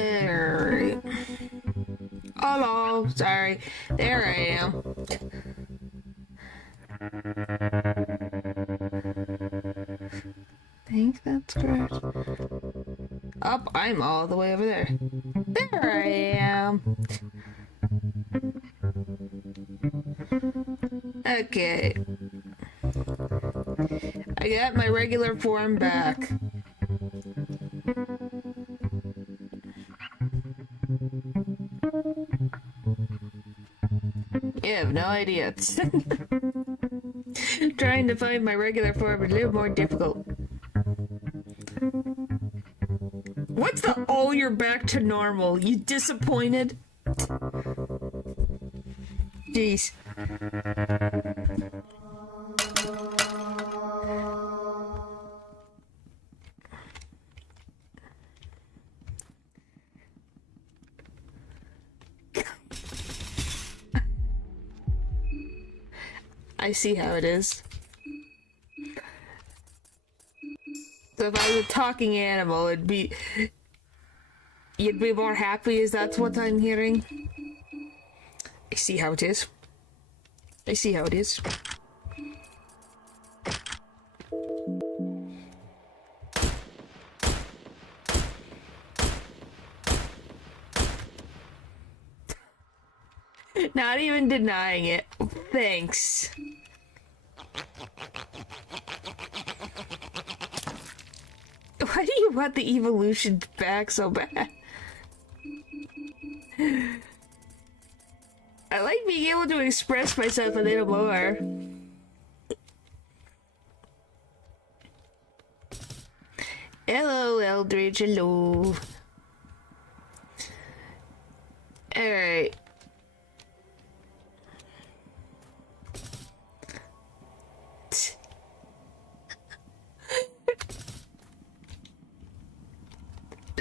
Alright. Hello, sorry. There I am. I think that's correct. Up, I'm all the way over there. There I am. Okay. I got my regular form back. You have no idea. Trying to find my regular form is a little more difficult. What's the "oh, you're back to normal"? You disappointed? Jeez. I see how it is. So if I was a talking animal, you'd be more happy, is that what I'm hearing? I see how it is. I see how it is. Not even denying it. Thanks. Why do you want the evolution back so bad? I like being able to express myself a little more. Hello, Eldridge, hello. Alright.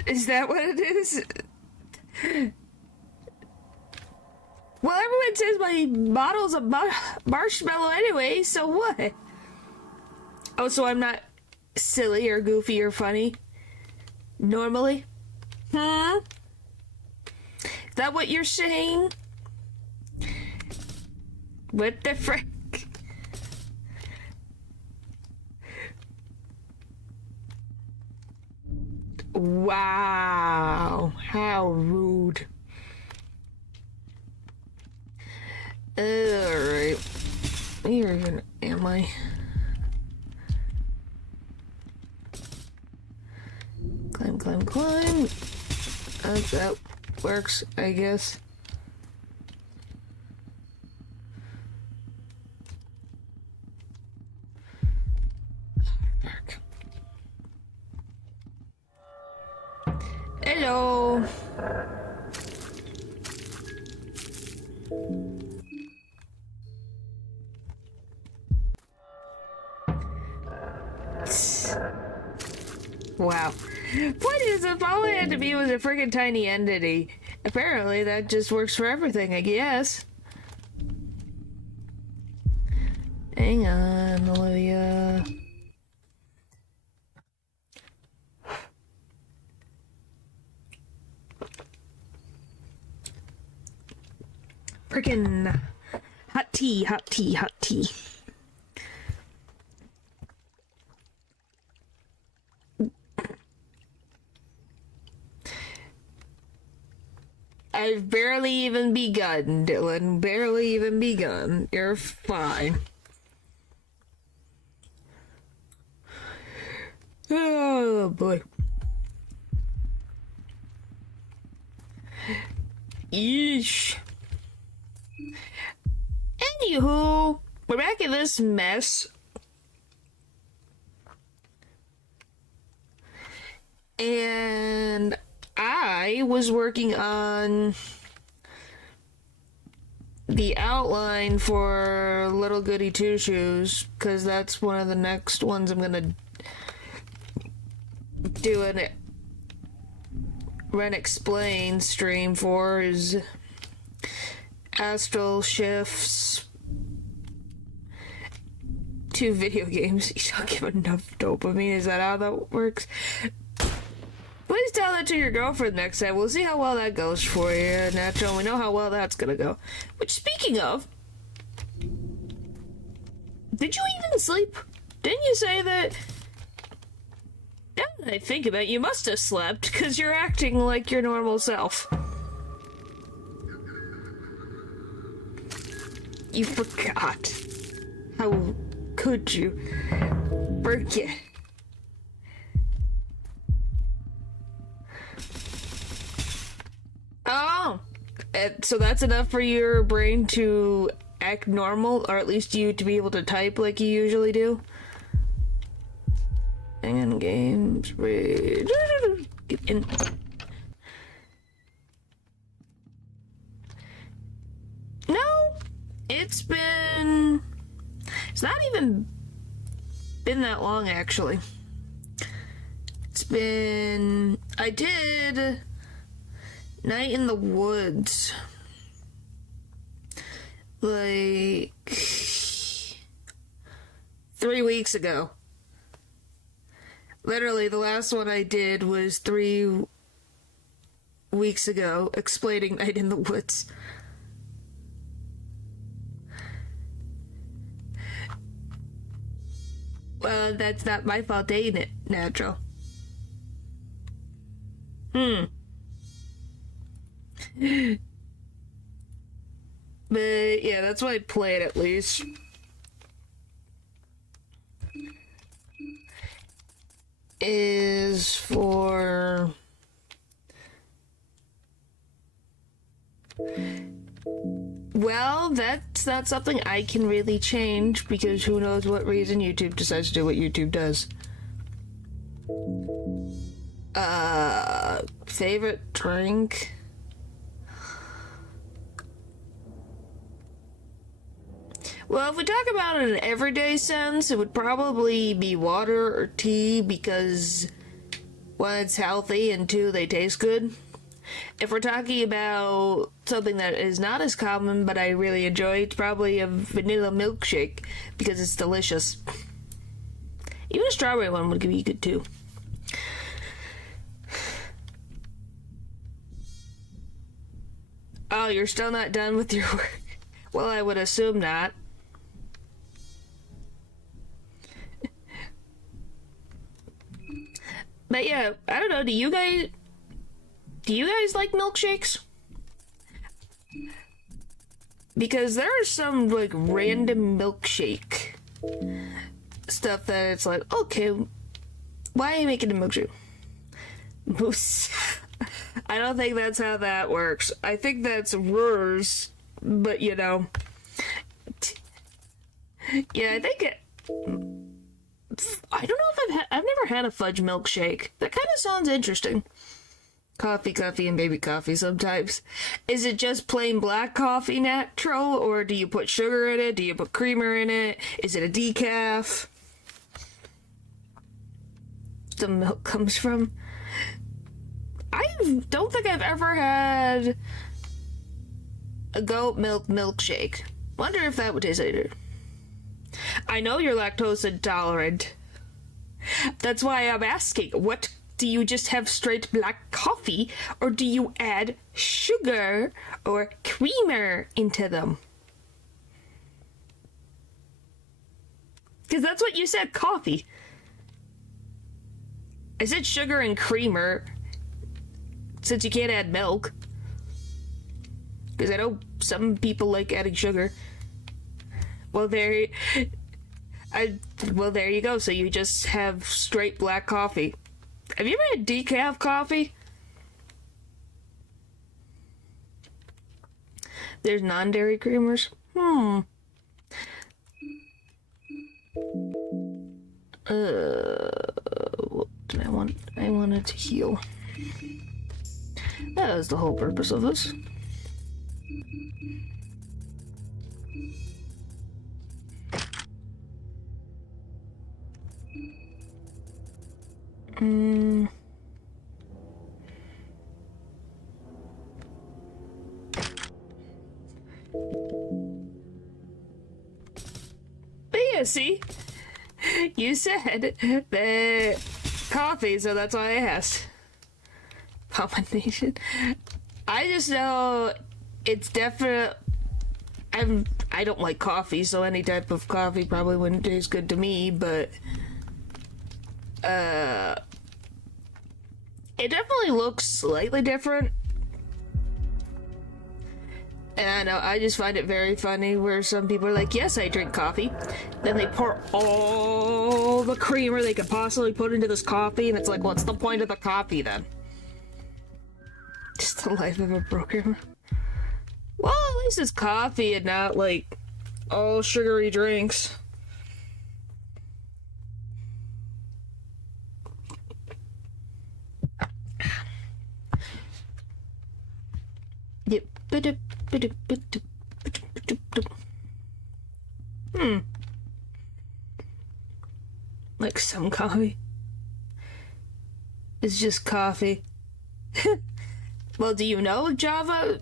Is that what it is? Well, everyone says my model's a marshmallow anyway, so what? Oh, so I'm not silly or goofy or funny? Normally? Huh? Is that what you're saying? What the frick? Wow, how rude. Alright. Where even am I? Climb, climb, climb. That works, I guess. Hello. Wow. What is if all I had to be was a friggin' tiny entity? Apparently that just works for everything, I guess. Hang on, Olivia. Frickin' hot tea, hot tea, hot tea. I've barely even begun, Dylan. Barely even begun. You're fine. Oh boy. Yeesh. Anywho, we're back in this mess. And I was working on the outline for Little Goody Two Shoes, because that's one of the next ones I'm gonna do an Ren Explain stream for, is Astral Shifts to video games. You don't give enough dopamine. Is that how that works? Please tell that to your girlfriend next time. We'll see how well that goes for you, Nacho. We know how well that's gonna go. Which, speaking of, did you even sleep? Didn't you say that? Now that I think about it, you must have slept, because you're acting like your normal self. You forgot. How could you forget? Oh, so that's enough for your brain to act normal, or at least you to be able to type like you usually do? And games, get in. No, it's not even been that long, actually. I did Night in the Woods like 3 weeks ago. Literally, the last one I did was 3 weeks ago, explaining Night in the Woods. Well, that's not my fault, ain't it, Natural? But yeah, that's what I played at least. Is for well, that's not something I can really change because who knows what reason YouTube decides to do what YouTube does. Favorite drink? Well, if we talk about it in an everyday sense, it would probably be water or tea because, one, it's healthy, and two, they taste good. If we're talking about something that is not as common but I really enjoy, it's probably a vanilla milkshake because it's delicious. Even a strawberry one would be good too. Oh, you're still not done with your work? Well, I would assume not. But yeah, I don't know, do you guys like milkshakes? Because there are some, like, random milkshake stuff that it's like, okay, why are you making a milkshake? Moose. I don't think that's how that works. I think that's worse, but you know. Yeah, I think I don't know if I've never had a fudge milkshake. That kind of sounds interesting. Coffee, and baby coffee sometimes. Is it just plain black coffee natural, or do you put sugar in it? Do you put creamer in it? Is it a decaf? The milk comes from. I don't think I've ever had a goat milk milkshake. Wonder if that would taste later. I know you're lactose intolerant. That's why I'm asking, what do you just have straight black coffee, or do you add sugar or creamer into them? Because that's what you said, coffee. I said sugar and creamer, since you can't add milk. Because I know some people like adding sugar. Well, there you go. So you just have straight black coffee. Have you ever had decaf coffee? There's non-dairy creamers. What did I want? I wanted to heal. That was the whole purpose of this. But yeah, see? You said the coffee, so that's why I asked. abomination. I just know it's definite. I don't like coffee, so any type of coffee probably wouldn't taste good to me, but it definitely looks slightly different. And I just find it very funny where some people are like, yes, I drink coffee. Then they pour all the creamer they could possibly put into this coffee, and it's like, what's the point of the coffee then? Just the life of a programmer. Well, at least it's coffee and not, like, all sugary drinks. Yep. Like some coffee. It's just coffee. Well, do you know Java?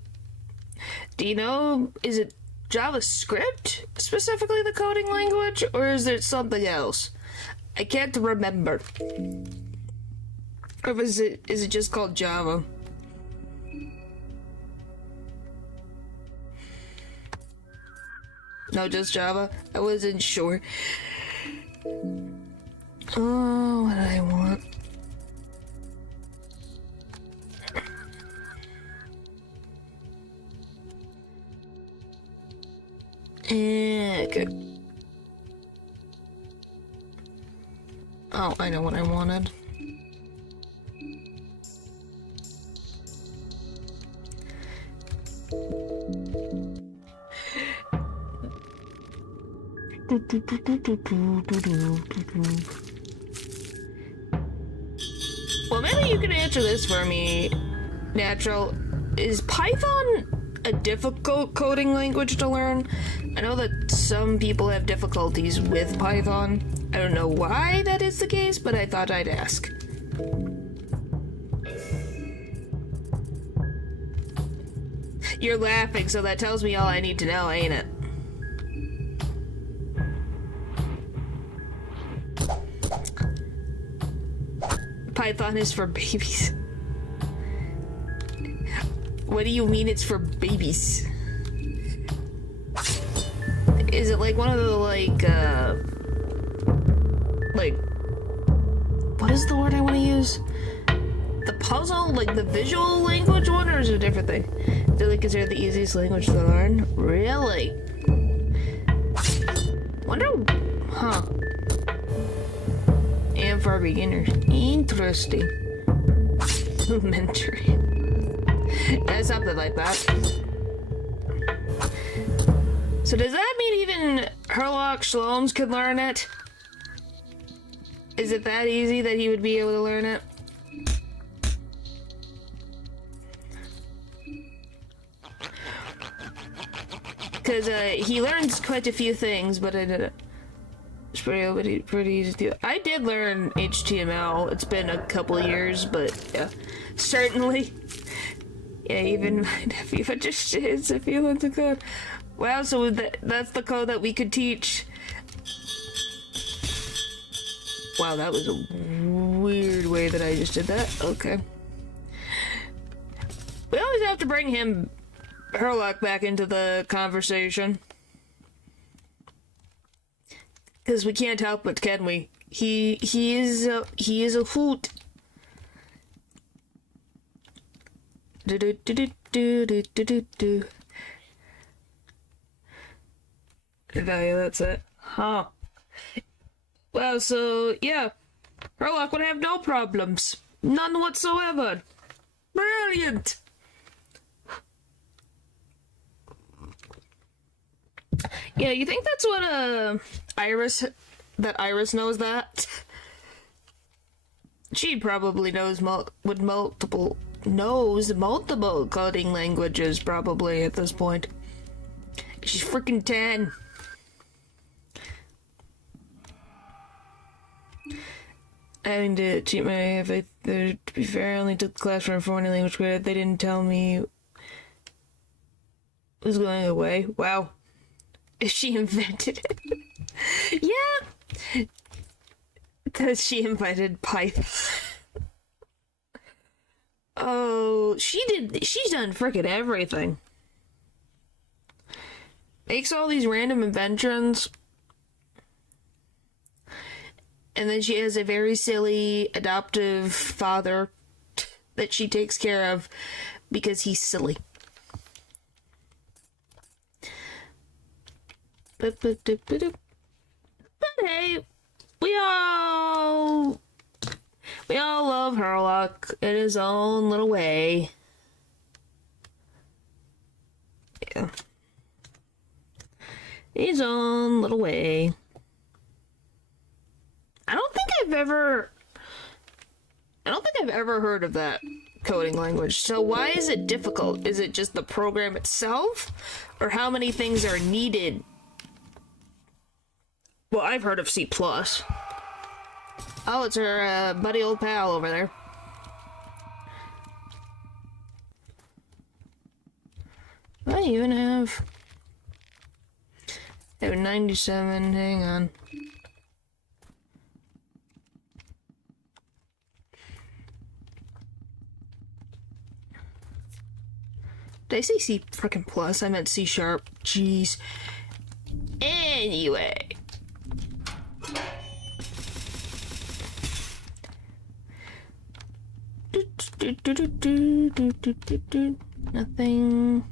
Do you know, is it JavaScript, specifically the coding language, or is it something else? I can't remember. Or is it just called Java? No, just Java? I wasn't sure. Oh, what do I want? Okay. Oh, I know what I wanted. Well, maybe you can answer this for me, Natural. Is Python a difficult coding language to learn? I know that some people have difficulties with Python. I don't know why that is the case, but I thought I'd ask. You're laughing, so that tells me all I need to know, ain't it? Python is for babies. What do you mean it's for babies? Is it like one of the, like, what is the word I want to use? The puzzle, like the visual language one, or is it a different thing? They're like, considered the easiest language to learn? Really? Wonder, huh? And for beginners. Interesting. Elementary. Yeah, something like that. So does that mean even Herlock Sholmes could learn it? Is it that easy that he would be able to learn it? Because he learns quite a few things, but it's pretty easy to do. I did learn HTML. It's been a couple years, but yeah, certainly. Yeah, even my nephew understands a few lines of code. Wow, so that's the code that we could teach. Wow, that was a weird way that I just did that. Okay. We always have to bring Herlock back into the conversation. Because we can't help it, can we? He is a hoot. Do do do do do do do do. That's it. Huh. Well, so, yeah. Herlock would have no problems. None whatsoever. Brilliant! Yeah, you think that's what, Iris knows that? She probably knows multiple coding languages, probably, at this point. She's freaking 10. Having to cheat my faith, to be fair, I only took the class for foreign language credit. They didn't tell me it was going away. Wow. If she invented it. Yeah. Because she invented Python. Oh, she's done frickin' everything. Makes all these random inventions. And then she has a very silly adoptive father that she takes care of because he's silly. But hey, we all love Herlock in his own little way. Yeah. His own little way. I don't think I've ever heard of that coding language. So why is it difficult? Is it just the program itself? Or how many things are needed? Well, I've heard of C++. Oh, it's her buddy old pal over there. I even have 97, hang on. Did I say C frickin' plus? I meant C sharp. Jeez. Anyway. Nothing.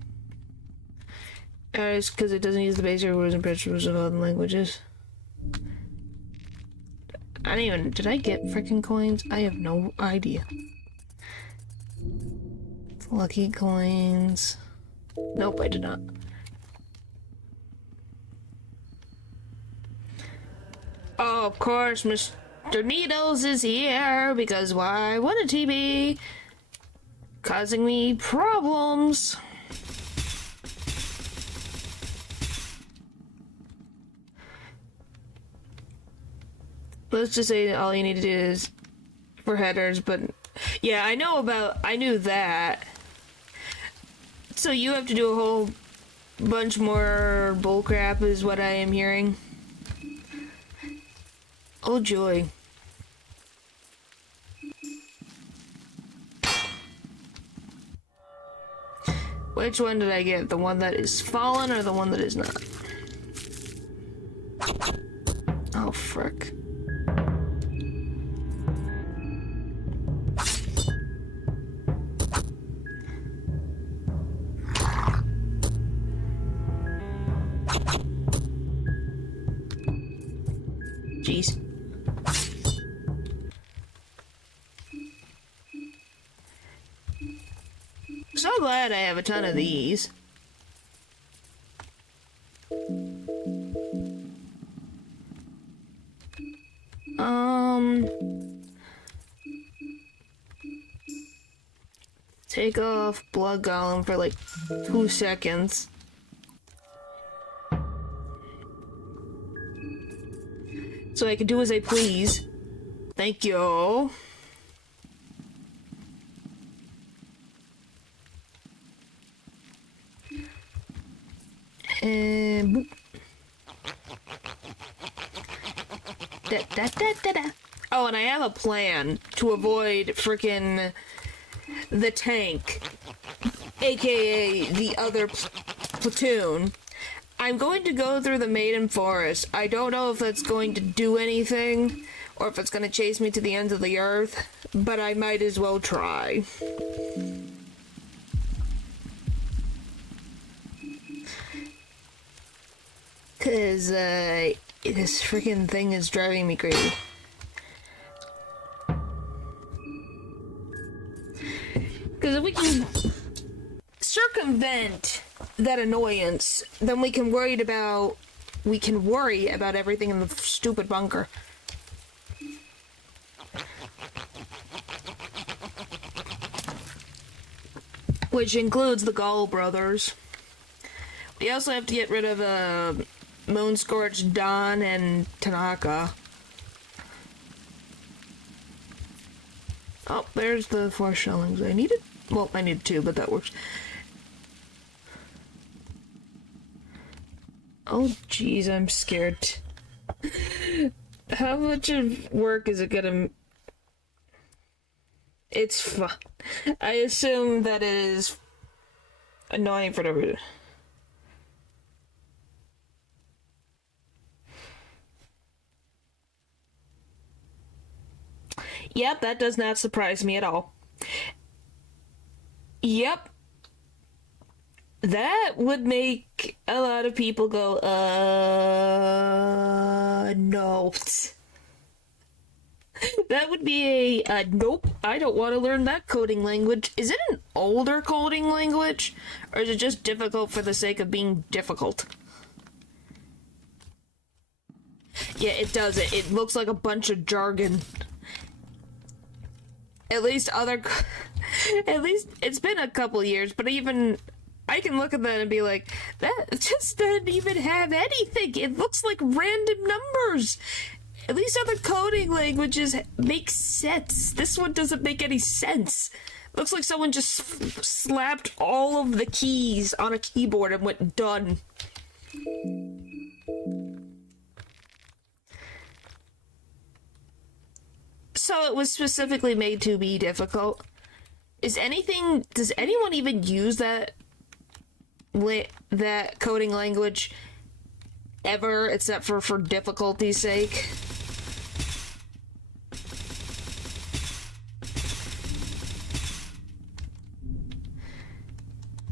It's because it doesn't use the basic words and principles of other languages. Did I get frickin' coins? I have no idea. Lucky coins. Nope, I did not. Oh, of course, Mr. Needles is here, because why wouldn't he be? Causing me problems. Let's just say all you need to do is for headers, but yeah, I knew that. So you have to do a whole bunch more bullcrap is what I am hearing. Oh joy. Which one did I get? The one that is fallen or the one that is not? Oh frick. Jeez. So glad I have a ton of these. Take off Blood Golem for like 2 seconds. So I can do as I please. Thank you. And boop. Da. Oh, and I have a plan to avoid frickin' the tank, aka the other platoon. I'm going to go through the Maiden Forest. I don't know if that's going to do anything, or if it's going to chase me to the ends of the earth, but I might as well try. Cause, this freaking thing is driving me crazy. Because if we can circumvent that annoyance, then we can worry about everything in the stupid bunker. Which includes the Gall brothers. We also have to get rid of Moonscorched Dawn and Tanaka. Oh, there's the 4 shellings I needed. Well, I needed 2, but that works. Oh, jeez, I'm scared. How much of work is it gonna... It's fun. I assume that it is annoying for the reader. Yep, that does not surprise me at all. Yep. That would make a lot of people go, no. That would be a nope, I don't want to learn that coding language. Is it an older coding language? Or is it just difficult for the sake of being difficult? Yeah, it does. It looks like a bunch of jargon. At least it's been a couple years, but even I can look at that and be like, that just doesn't even have anything. It looks like random numbers. At least other coding languages make sense. This one doesn't make any sense. Looks like someone just slapped all of the keys on a keyboard and went done. So it was specifically made to be difficult. Does anyone even use that coding language ever, except for difficulty's sake?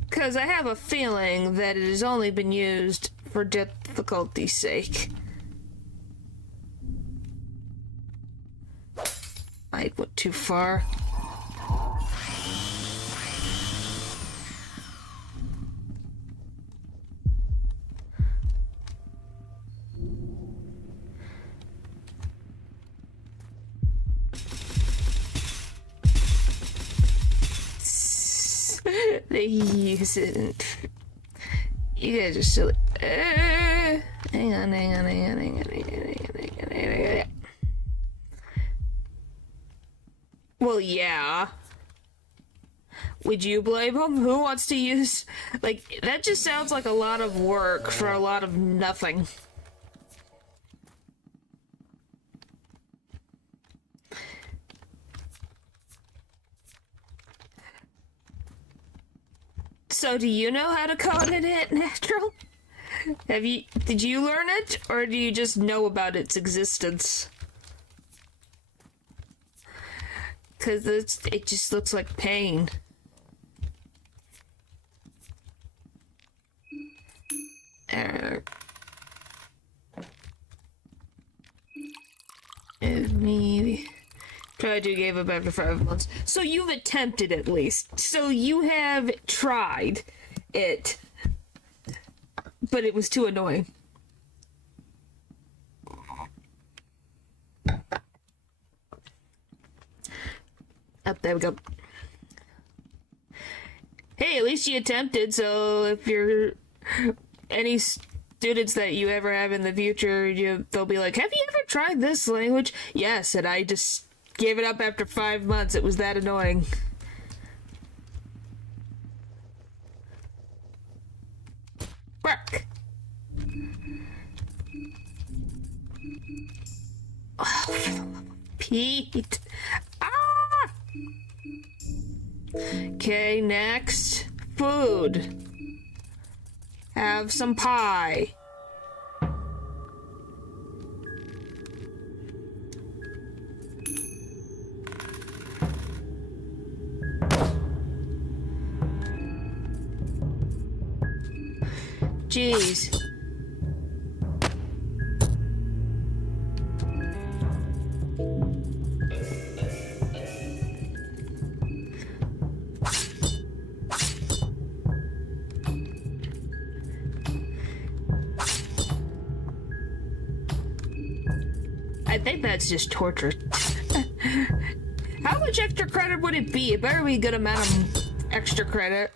Because I have a feeling that it has only been used for difficulty's sake. I went too far. They use it. You guys are silly. Hang on. Well, yeah. Would you blame him? Who wants to use... Like, that just sounds like a lot of work for a lot of nothing. So, do you know how to code in it, Natural? Did you learn it, or do you just know about its existence? Because it just looks like pain. Maybe. Try to gave up after 5 months. So you've attempted at least. So you have tried it. But it was too annoying. Up there we go. Hey, at least you attempted, so if you're any students that you ever have in the future, they'll be like, have you ever tried this language? Yes, and I just gave it up after 5 months. It was that annoying. Work. Oh, Pete. Ah! Okay, next. Food. Have some pie. Jeez. I think that's just torture. How much extra credit would it be? It better be a good amount of extra credit.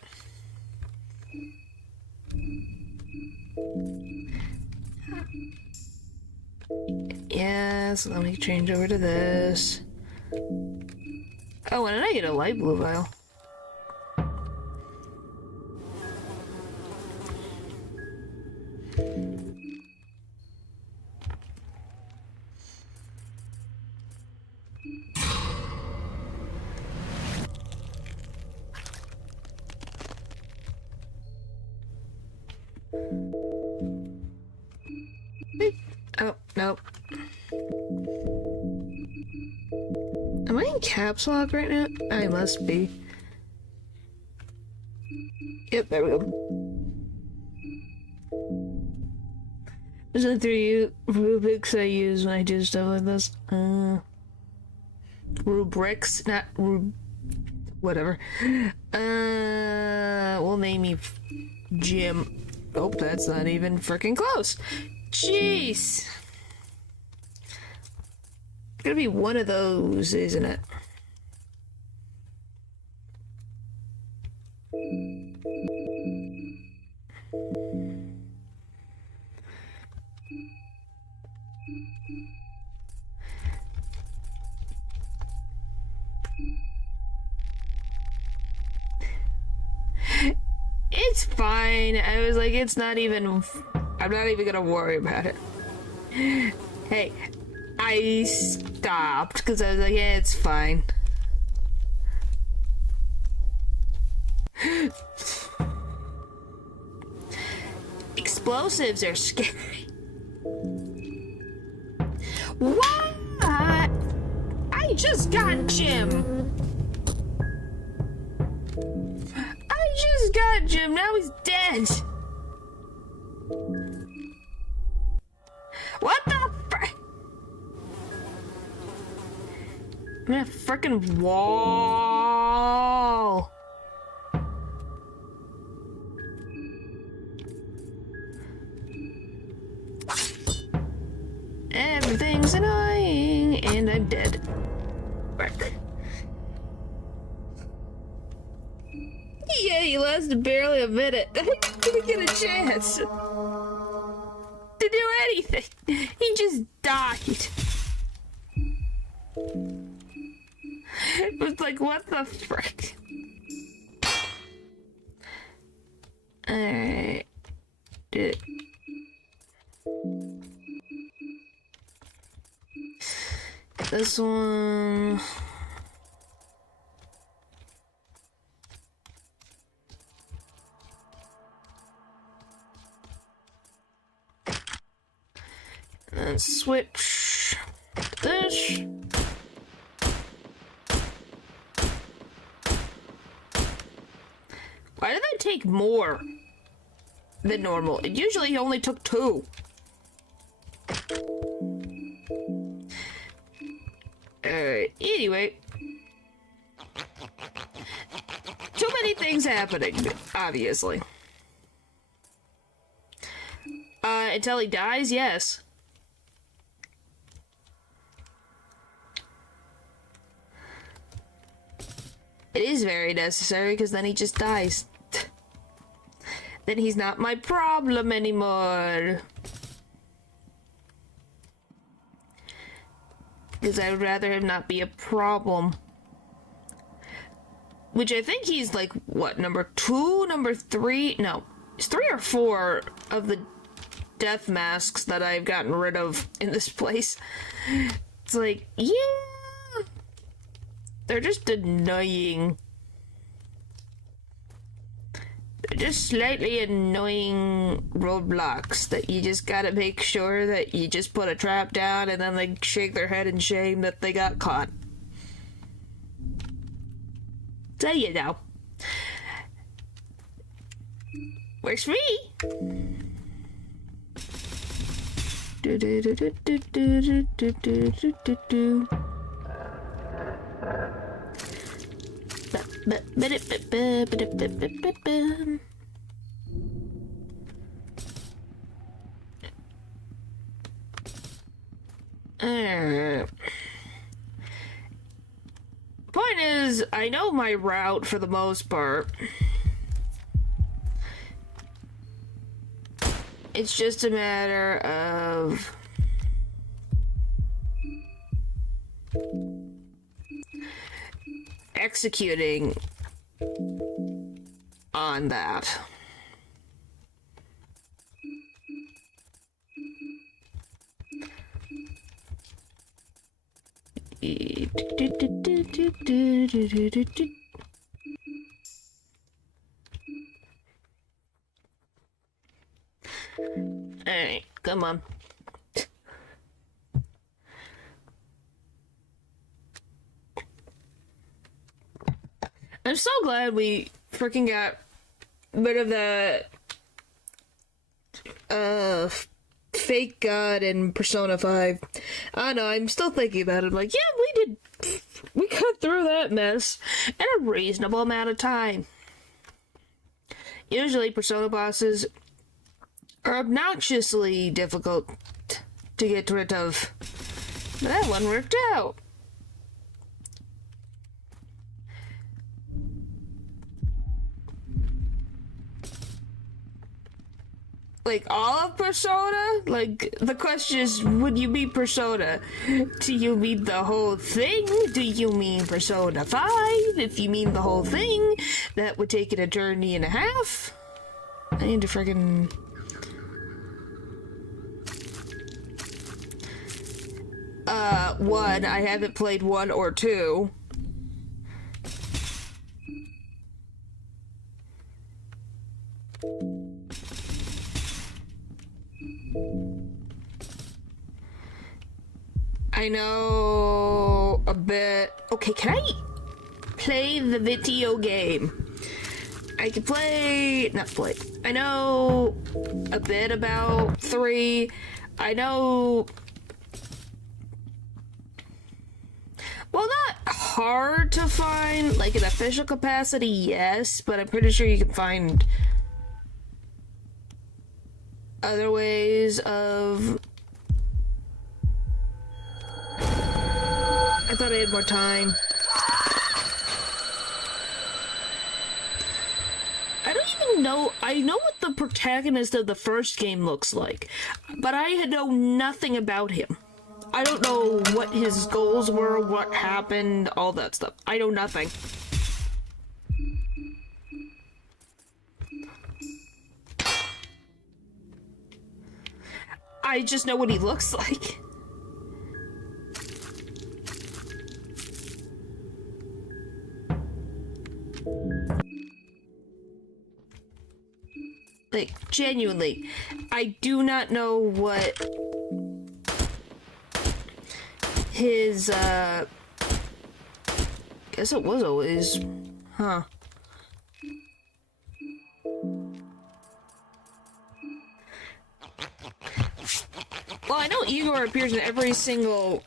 Yes, let me change over to this. Oh, and then I get a light blue vial. Oh, nope. Am I in caps lock right now? I must be. Yep, there we go. There's only 3 rubrics I use when I do stuff like this. Rubrics, not whatever. We'll name you Jim. Oh, that's not even freaking close. Jeez. It's gonna be one of those, isn't it? It's fine. I was like, it's not even... I'm not even gonna worry about it. Hey, I stopped because I was like, yeah, it's fine. Explosives are scary. What? I just got Jim. Got Jim, now he's dead. What the frick? I'm in a frickin' wall. Everything's annoying, and I'm dead. Frick. Yeah, he lasted barely a minute. I didn't get a chance to do anything. He just died. It was like, what the frick? Alright. This one... And switch to this. Why did that take more than normal? It usually only took 2. Anyway. Too many things happening, obviously. Until he dies, yes. It is very necessary, because then he just dies. Then he's not my problem anymore. Because I would rather him not be a problem. Which I think he's like, what, number 2, number 3? No, it's 3 or 4 of the death masks that I've gotten rid of in this place. It's like, yeah. They're just annoying. They're just slightly annoying roadblocks that you just gotta make sure that you just put a trap down and then they shake their head in shame that they got caught. So you know. Works for me. Do do do do do do do do do do do. Point is, I know my route for the most part. It's just a matter of executing on that. Alright, come on. I'm so glad we freaking got rid of the fake god in Persona 5. I don't know, I'm still thinking about it. I'm like, yeah, we got through that mess in a reasonable amount of time. Usually Persona bosses are obnoxiously difficult to get rid of. But that one worked out. Like, all of Persona? Like, the question is, would you beat Persona? Do you mean the whole thing? Do you mean Persona 5? If you mean the whole thing, that would take it a journey and a half. I need to friggin'... one, I haven't played 1 or 2. I know a bit. Okay, can I play the video game? I can play, not play. I know a bit about 3. I know, well, not hard to find, like, an official capacity, yes, but I'm pretty sure you can find other ways of... I thought I had more time. I don't even know. I know what the protagonist of the first game looks like, but I know nothing about him. I don't know what his goals were, what happened, all that stuff. I know nothing. I just know what he looks like. Like, genuinely, I do not know what his, guess it was always, huh. Well, I know Igor appears in every single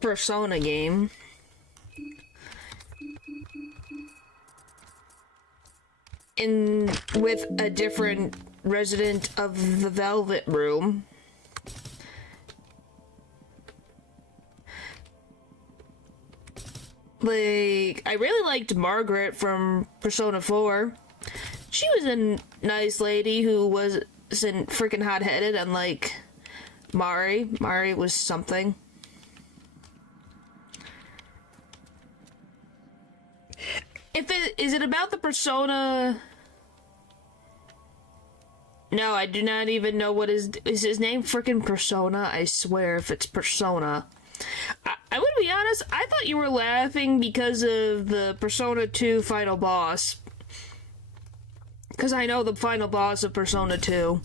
Persona game. With a different resident of the Velvet Room. Like, I really liked Margaret from Persona 4. She was a nice lady who wasn't freaking hot-headed, unlike Mari. Mari was something. Is it about the Persona? No, I do not even know what is his name freaking Persona? I swear if it's Persona. I would be honest, I thought you were laughing because of the Persona 2 final boss. Because I know the final boss of Persona 2.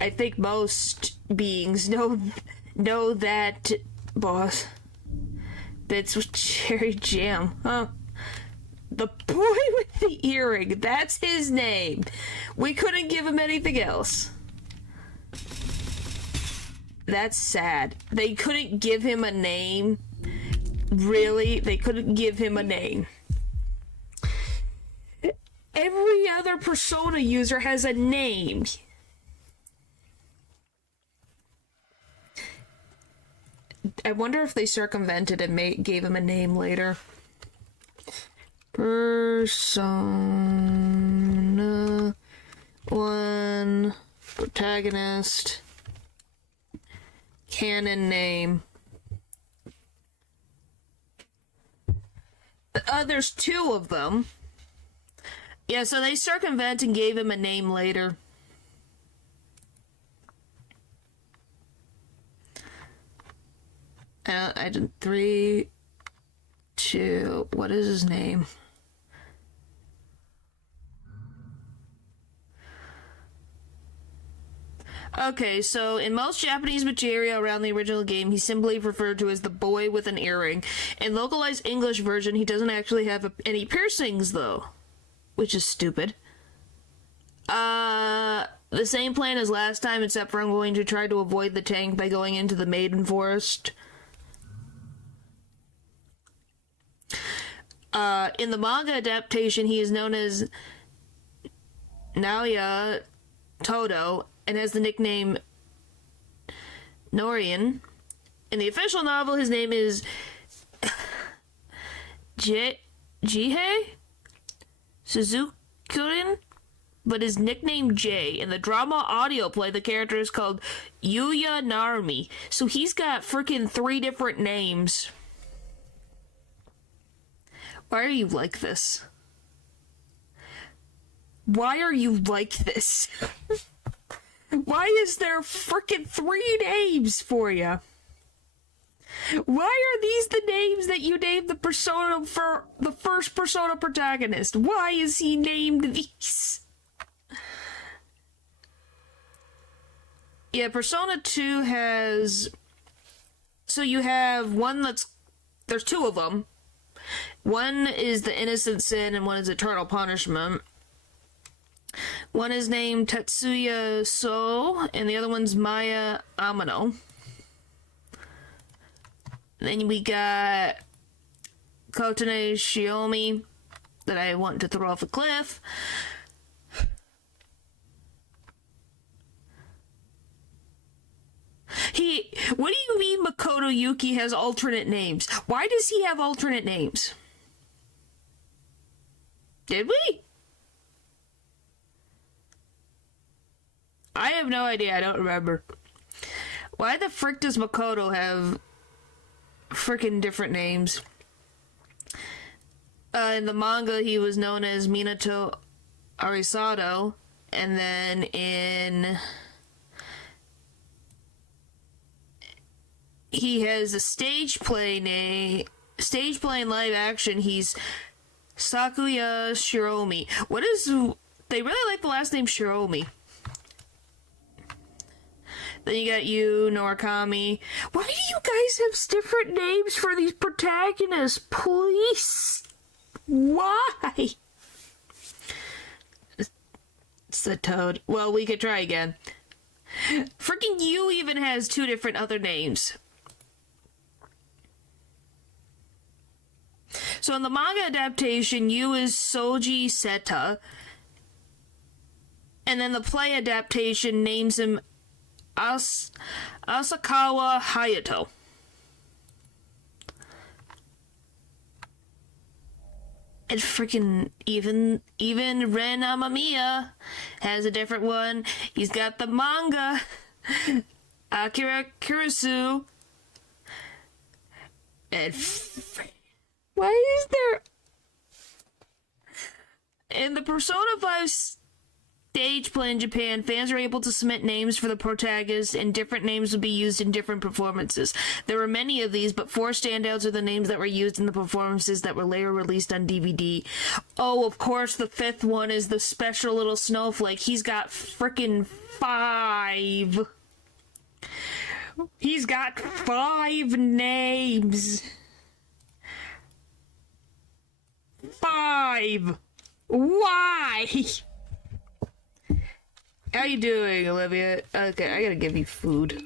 I think most beings know that boss. Bits with cherry jam, huh? The boy with the earring, that's his name. We couldn't give him anything else. That's sad. They couldn't give him a name. Really? They couldn't give him a name. Every other Persona user has a name. I wonder if they circumvented and gave him a name later. Persona 1 protagonist canon name. There's 2 of them. Yeah, so they circumvent and gave him a name later. I did 3, 2, what is his name? Okay, so in most Japanese material around the original game, he's simply referred to as the boy with an earring. In localized English version, he doesn't actually have any piercings, though. Which is stupid. The same plan as last time, except for I'm going to try to avoid the tank by going into the Maiden Forest. In the manga adaptation, he is known as Naoya Todo and has the nickname Norian. In the official novel, his name is Jihei Suzukurin, but his nickname Jay. In the drama audio play, the character is called Yuya Narumi, so he's got freaking 3 different names. Why are you like this? Why are you like this? Why is there frickin' 3 names for you? Why are these the names that you named the persona for the first Persona protagonist? Why is he named these? Yeah, Persona 2 has... So you have one that's... There's 2 of them. One is the Innocent Sin and one is Eternal Punishment. One is named Tetsuya So, and the other one's Maya Amano. Then we got Kotane Shiomi, that I want to throw off a cliff. What do you mean Makoto Yuki has alternate names? Why does he have alternate names? Did we? I have no idea, I don't remember. Why the frick does Makoto have frickin' different names? In the manga, he was known as Minato Arisato, and then he has a stage play in live action, he's Sakuya Shiromi. They really like the last name Shiromi. Then you got Yu Norakami. Why do you guys have different names for these protagonists? Please. Why? It's the toad. Well, we could try again. Freaking Yu even has 2 different other names. So in the manga adaptation, Yu is Soji Seta. And then the play adaptation names him Asakawa Hayato. And freaking even Ren Amamiya has a different one. He's got the manga Akira Kurisu. And why is there... In the Persona 5 stage play in Japan, fans are able to submit names for the protagonists, and different names will be used in different performances. There were many of these, but 4 standouts are the names that were used in the performances that were later released on DVD. Oh, of course, the 5th one is the special little snowflake. He's got frickin' 5. He's got 5 names. 5. Why? How you doing, Olivia? Okay, I gotta give you food.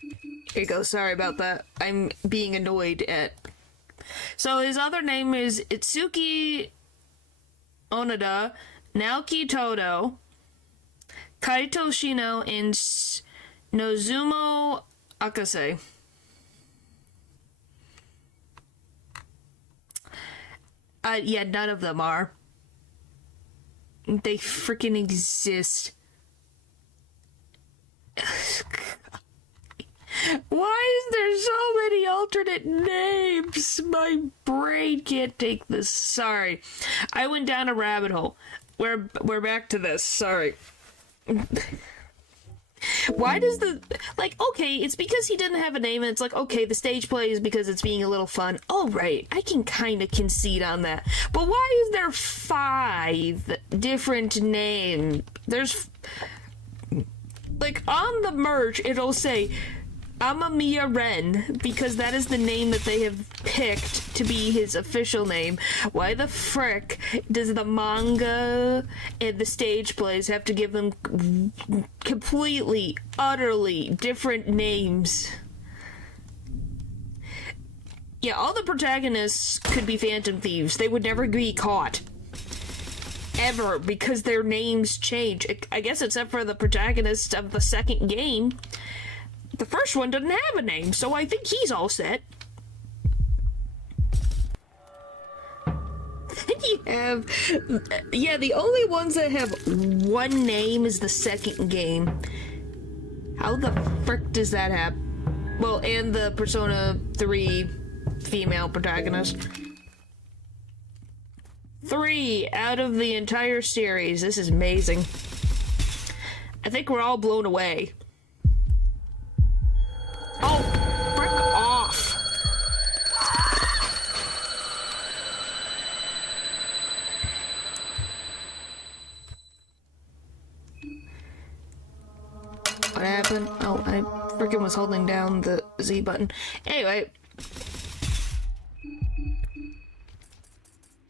Here you go, sorry about that. I'm being annoyed at... So his other name is Itsuki Onada, Naoki Todo, Kaito Shino, and Nozumo Akase. Yeah, none of them are. They freaking exist. Why is there so many alternate names? My brain can't take this. Sorry. I went down a rabbit hole. We're back to this. Sorry. Why does the... Like, okay, it's because he didn't have a name, and it's like, okay, the stage play is because it's being a little fun. All right, I can kind of concede on that. But why is there 5 different names? Like, on the merch, it'll say, Amamiya Ren, because that is the name that they have picked to be his official name. Why the frick does the manga and the stage plays have to give them completely, utterly different names? Yeah, all the protagonists could be phantom thieves. They would never be caught. Ever, because their names change. I guess except for the protagonist of the second game. The first one doesn't have a name, so I think he's all set. Yeah, the only ones that have one name is the second game. How the frick does that happen? Well, and the Persona 3 female protagonist. 3 out of the entire series. This is amazing. I think we're all blown away. Oh, frick off. What happened? Oh, I freaking was holding down the Z button. Anyway.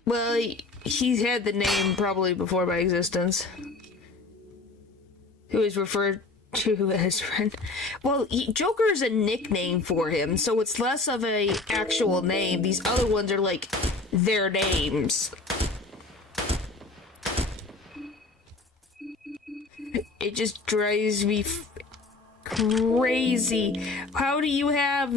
Well, he's had the name probably before by existence. Who is referred to as friend. Well, Joker is a nickname for him, so it's less of a actual name. These other ones are like their names. It just drives me crazy. How do you have...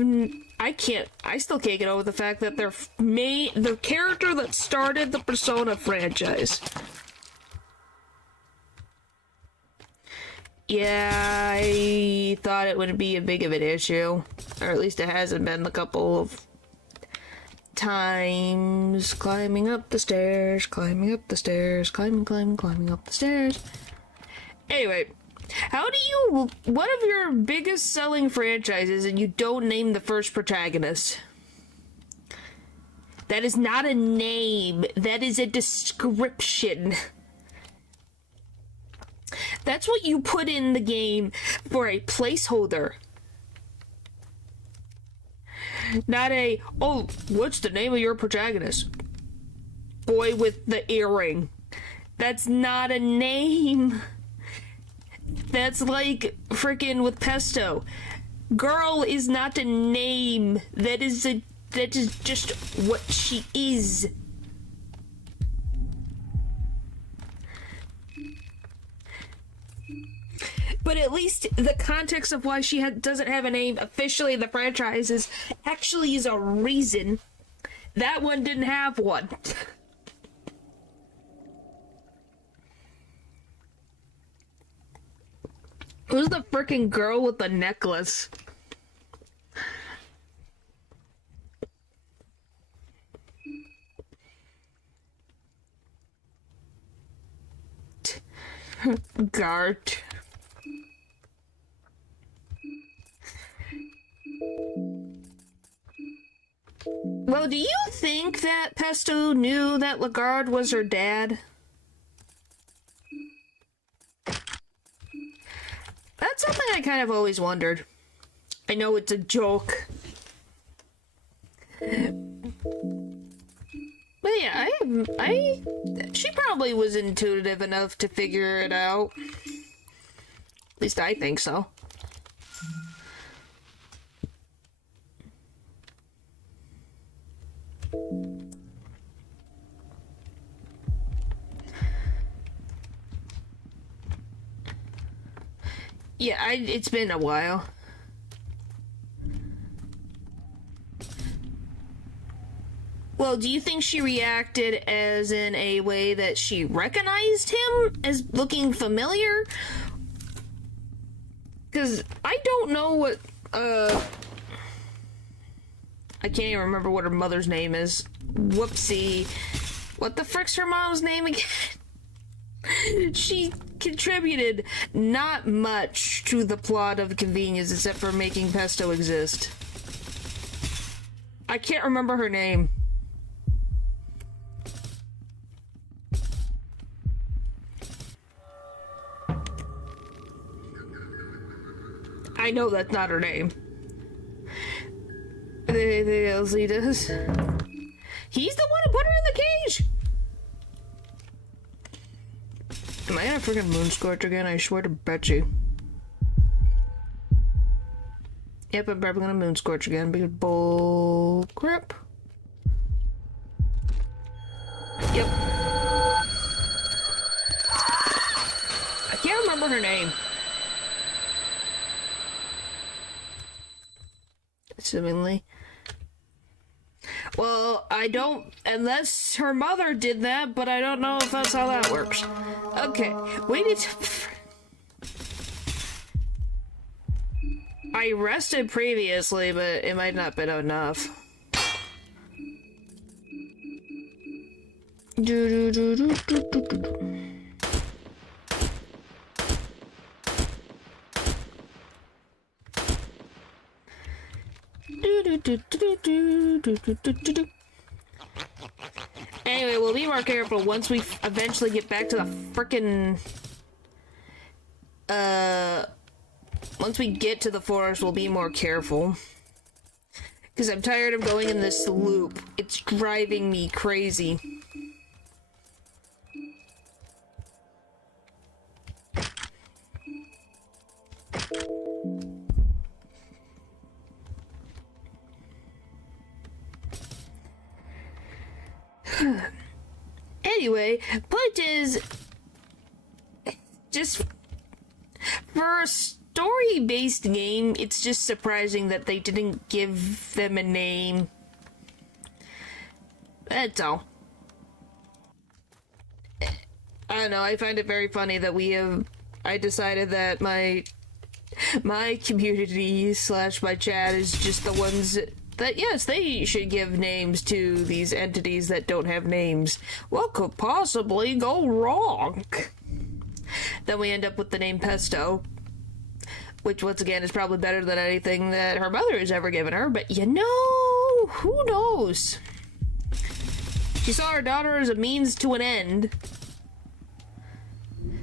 I still can't get over the fact that the character that started the Persona franchise. Yeah, I thought it wouldn't be a big of an issue. Or at least it hasn't been a couple of times. Climbing up the stairs, climbing up the stairs, climbing up the stairs. Anyway, what of your biggest selling franchises and you don't name the first protagonist? That is not a name. That is a description. That's what you put in the game for a placeholder. Not a, oh, what's the name of your protagonist? Boy with the earring. That's not a name. That's like frickin' with Pesto. Girl is not a name. That is just what she is. But at least the context of why she doesn't have a name officially in the franchises actually is a reason. That one didn't have one. Who's the frickin' girl with the necklace? Gart. Well, do you think that Pesto knew that Lagarde was her dad? That's something I kind of always wondered. I know it's a joke. But yeah, she probably was intuitive enough to figure it out. At least I think so. Yeah, it's been a while. Well, do you think she reacted as in a way that she recognized him as looking familiar? Because I don't know what, I can't even remember what her mother's name is. Whoopsie. What the frick's her mom's name again? She contributed not much to the plot of Convenience except for making Pesto exist. I can't remember her name. I know that's not her name. Anything else he does? He's the one who put her in the cage! Am I gonna freaking moonscorch again? I swear to bet you. Yep, I'm probably gonna moonscorch again because bull crap. Yep. I can't remember her name. Assumingly. Well, I don't, unless her mother did that, but I don't know if that's how that works. Okay, we need to... I rested previously, but it might not have been enough. Anyway, we'll be more careful once we eventually get back to the frickin' once we get to the forest, we'll be more careful. Because I'm tired of going in this loop. It's driving me crazy. Anyway, point is, just for a story-based game, it's just surprising that they didn't give them a name. That's all. I don't know, I find it very funny that I decided that my community / my chat is just the ones that, yes, they should give names to these entities that don't have names. What could possibly go wrong? Then we end up with the name Pesto, which, once again, is probably better than anything that her mother has ever given her, but you know, who knows? She saw her daughter as a means to an end,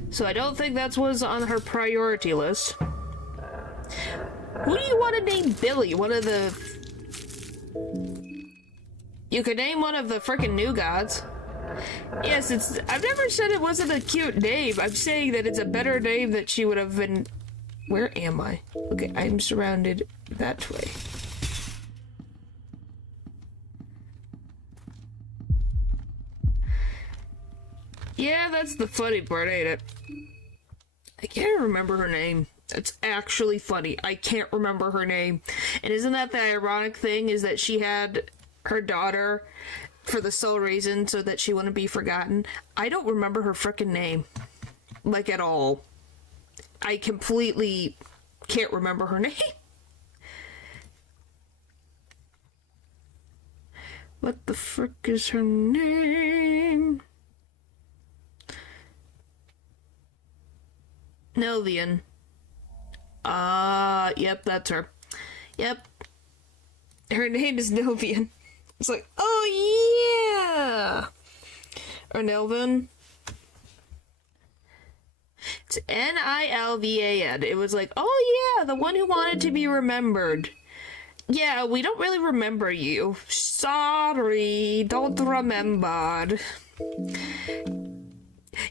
so I don't think that was on her priority list. Who do you want to name Billy? You could name one of the frickin' new gods. Yes, I've never said it wasn't a cute name. I'm saying that it's a better name that she would have been... Where am I? Okay, I'm surrounded that way. Yeah, that's the funny part, ain't it? I can't remember her name. That's actually funny. I can't remember her name. And isn't that the ironic thing, is that she had her daughter for the sole reason so that she wouldn't be forgotten? I don't remember her frickin' name. Like, at all. I completely can't remember her name. What the frick is her name? Nelvian. Yep, that's her. Yep. Her name is Nelvian. It's like, oh yeah! Or Nelvin. It's Nilvan. It was like, oh yeah, the one who wanted to be remembered. Yeah, we don't really remember you. Sorry, don't remember.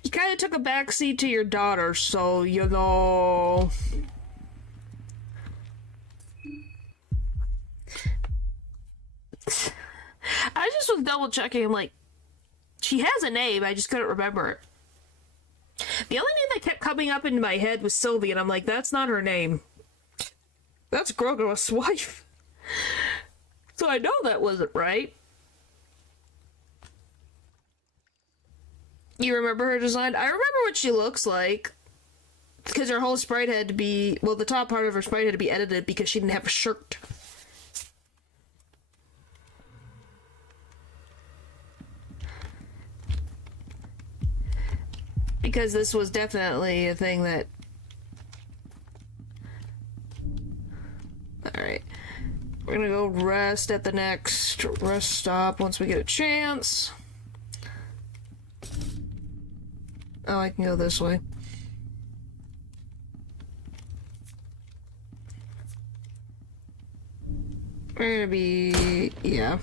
You kind of took a backseat to your daughter, so, you know... I just was double checking, I'm like, she has a name, I just couldn't remember it. The only name that kept coming up into my head was Sylvie, and I'm like, that's not her name. That's Grogo's wife. So I know that wasn't right. You remember her design? I remember what she looks like. Because her whole sprite had to be... Well, the top part of her sprite had to be edited because she didn't have a shirt. Because this was definitely a thing that... Alright. We're gonna go rest at the next rest stop once we get a chance. Oh, I can go this way. We're gonna be... yeah,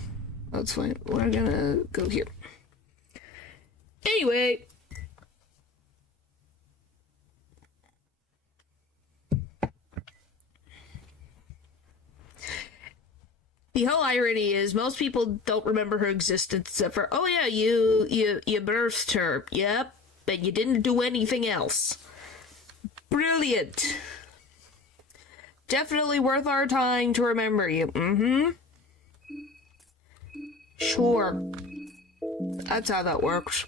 that's fine. We're gonna go here. Anyway. The whole irony is most people don't remember her existence except for, oh yeah, you birthed her. Yep, but you didn't do anything else. Brilliant. Definitely worth our time to remember you. Mm-hmm. Sure. That's how that works.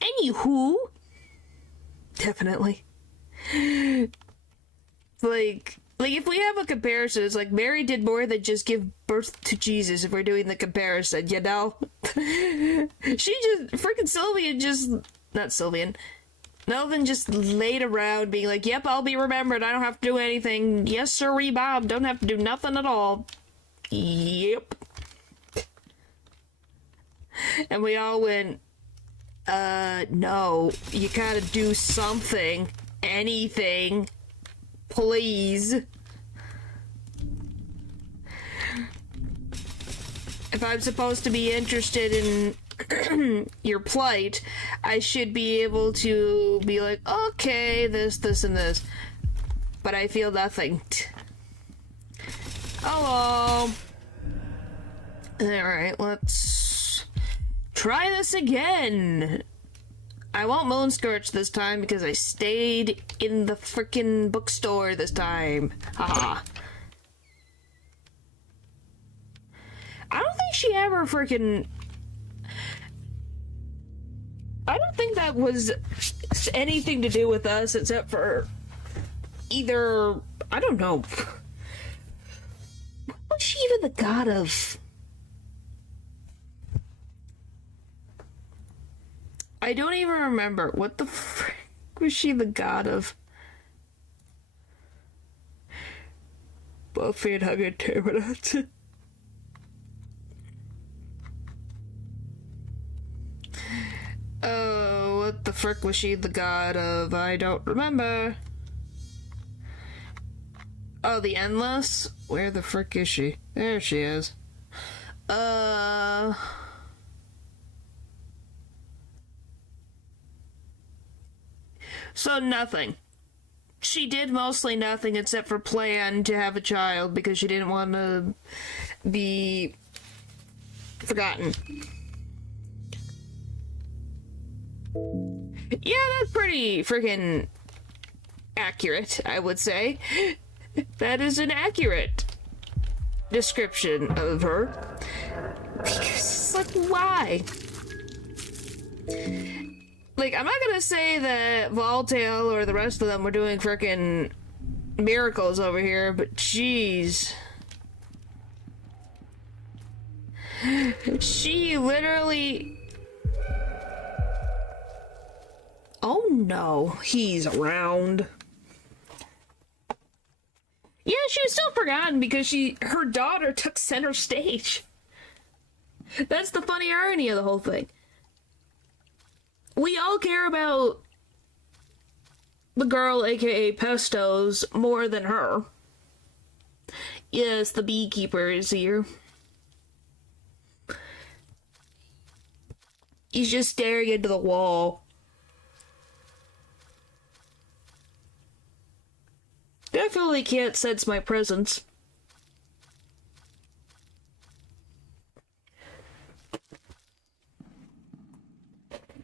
Anywho, definitely. Like if we have a comparison, it's like Mary did more than just give birth to Jesus if we're doing the comparison, you know? She just, freaking Sylvian just, not Sylvian, Melvin just laid around being like, yep, I'll be remembered, I don't have to do anything. Yes, sirree, Bob, don't have to do nothing at all. Yep. And we all went, no, you gotta do something, anything, please. If I'm supposed to be interested in your plight, I should be able to be like, okay, this, and this. But I feel nothing. Hello. Alright, let's try this again. I won't Moonscorch this time because I stayed in the frickin' bookstore this time. Haha. I don't think she ever frickin'... I don't think that was anything to do with us except for either... I don't know. What was she even the god of? I don't even remember. What the frick was she the god of? Buffy and Hug and Termina. Oh, what the frick was she the god of? I don't remember. Oh, the Endless? Where the frick is she? There she is. So nothing. She did mostly nothing except for plan to have a child because she didn't want to be forgotten. Yeah, that's pretty freaking accurate, I would say. That is an accurate description of her. Because it's like, why? Like, I'm not gonna say that Voltail or the rest of them were doing frickin' miracles over here, but jeez. She literally... Oh no, he's around. Yeah, she was still forgotten because her daughter took center stage. That's the funny irony of the whole thing. We all care about the girl, aka Pestos, more than her. Yes, the beekeeper is here. He's just staring into the wall. Definitely can't sense my presence.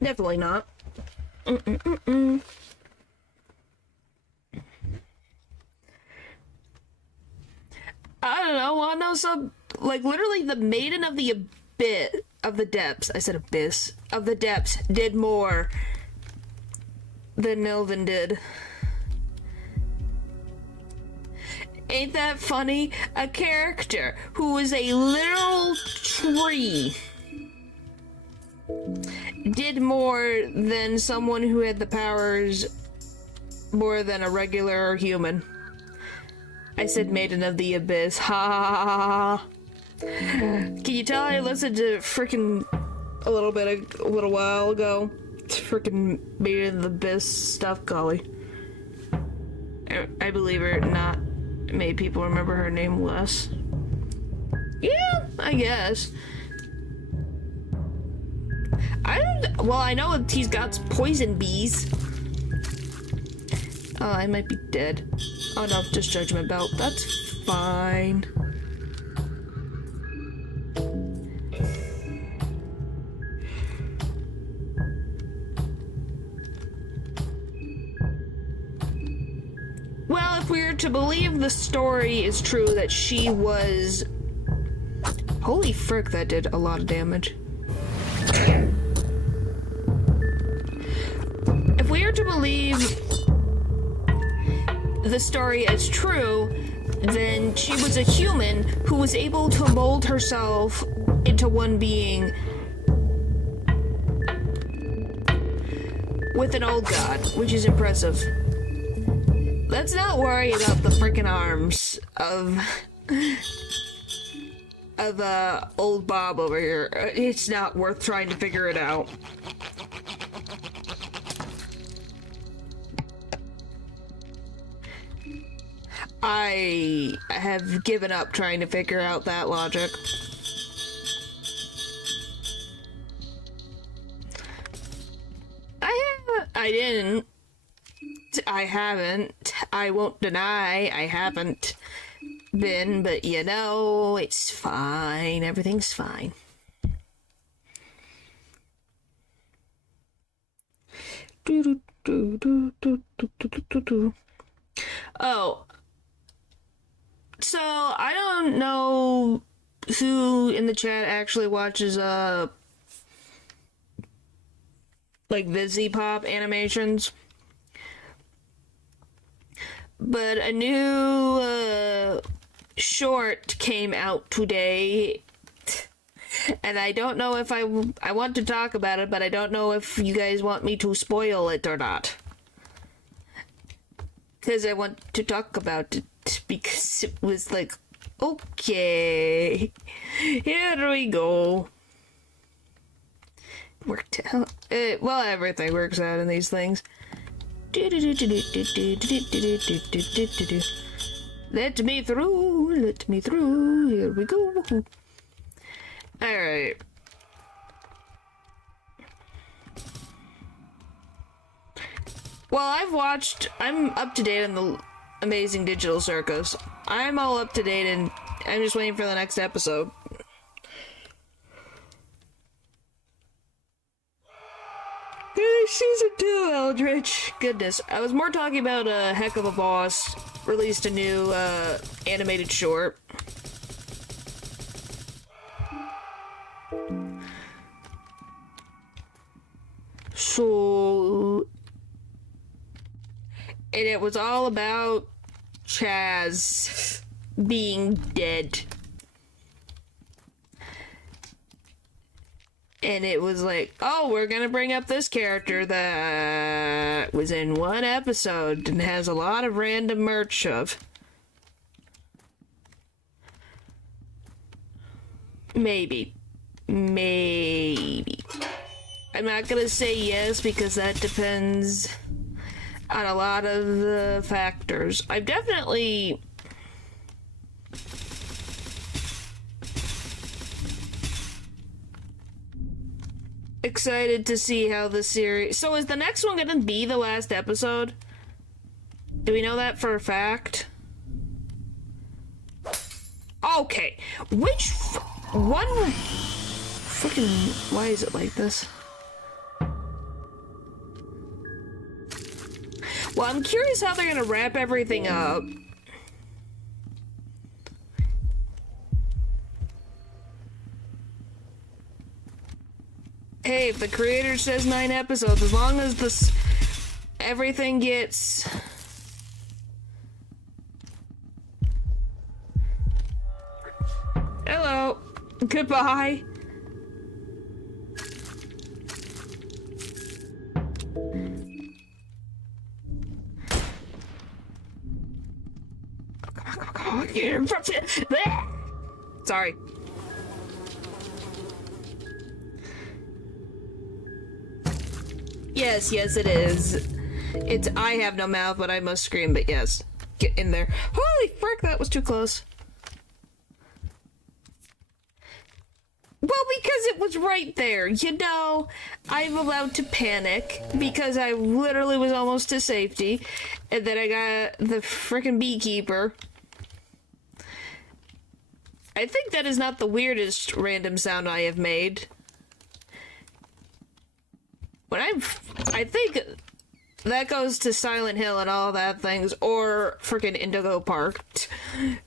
Definitely not. I don't know, wanna know some, like, literally the Maiden of the Abyss, of the Depths, I said Abyss, of the Depths, did more than Melvin did. Ain't that funny? A character who is a literal tree did more than someone who had the powers more than a regular human. I said Maiden of the Abyss. Ha ha ha ha. Can you tell I listened to freaking a little while ago? freaking Made in the Abyss stuff, golly. I believe her not made people remember her name less. Yeah, I guess. I know he's got poison bees. Oh, I might be dead. Oh no, just judgment belt. That's fine. Well, if we are to believe the story is true that she was... Holy frick, that did a lot of damage. If we are to believe the story as true, then she was a human who was able to mold herself into one being with an old god, which is impressive. Let's not worry about the freaking arms of old Bob over here. It's not worth trying to figure it out. I have given up trying to figure out that logic. I haven't. I won't deny I haven't been, but you know, it's fine. Everything's fine. Oh. So, I don't know who in the chat actually watches, like, Vizzy Pop animations. But a new, short came out today, and I don't know if I want to talk about it, but I don't know if you guys want me to spoil it or not. Because I want to talk about it, because it was like, okay, here we go. Worked out. Well, everything works out in these things. Let me through, here we go. Alright. Well, I'm up to date on the Amazing Digital Circus. I'm all up to date and I'm just waiting for the next episode. Season 2, Eldritch. Goodness. I was more talking about Heck of a Boss released a new animated short. So... And it was all about Chaz being dead. And it was like, oh, we're gonna bring up this character that was in one episode and has a lot of random merch of. Maybe. I'm not gonna say yes because that depends on a lot of the factors. I've definitely... excited to see how the series... So is the next one gonna be the last episode? Do we know that for a fact? Okay. Which... one... Freaking... Why is it like this? Well, I'm curious how they're gonna wrap everything up. Hey, if the creator says 9 episodes, as long as this everything gets... Hello. Goodbye. Come on. Sorry. Yes, yes, it is. It's I have no mouth, but I must scream, but yes. Get in there. Holy frick, that was too close. Well, because it was right there. You know, I'm allowed to panic because I literally was almost to safety. And then I got the frickin' beekeeper. I think that is not the weirdest random sound I have made. I think that goes to Silent Hill and all that things, or frickin' Indigo Park.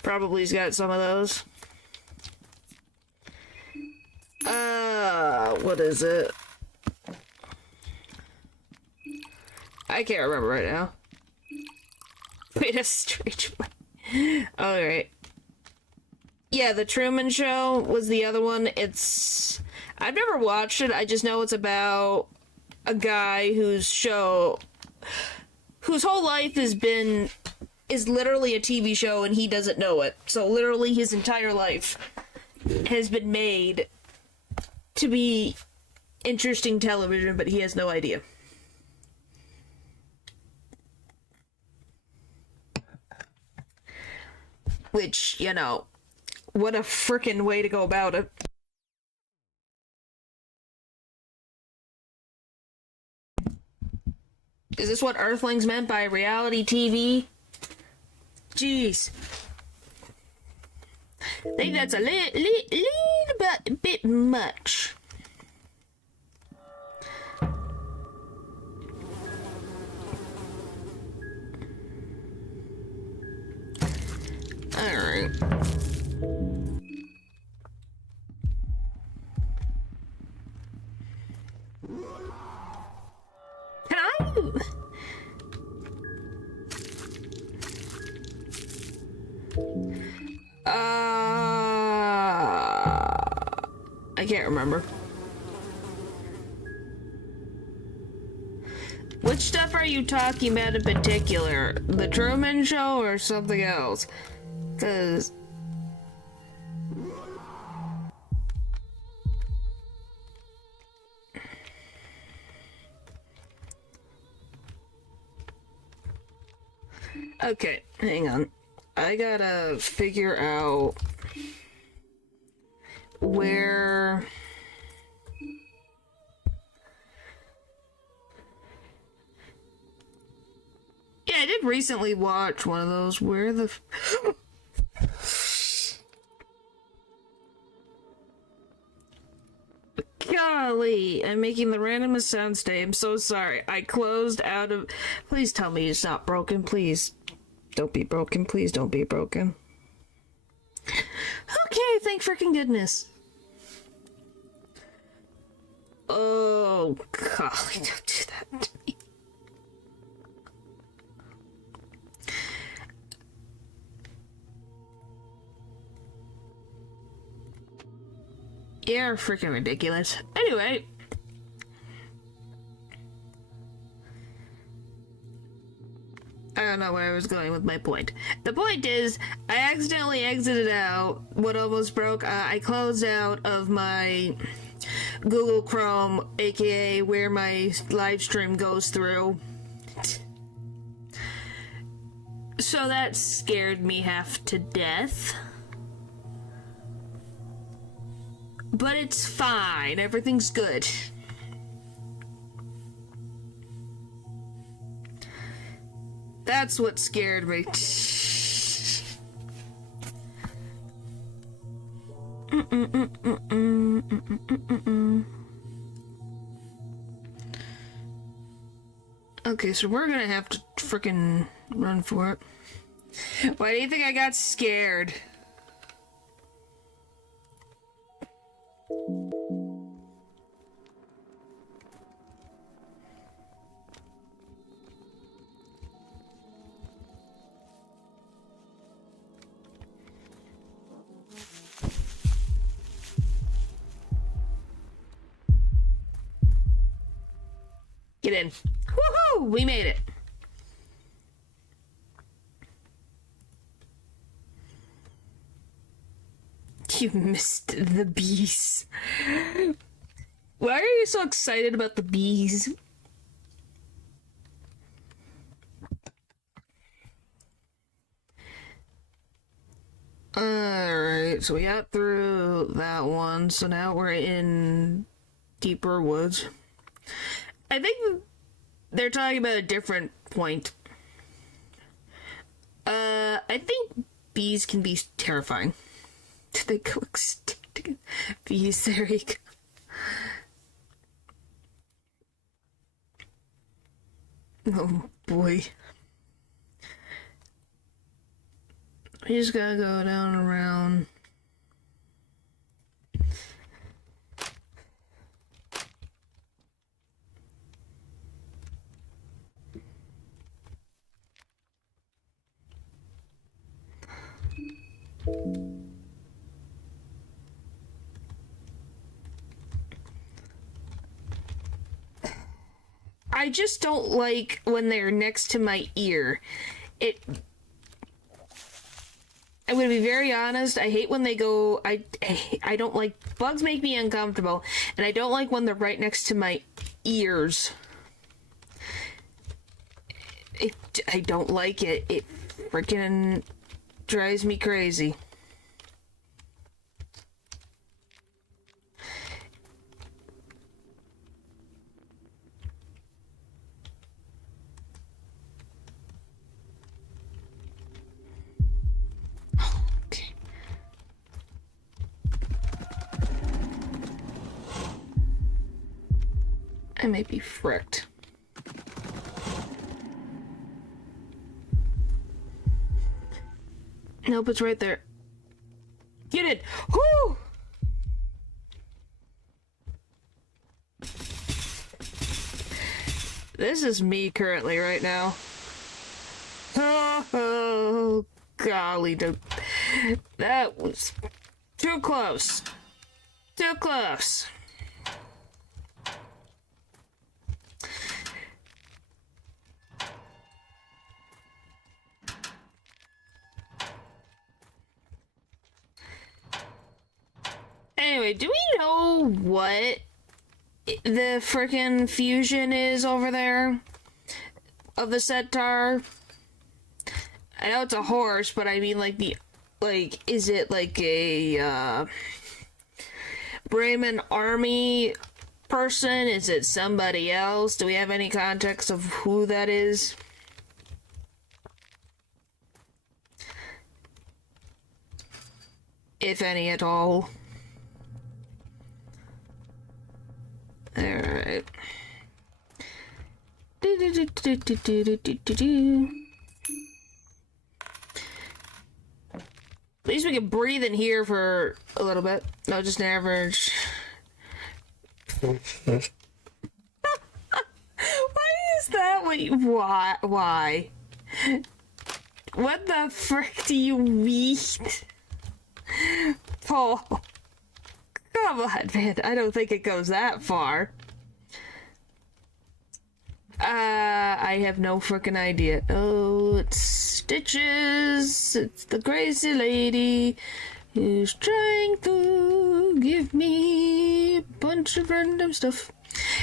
Probably's got some of those. What is it? I can't remember right now. Wait, a strange way. Alright. Yeah, The Truman Show was the other one. I've never watched it, I just know it's about a guy whose whole life is literally a TV show and he doesn't know it. So literally his entire life has been made to be interesting television, but he has no idea. Which, you know, what a frickin' way to go about it. Is this what Earthlings meant by reality TV? Jeez. I think that's a little bit much. Alright. Can I can't remember. Which stuff are you talking about in particular? The Truman Show or something else? 'Cause okay, hang on. I gotta figure out where... Yeah, I did recently watch one of those. Where the... Golly, I'm making the randomest sounds today. I'm so sorry. I closed out of... Please tell me it's not broken, please. Don't be broken, please don't be broken. Okay, thank freaking goodness. Oh, golly, don't do that to me. You're freaking ridiculous. Anyway. I don't know where I was going with my point. The point is, I accidentally exited out what almost broke. I closed out of my Google Chrome, aka where my live stream goes through. So that scared me half to death. But it's fine. Everything's good. That's what scared me. Okay, so we're gonna have to frickin' run for it. Why do you think I got scared? Get in. Woohoo! We made it. You missed the bees. Why are you so excited about the bees? Alright, so we got through that one, so now we're in deeper woods. I think they're talking about a different point. I think bees can be terrifying. They go extinct. Bees, there you go. Oh boy. We just gotta go down and around. I just don't like when they're next to my ear. I'm gonna be very honest. I hate when they go. I don't like bugs. Make me uncomfortable, and I don't like when they're right next to my ears. I don't like it. It freaking drives me crazy. I may be fricked. Nope, it's right there. Get it! Whoo! This is me currently right now. Oh, golly, dude. That was too close. Too close. Anyway, do we know what the frickin' fusion is over there? Of the centaur? I know it's a horse, but I mean is it like a, Brahmin army person? Is it somebody else? Do we have any context of who that is? If any at all. Alright. At least we can breathe in here for a little bit. No, just an average. Why is that what you... Why? What the frick do you mean? Paul. Come on, man. I don't think it goes that far. I have no frickin' idea. Oh, it's Stitches. It's the crazy lady who's trying to give me a bunch of random stuff.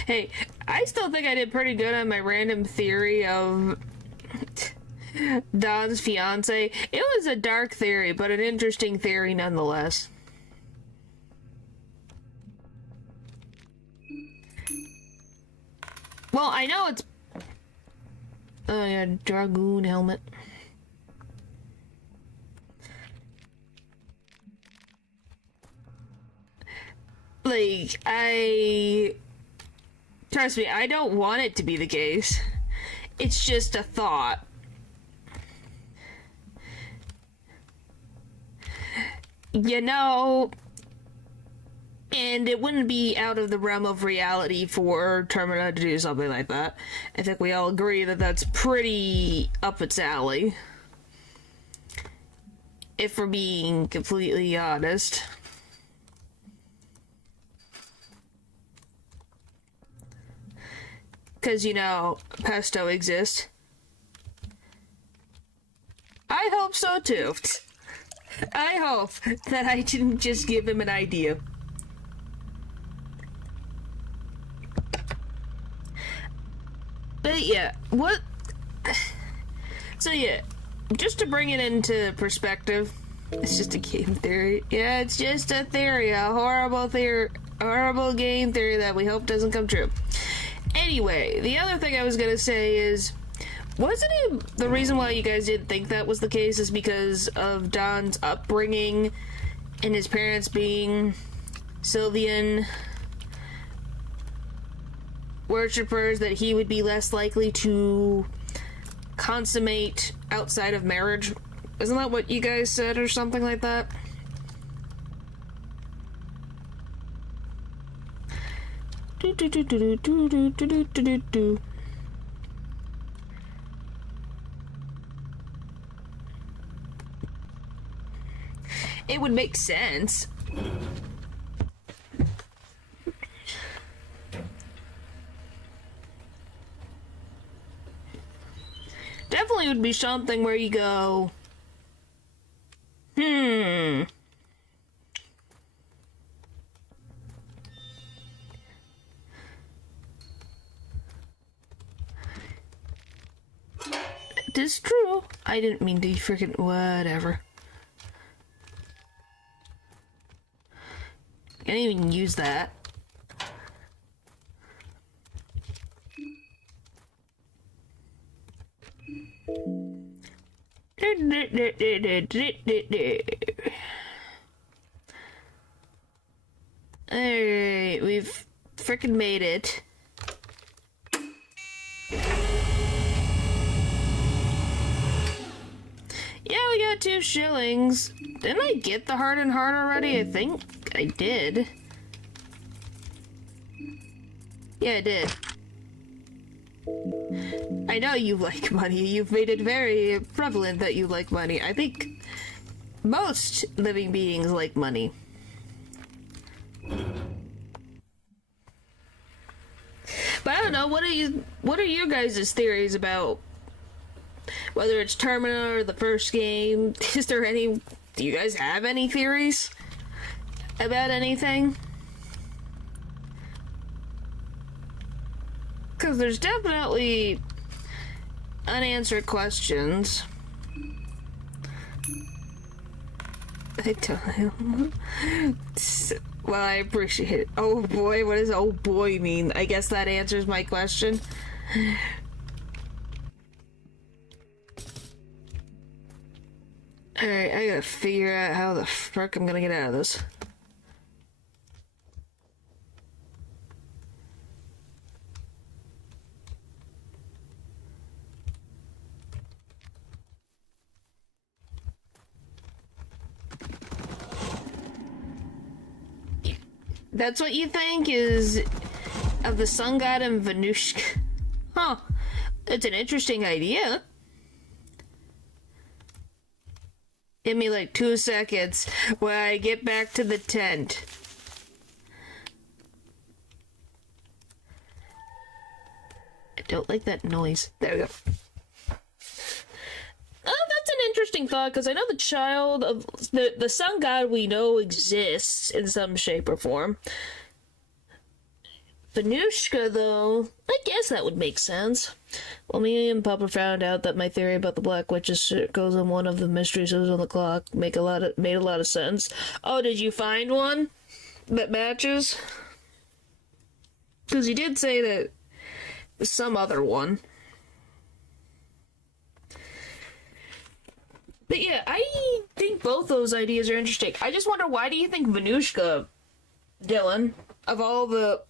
Hey, I still think I did pretty good on my random theory of Don's fiance. It was a dark theory, but an interesting theory nonetheless. Well, I know it's... Oh, yeah, Dragoon helmet. Like, trust me, I don't want it to be the case. It's just a thought. You know... And it wouldn't be out of the realm of reality for Termina to do something like that. I think we all agree that that's pretty up its alley. If we're being completely honest. Because, you know, pesto exists. I hope so too. I hope that I didn't just give him an idea. But yeah, what... So yeah, just to bring it into perspective, It's just a game theory. Yeah, it's just a theory. A horrible theory. A horrible game theory that we hope doesn't come true. Anyway, the other thing I was gonna say is, wasn't it the reason why you guys didn't think that was the case is because of Don's upbringing and his parents being Sylvian worshippers, that he would be less likely to consummate outside of marriage? Isn't that what you guys said or something like that? It would make sense. Definitely would be something where you go, It is true. I didn't mean to freaking whatever. Can't even use that. Alright, we've freaking made it. Yeah, we got 2 shillings. Didn't I get the heart and heart already? I think I did. Yeah, I did. I know you like money. You've made it very prevalent that you like money. I think most living beings like money. But I don't know, what are your guys' theories about whether it's Termina or the first game? Is there any, do you guys have any theories about anything? Because there's definitely unanswered questions. I don't. Well, I appreciate it. Oh boy, what does oh boy mean? I guess that answers my question. Alright, I gotta figure out how the frick I'm gonna get out of this. That's what you think is of the sun god and Venushka? Huh. It's an interesting idea. Give me like 2 seconds when I get back to the tent. I don't like that noise. There we go. Oh, that's an interesting thought, because I know the child of the sun god we know exists in some shape or form. Venushka, though, I guess that would make sense. Well, me and Papa found out that my theory about the Black Witch's goes on one of the mysteries on the clock made a lot of sense. Oh, did you find one that matches? Because you did say that there's some other one. But yeah, I think both those ideas are interesting. I just wonder, why do you think Venushka, Dylan, of all the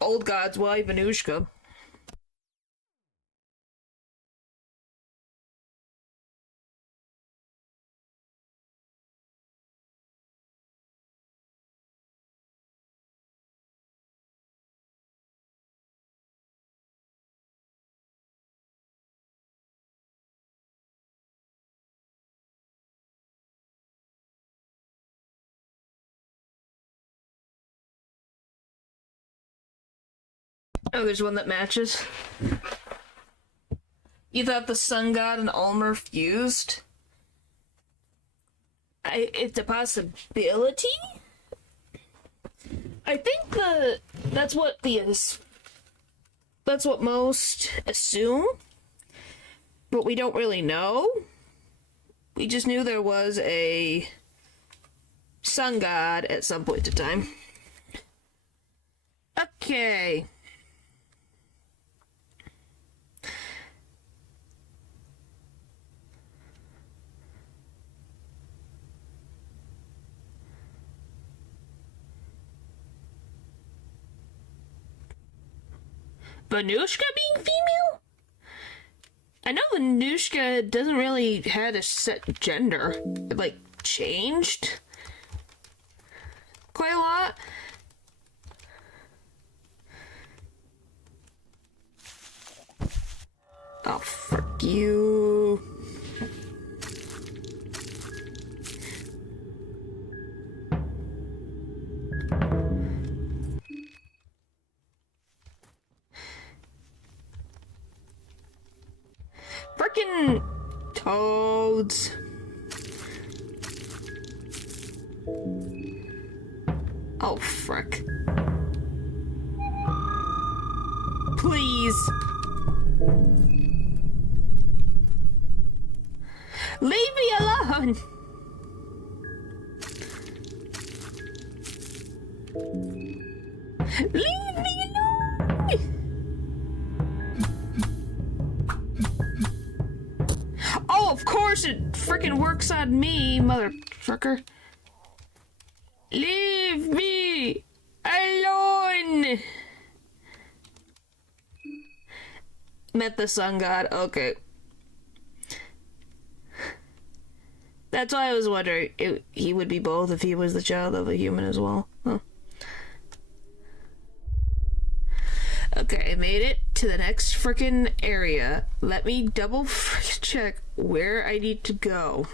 old gods, why Venushka? Oh, there's one that matches. You thought the sun god and Ulmer fused? It's a possibility? I think that's what most assume, but we don't really know. We just knew there was a sun god at some point in time. Okay. Venushka being female? I know Venushka doesn't really have a set gender. It, like, changed quite a lot. Oh, fuck you. Frickin' toads. Oh, frick. Please. Leave me alone. Leave me alone. Oh, of course it frickin' works on me, motherfucker. Leave me alone. Met the sun god. Okay. That's why I was wondering. He would be both if he was the child of a human as well. Huh. Okay, I made it to the next frickin' area. Let me double frickin' check where I need to go.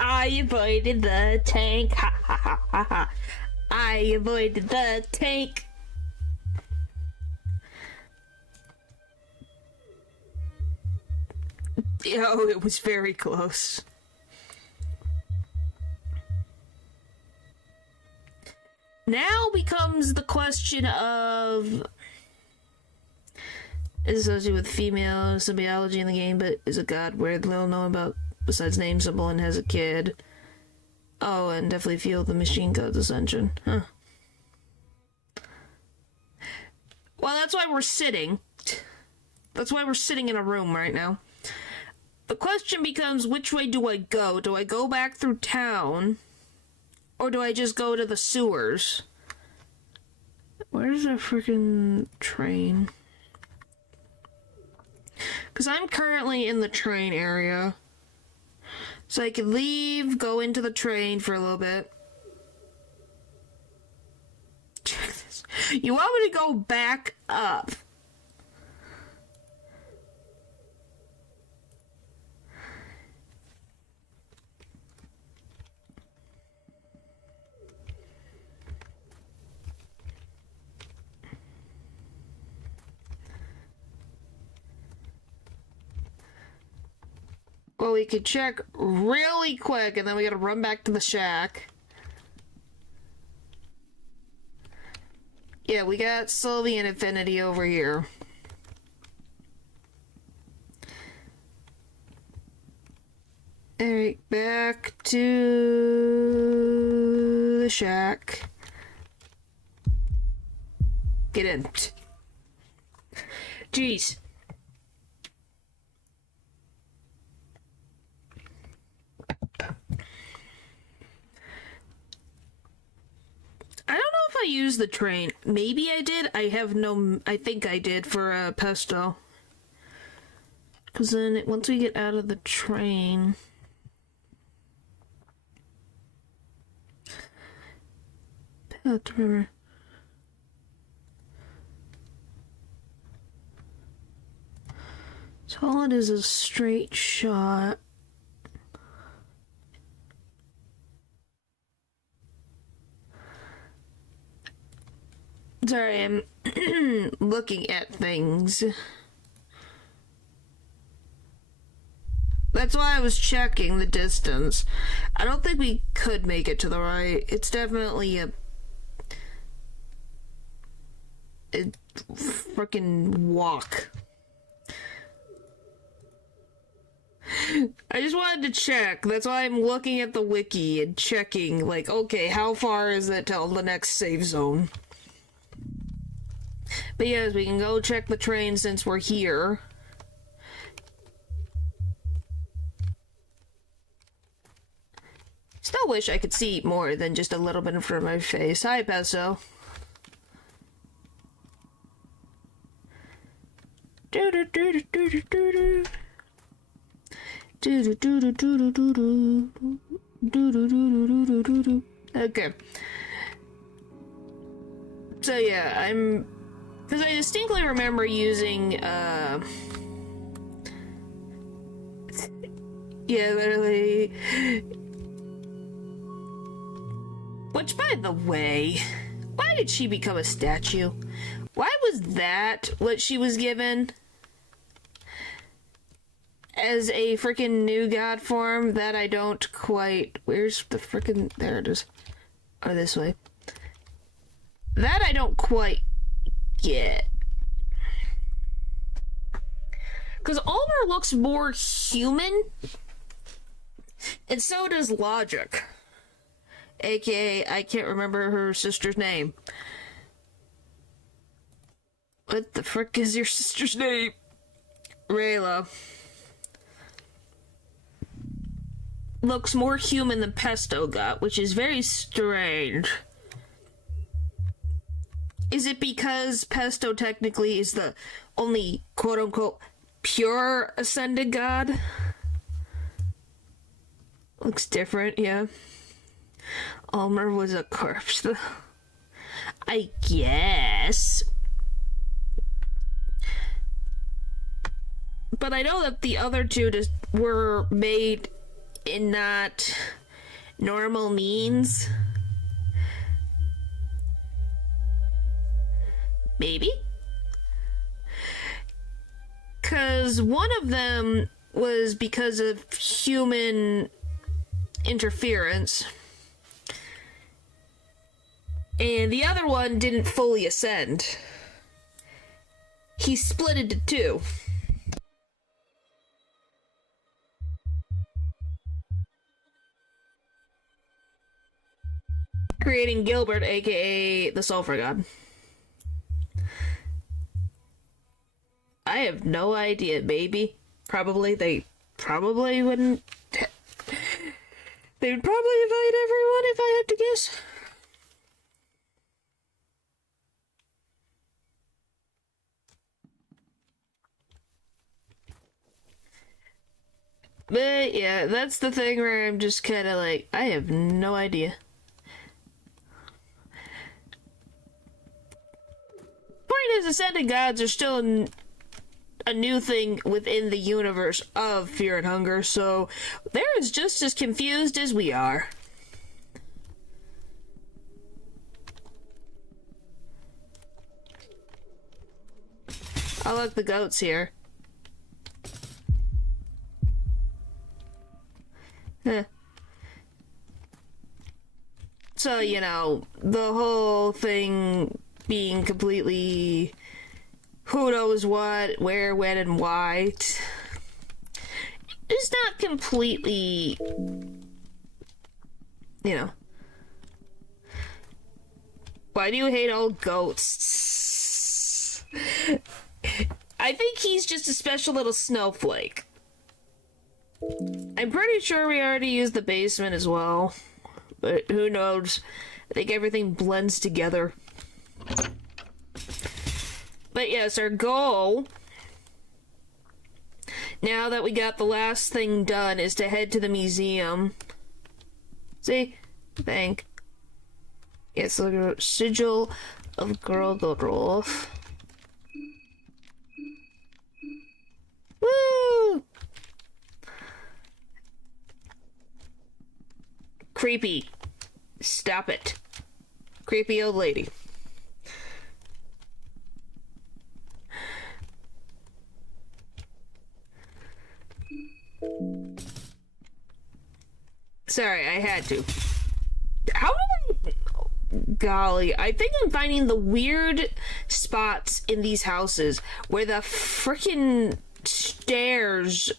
I avoided the tank. Ha ha ha ha ha. I avoided the tank. Oh, it was very close. Now becomes the question of, is associated with female symbology in the game, but is a god weird little known about besides name, symbol, and has a kid. Oh, and definitely feel the machine god's ascension. Huh. Well, that's why we're sitting. That's why we're sitting in a room right now. The question becomes, which way do I go? Do I go back through town? Or do I just go to the sewers? Where's the freaking train? Because I'm currently in the train area. So I could leave, go into the train for a little bit. Check this. You want me to go back up? Well, we could check really quick, and then we gotta run back to the shack. Yeah, we got Sylvie and Infinity over here. Alright, back to the shack. Get in. Jeez. I don't know if I use the train. Maybe I did. I think I did for pesto. Because then once we get out of the train... Path river. So all it is a straight shot. Sorry, I'm looking at things. That's why I was checking the distance. I don't think we could make it to the right. It's definitely a freaking walk. I just wanted to check. That's why I'm looking at the wiki and checking, like, okay, how far is it till the next save zone? But yes, we can go check the train since we're here. Still wish I could see more than just a little bit in front of my face. Hi, Peso. Okay. So yeah, because I distinctly remember using, yeah, literally. Which, by the way, why did she become a statue? Why was that what she was given? As a freaking new god form that I don't quite... Where's the freaking... There it is. Oh, this way. That I don't quite get. Because Ulmer looks more human. And so does Logic. AKA, I can't remember her sister's name. What the frick is your sister's name? Rayla. Looks more human than Pesto got, which is very strange. Is it because Pesto technically is the only quote-unquote pure ascended god? Looks different, yeah. Ulmer was a corpse, though. I guess. But I know that the other two just were made in not normal means. Maybe? Because one of them was because of human interference. And the other one didn't fully ascend. He split into two. Creating Gilbert, aka the Sulphur God. I have no idea, maybe. They probably wouldn't... They would probably invite everyone if I had to guess. But yeah, that's the thing where I'm just kind of like, I have no idea. Point is, ascended gods are still a new thing within the universe of Fear and Hunger, so they're just as confused as we are. Oh look, the goat's here. Huh. So, you know, the whole thing being completely who knows what, where, when, and why. It's not completely, you know. Why do you hate all ghosts? I think he's just a special little snowflake. I'm pretty sure we already used the basement as well, but who knows. I think everything blends together. But yes, our goal, now that we got the last thing done, is to head to the museum. See? I think. Yes, look at Sigil of Gurgledorf. Woo! Creepy. Stop it. Creepy old lady. Sorry, I had to. How do I... Golly, I think I'm finding the weird spots in these houses where the frickin' stairs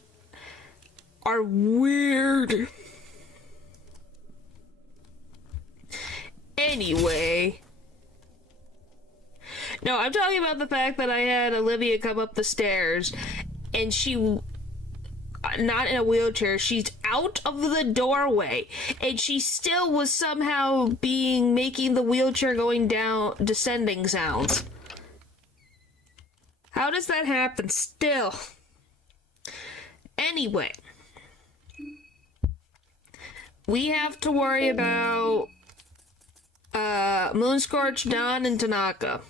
are weird. Anyway. No, I'm talking about the fact that I had Olivia come up the stairs and she... not in a wheelchair, she's out of the doorway, and she still was somehow making the wheelchair going down, descending sounds. How does that happen still? Anyway, we have to worry about Moonscorch, Dawn, and Tanaka.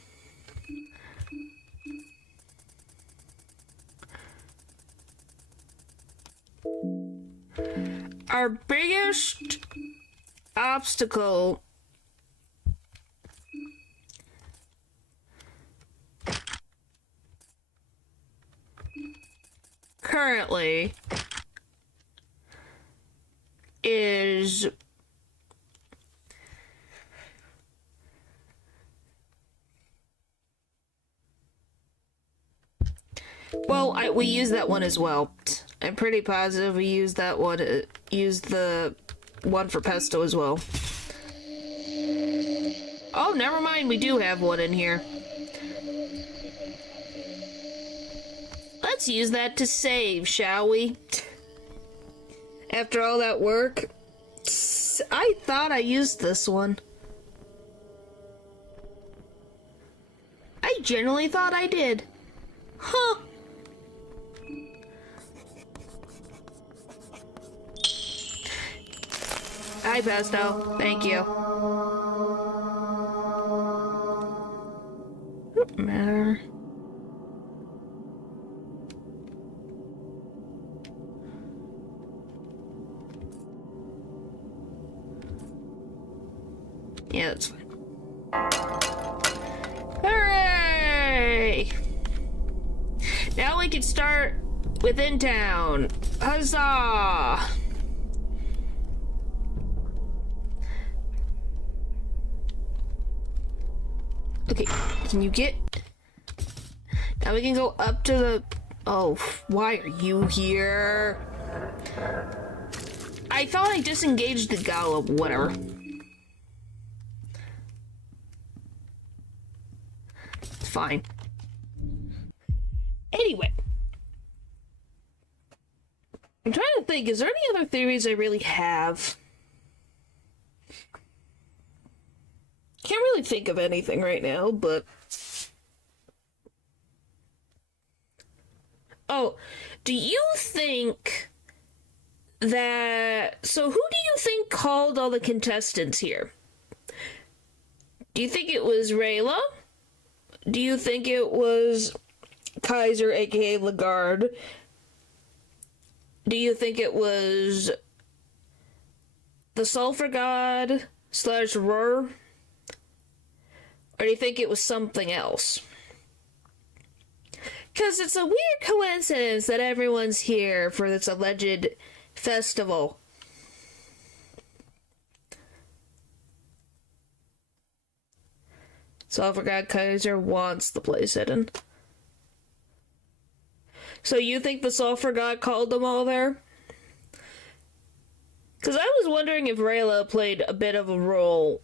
Our biggest obstacle currently is we use that one as well. I'm pretty positive we used that one. Used the one for pesto as well. Oh, never mind. We do have one in here. Let's use that to save, shall we? After all that work, I thought I used this one. I genuinely thought I did. Huh. Hi, Pesto. Thank you. Doesn't matter. Yeah, that's fine. Hooray! Now we can start within town. Huzzah! Okay, can you get... Now we can go up to the... Oh, why are you here? I thought I disengaged the Golem, whatever. It's fine. Anyway. I'm trying to think, is there any other theories I really have? Can't really think of anything right now, but... Oh, do you think that... So who do you think called all the contestants here? Do you think it was Rayla? Do you think it was Kaiser, aka Lagarde? Do you think it was the Sulphur God / Roar? Or do you think it was something else? Because it's a weird coincidence that everyone's here for this alleged festival. Sulphur God Kaiser wants the place hidden. So you think the Sulphur God called them all there? Because I was wondering if Rayla played a bit of a role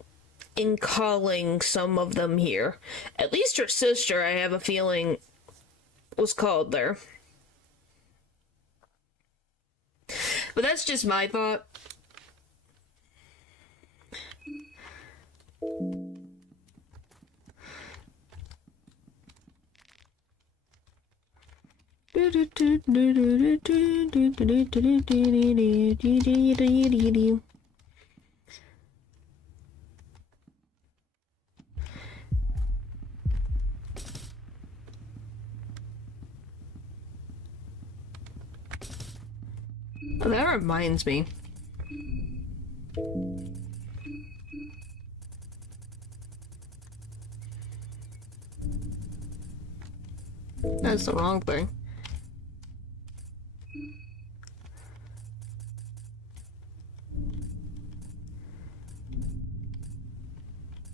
in calling some of them here. At least her sister, I have a feeling, was called there. But that's just my thought. Oh, that reminds me. That's the wrong thing.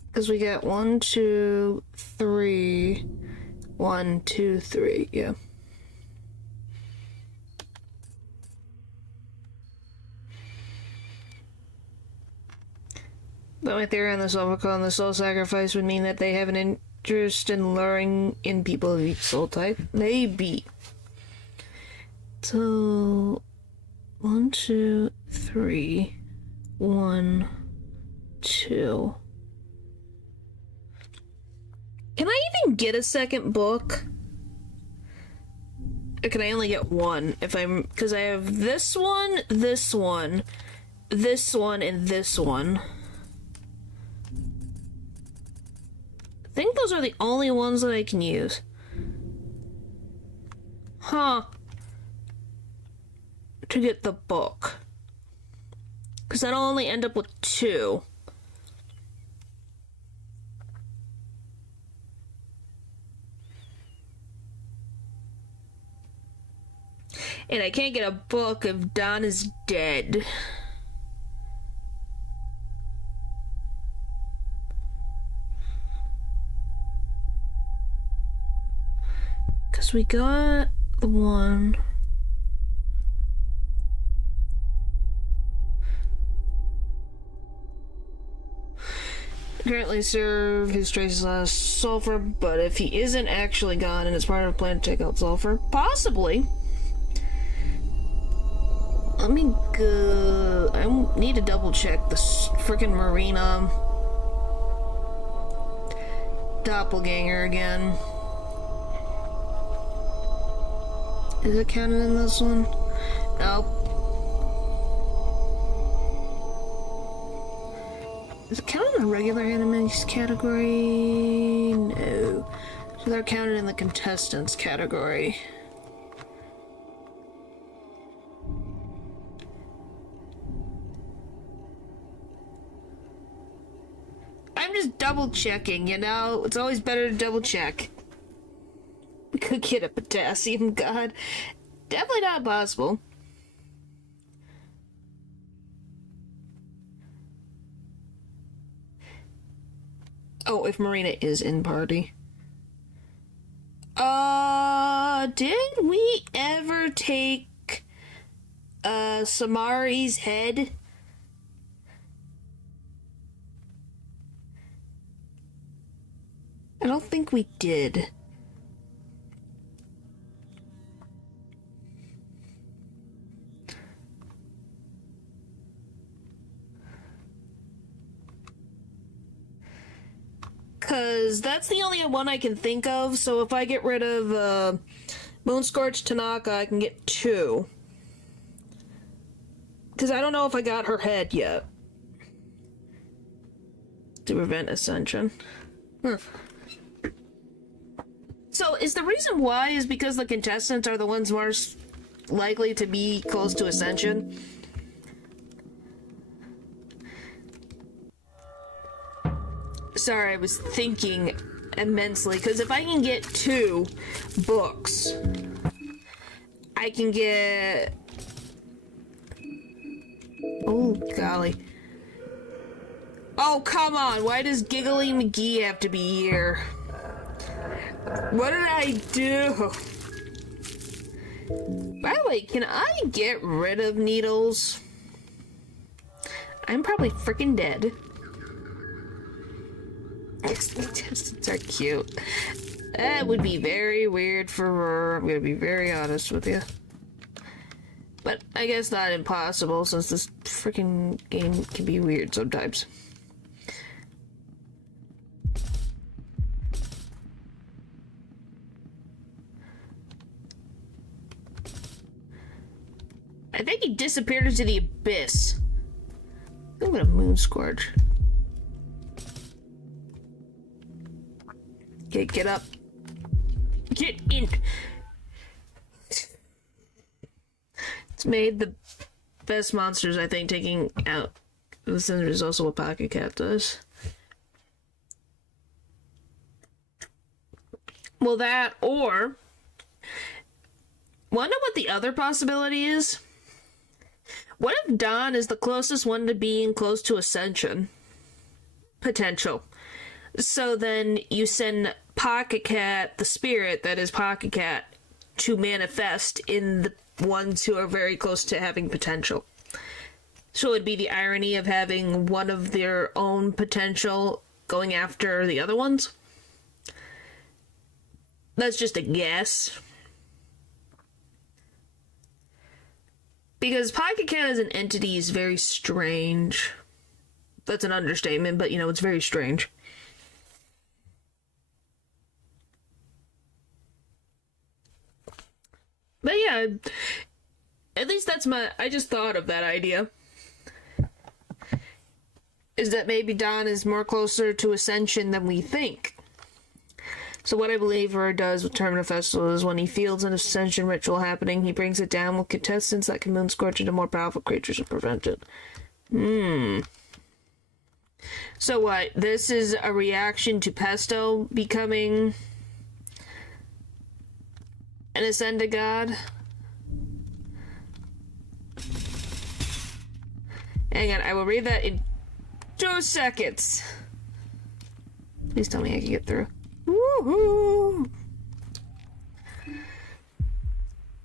Because we get 1, 2, 3. 1, 2, 3, yeah. But my theory on the soul recall and the soul sacrifice would mean that they have an interest in luring in people of each soul type. Maybe. So 1, 2, 3. 1, 2. Can I even get a second book? Or can I only get one if I'm... Because I have this one, this one, this one, and this one. I think those are the only ones that I can use. Huh. To get the book. Because then I'll only end up with 2. And I can't get a book if Don is dead. Because we got the one. Currently serve his traces as sulfur, but if he isn't actually gone and it's part of a plan to take out sulfur, possibly. Let me go. I need to double check this freaking Marina doppelganger again. Is it counted in this one? Nope. Is it counted in the regular enemies category? No. So they're counted in the contestants category. I'm just double checking, you know? It's always better to double check. We could get a potassium god. Definitely not possible. Oh, if Marina is in party. Did we ever take, Samari's head? I don't think we did. Because that's the only one I can think of, so if I get rid of Moonscorch Tanaka, I can get 2. Because I don't know if I got her head yet. To prevent Ascension. So, is the reason why is because the contestants are the ones most likely to be close to Ascension? Sorry, I was thinking immensely, because if I can get 2 books, I can get... Oh, golly. Oh, come on, why does Giggly McGee have to be here? What did I do? By the way, can I get rid of needles? I'm probably freaking dead. Yes, the contestants are cute. That would be very weird for her. I'm gonna be very honest with you. But I guess not impossible, since this freaking game can be weird sometimes. think he disappeared into the abyss. Look at a moon scourge. Okay, get up. Get in. It's made the best monsters, I think, taking out the center is also what Pocket Cat does. Well, that, or wanna know what the other possibility is? What if Dawn is the closest one to being close to ascension? Potential. So then you send Pocket Cat, the spirit that is Pocket Cat, to manifest in the ones who are very close to having potential. So it would be the irony of having one of their own potential going after the other ones. That's just a guess. Because Pocket Cat as an entity is very strange. That's an understatement, but it's very strange. But yeah, at least I just thought of that idea. Is that maybe Dawn is more closer to ascension than we think. So what I believe Ver does with Termina Festival is when he feels an ascension ritual happening, he brings it down with contestants that can moon scorch into more powerful creatures to prevent it. So what? This is a reaction to Pesto becoming an ascended god? Hang on, I will read that in 2 seconds. Please tell me I can get through. Woohoo!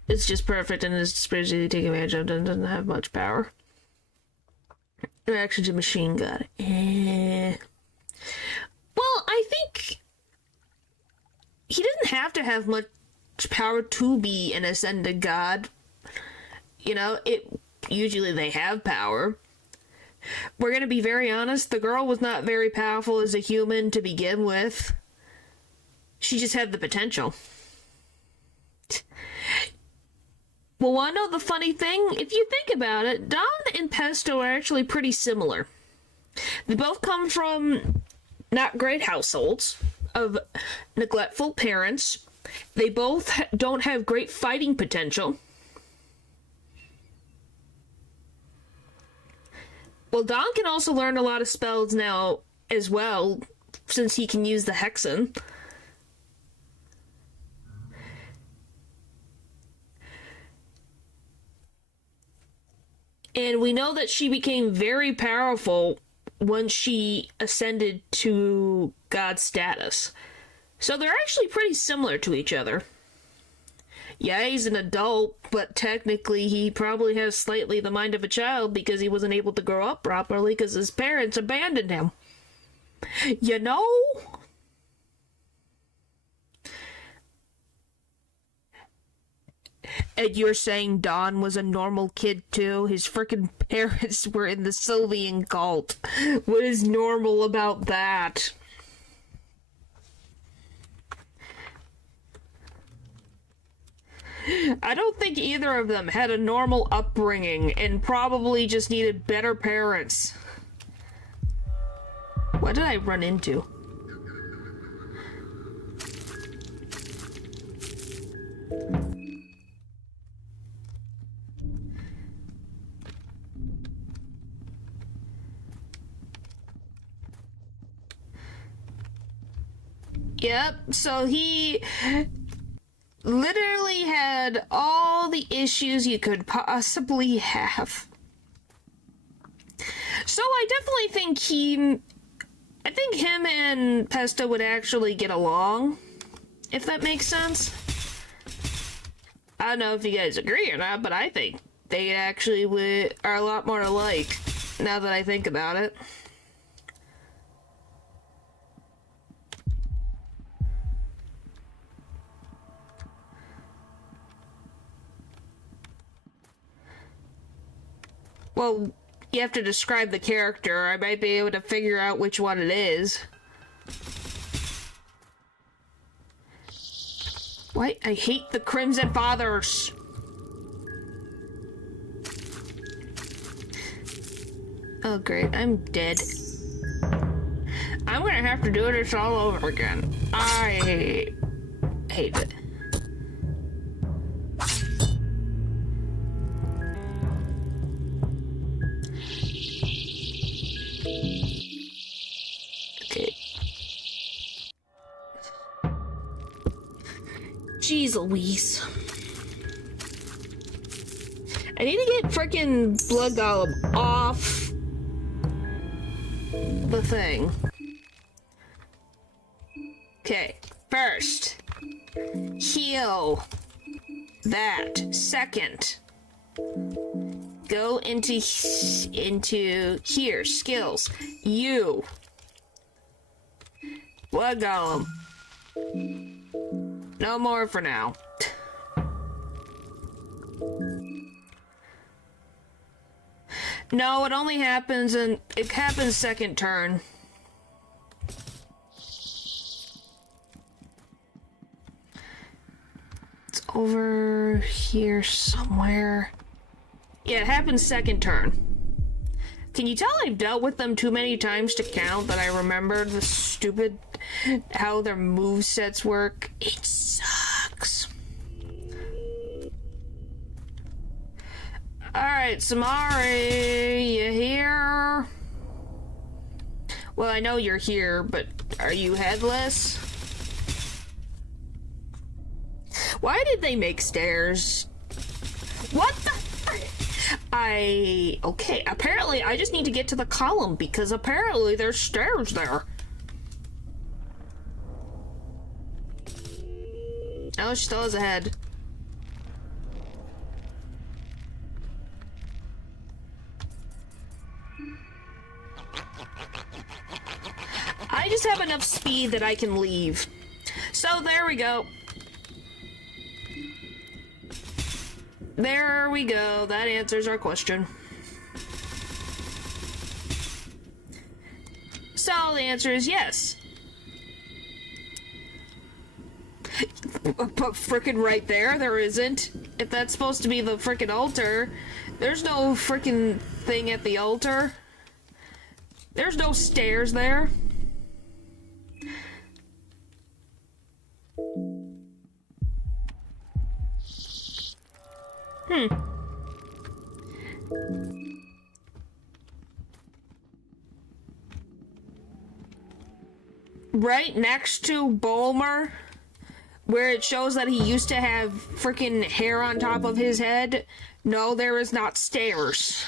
It's just perfect and is spiritually taken advantage of and doesn't have much power. Reaction to machine god. Well, I think he doesn't have to have much power to be an ascended god. Usually they have power. We're gonna be very honest, the girl was not very powerful as a human to begin with. She just had the potential. Well, wanna know the funny thing? If you think about it, Dawn and Pesto are actually pretty similar. They both come from not great households of neglectful parents. They both don't have great fighting potential. Well, Dawn can also learn a lot of spells now as well, since he can use the Hexen. And we know that she became very powerful once she ascended to god status. So they're actually pretty similar to each other. Yeah, he's an adult, but technically he probably has slightly the mind of a child because he wasn't able to grow up properly because his parents abandoned him. And you're saying Dawn was a normal kid too? His frickin' parents were in the Sylvian cult. What is normal about that? I don't think either of them had a normal upbringing and probably just needed better parents. What did I run into? Yep, so he literally had all the issues you could possibly have. So I definitely think I think him and Pesto would actually get along, if that makes sense. I don't know if you guys agree or not, but I think they actually are a lot more alike, now that I think about it. Well, you have to describe the character. I might be able to figure out which one it is. Why? I hate the Crimson Fathers. Oh great, I'm dead. I'm gonna have to do this all over again. I hate it. Okay. Jeez Louise. I need to get frickin' Blood Golem off the thing. Okay, first, heal that. Second, go into here, skills. You. Blood Golem. No more for now. No, it only happens it happens second turn. It's over here somewhere. Yeah, it happens second turn. Can you tell I've dealt with them too many times to count that I remember the stupid how their movesets work? It sucks. Alright, Samari, you here? Well, I know you're here, but are you headless? Why did they make stairs? What the frick? Okay, apparently I just need to get to the column because apparently there's stairs there. Oh, she still has a head. I just have enough speed that I can leave. So there we go. There we go. That answers our question. So the answer is yes. But frickin' right there isn't. If that's supposed to be the frickin' altar, there's no frickin' thing at the altar. There's no stairs there. Right next to Bulmer, where it shows that he used to have freaking hair on top of his head. No, there is not stairs.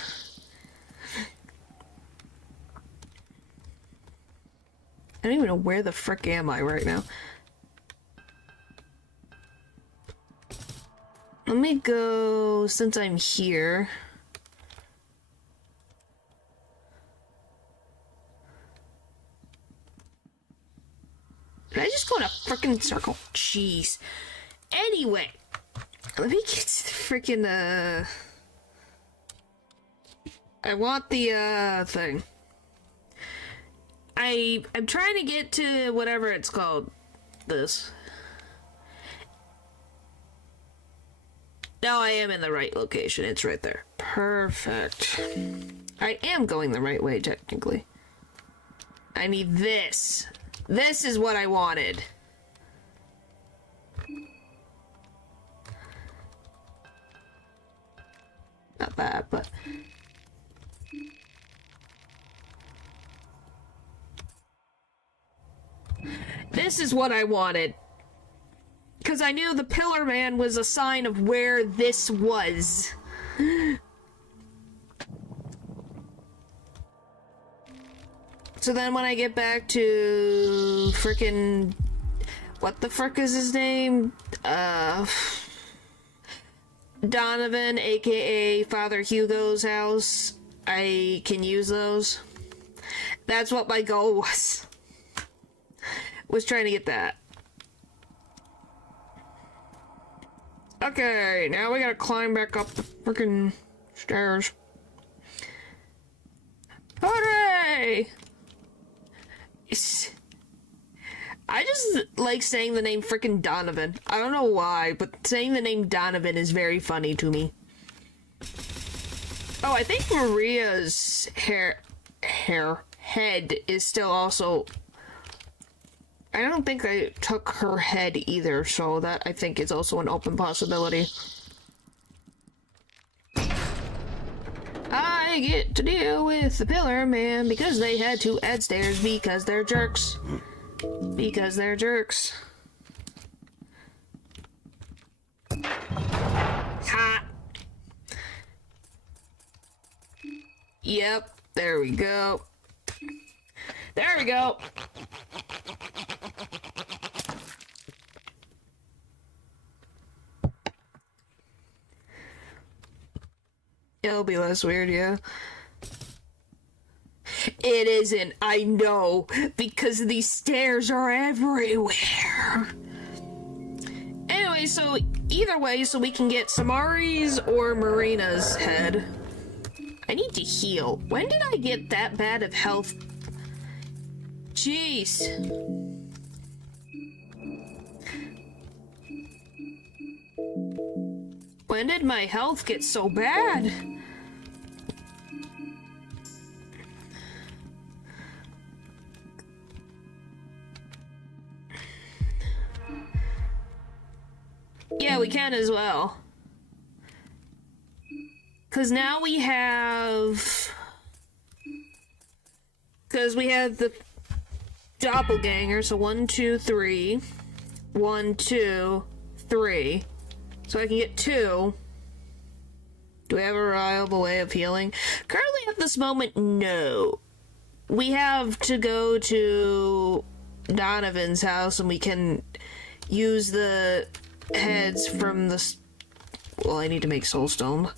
I don't even know where the frick am I right now. Let me go, since I'm here. Did I just go in a frickin' circle? Jeez. Anyway, let me get to the frickin', I want the, thing. I'm trying to get to whatever it's called. This. No, I am in the right location. It's right there. Perfect. I am going the right way, technically. I need this. This is what I wanted. Not that, but... This is what I wanted. Because I knew the Pillar Man was a sign of where this was. So then when I get back to frickin' what the frick is his name? Donovan, aka Father Hugo's house, I can use those. That's what my goal was. Was trying to get that. Okay, now we gotta climb back up the frickin' stairs. Hooray! I just like saying the name frickin' Donovan. I don't know why, but saying the name Donovan is very funny to me. Oh, I think Maria's hair... her head is still also... I don't think I took her head either, so that I think is also an open possibility. I get to deal with the Pillar Man because they had to add stairs because they're jerks. Because they're jerks. Ha! Yep, there we go. There we go. It'll be less weird, yeah. It isn't, I know, because these stairs are everywhere. Anyway, so either way, so we can get Samari's or Marina's head. I need to heal. When did I get that bad of health? Jeez. When did my health get so bad? Yeah, we can as well. 'Cause now we have... Because we have the doppelganger, so 1, 2, 3. 1, 2, 3. So I can get 2. Do we have a reliable way of healing? Currently at this moment, no. We have to go to Donovan's house and we can use the heads from the... Well, I need to make soulstone.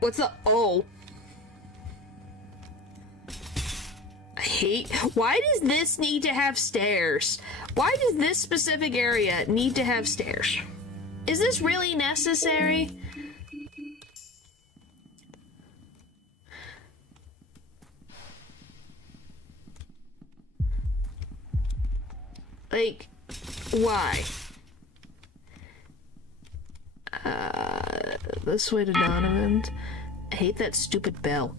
What's the... Oh. I hate... Why does this need to have stairs? Why does this specific area need to have stairs? Is this really necessary? Like, why? This way to Donovan. I hate that stupid bell.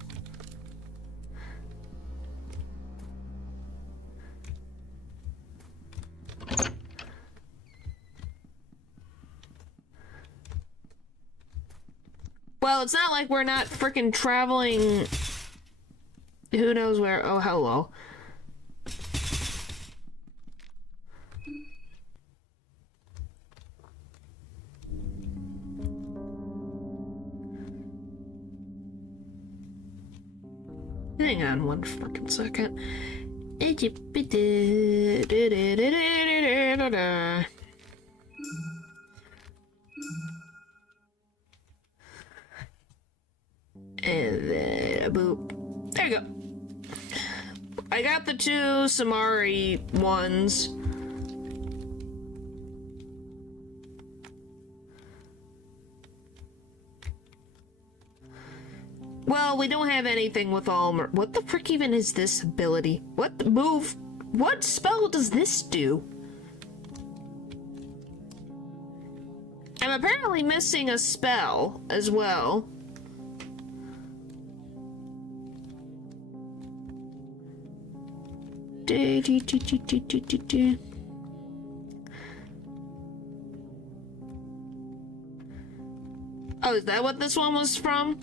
Well, it's not like we're not freaking traveling who knows where. Oh, hello. Hang on one freaking second. And then boop. There you go. I got the 2 Samari ones. Well, we don't have anything with all... What the frick even is this ability? What the move? What spell does this do? I'm apparently missing a spell as well. Oh, is that what this one was from?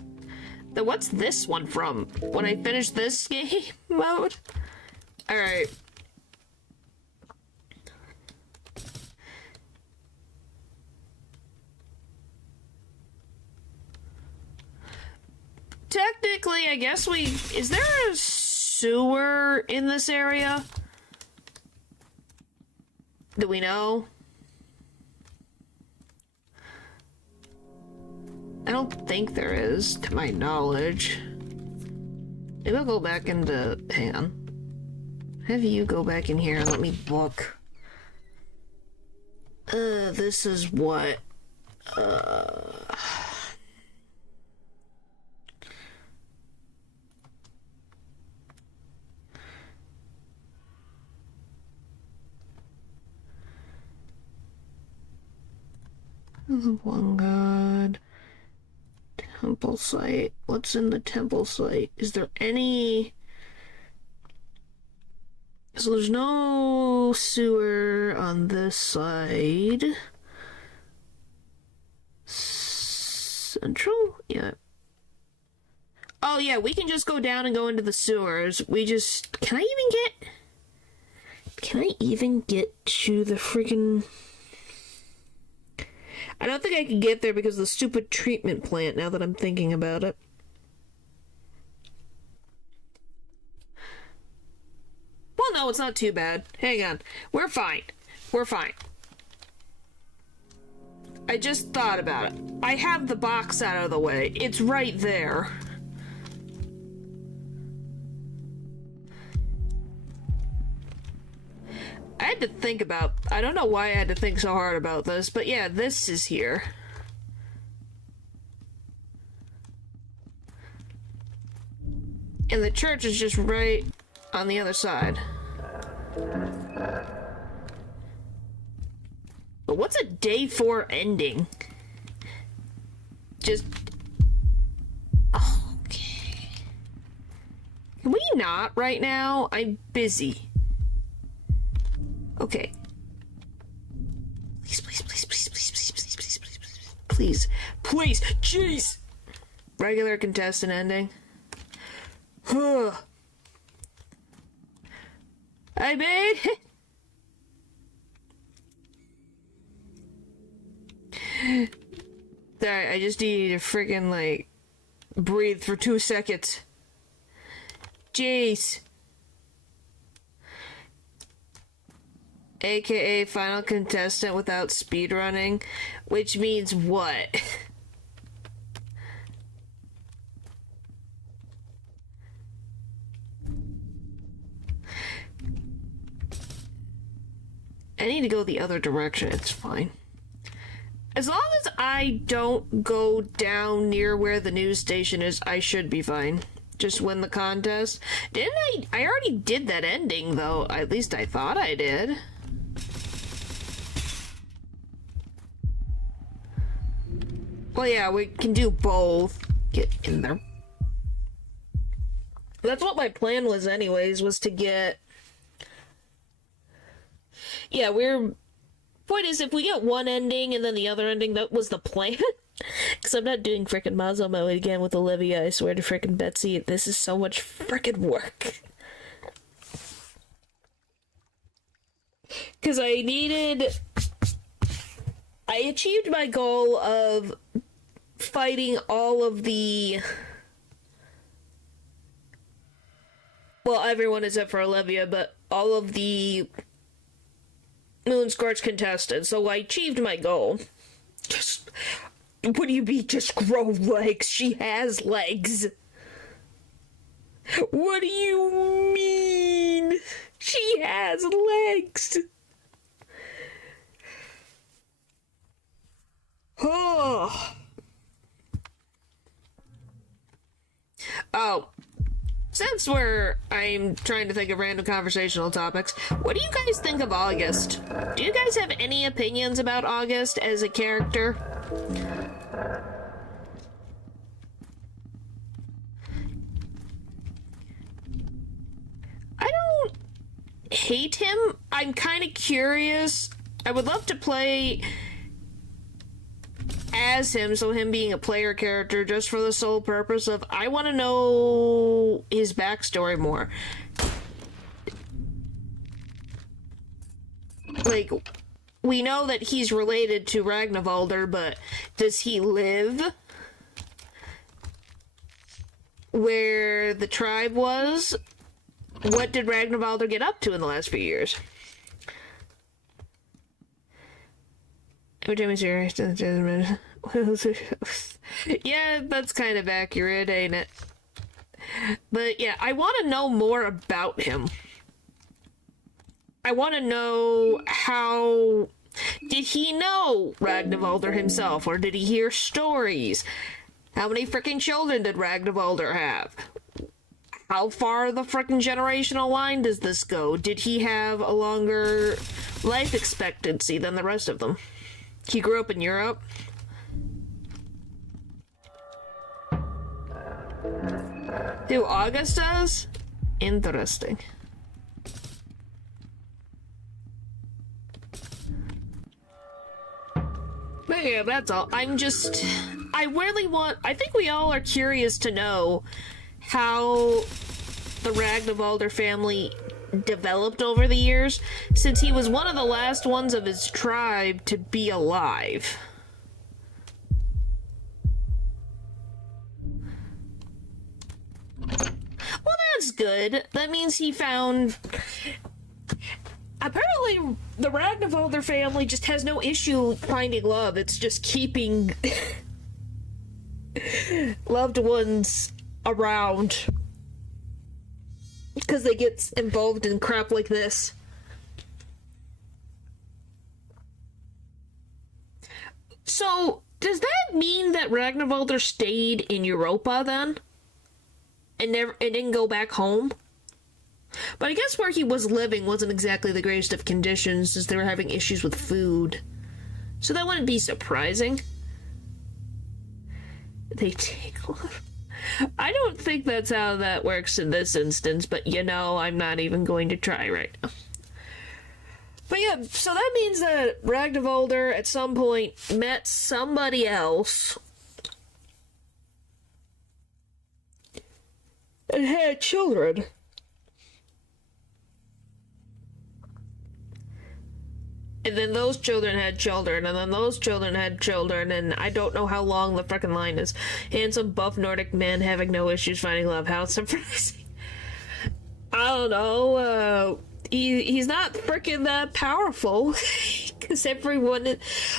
Then what's this one from? When I finish this game mode? Alright. Technically, I guess we... Is there a sewer in this area? Do we know? I don't think there is, to my knowledge. Maybe I'll go back into... Hang on. Have you go back in here and let me look. This is what... One god. Temple site. What's in the temple site? Is there any... So there's no sewer on this side. Central? Yeah. Oh yeah, we can just go down and go into the sewers. We just... Can I even get to the freaking... I don't think I can get there because of the stupid treatment plant, now that I'm thinking about it. Well, no, it's not too bad. Hang on. We're fine. We're fine. I just thought about it. I have the box out of the way. It's right there. I had to think about... I don't know why I had to think so hard about this, but yeah, this is here. And the church is just right on the other side. But what's a day 4 ending? Just... Okay. Can we not right now? I'm busy. Okay. Please, please, please, please, please, please, please, please, please, please, please, please, jeez! Regular contestant ending. Huh. I made it! Sorry, I just need to freaking, like, breathe for 2 seconds. Jeez. AKA final contestant without speedrunning, which means what? I need to go the other direction, it's fine. As long as I don't go down near where the news station is, I should be fine. Just win the contest. Didn't I? I already did that ending, though. At least I thought I did. Well, yeah, we can do both. Get in there. That's what my plan was anyways, was to get... Yeah, Point is, if we get one ending and then the other ending, that was the plan. Because I'm not doing frickin' Mazo mode again with Olivia, I swear to frickin' Betsy. This is so much frickin' work. Because I achieved my goal of fighting all of the... Well, everyone except for Olivia, but all of the Moonscorch contestants, so I achieved my goal. Just... What do you mean, just grow legs? She has legs. What do you mean? She has legs. Oh. Oh. Since I'm trying to think of random conversational topics, what do you guys think of August? Do you guys have any opinions about August as a character? I don't hate him. I'm kind of curious. I would love to play as him, so him being a player character, just for the sole purpose of I want to know his backstory more. Like, we know that he's related to Ragnvaldr, but does he live where the tribe was? What did Ragnvaldr get up to in the last few years? Yeah, that's kind of accurate, ain't it? But yeah, I want to know more about him. I want to know how... Did he know Ragnvaldr himself, or did he hear stories? How many freaking children did Ragnvaldr have? How far the frickin' generational line does this go? Did he have a longer life expectancy than the rest of them? He grew up in Europe. Who August does? Interesting. But yeah, that's all. I think we all are curious to know how the Ragnvaldr family developed over the years, since he was one of the last ones of his tribe to be alive. Well, that's good. That means he found... Apparently, the Ragnvaldr family just has no issue finding love. It's just keeping loved ones around. Because they get involved in crap like this. So, does that mean that Ragnvaldr stayed in Europa then? And didn't go back home? But I guess where he was living wasn't exactly the greatest of conditions, as they were having issues with food. So that wouldn't be surprising. They take love. I don't think that's how that works in this instance, but you know, I'm not even going to try right now. But yeah, so that means that Ragnvaldr at some point met somebody else and had children. And then those children had children, and then those children had children, and I don't know how long the frickin' line is. Handsome, buff Nordic man having no issues finding love. How surprising. I don't know, he's not frickin' that powerful. Because a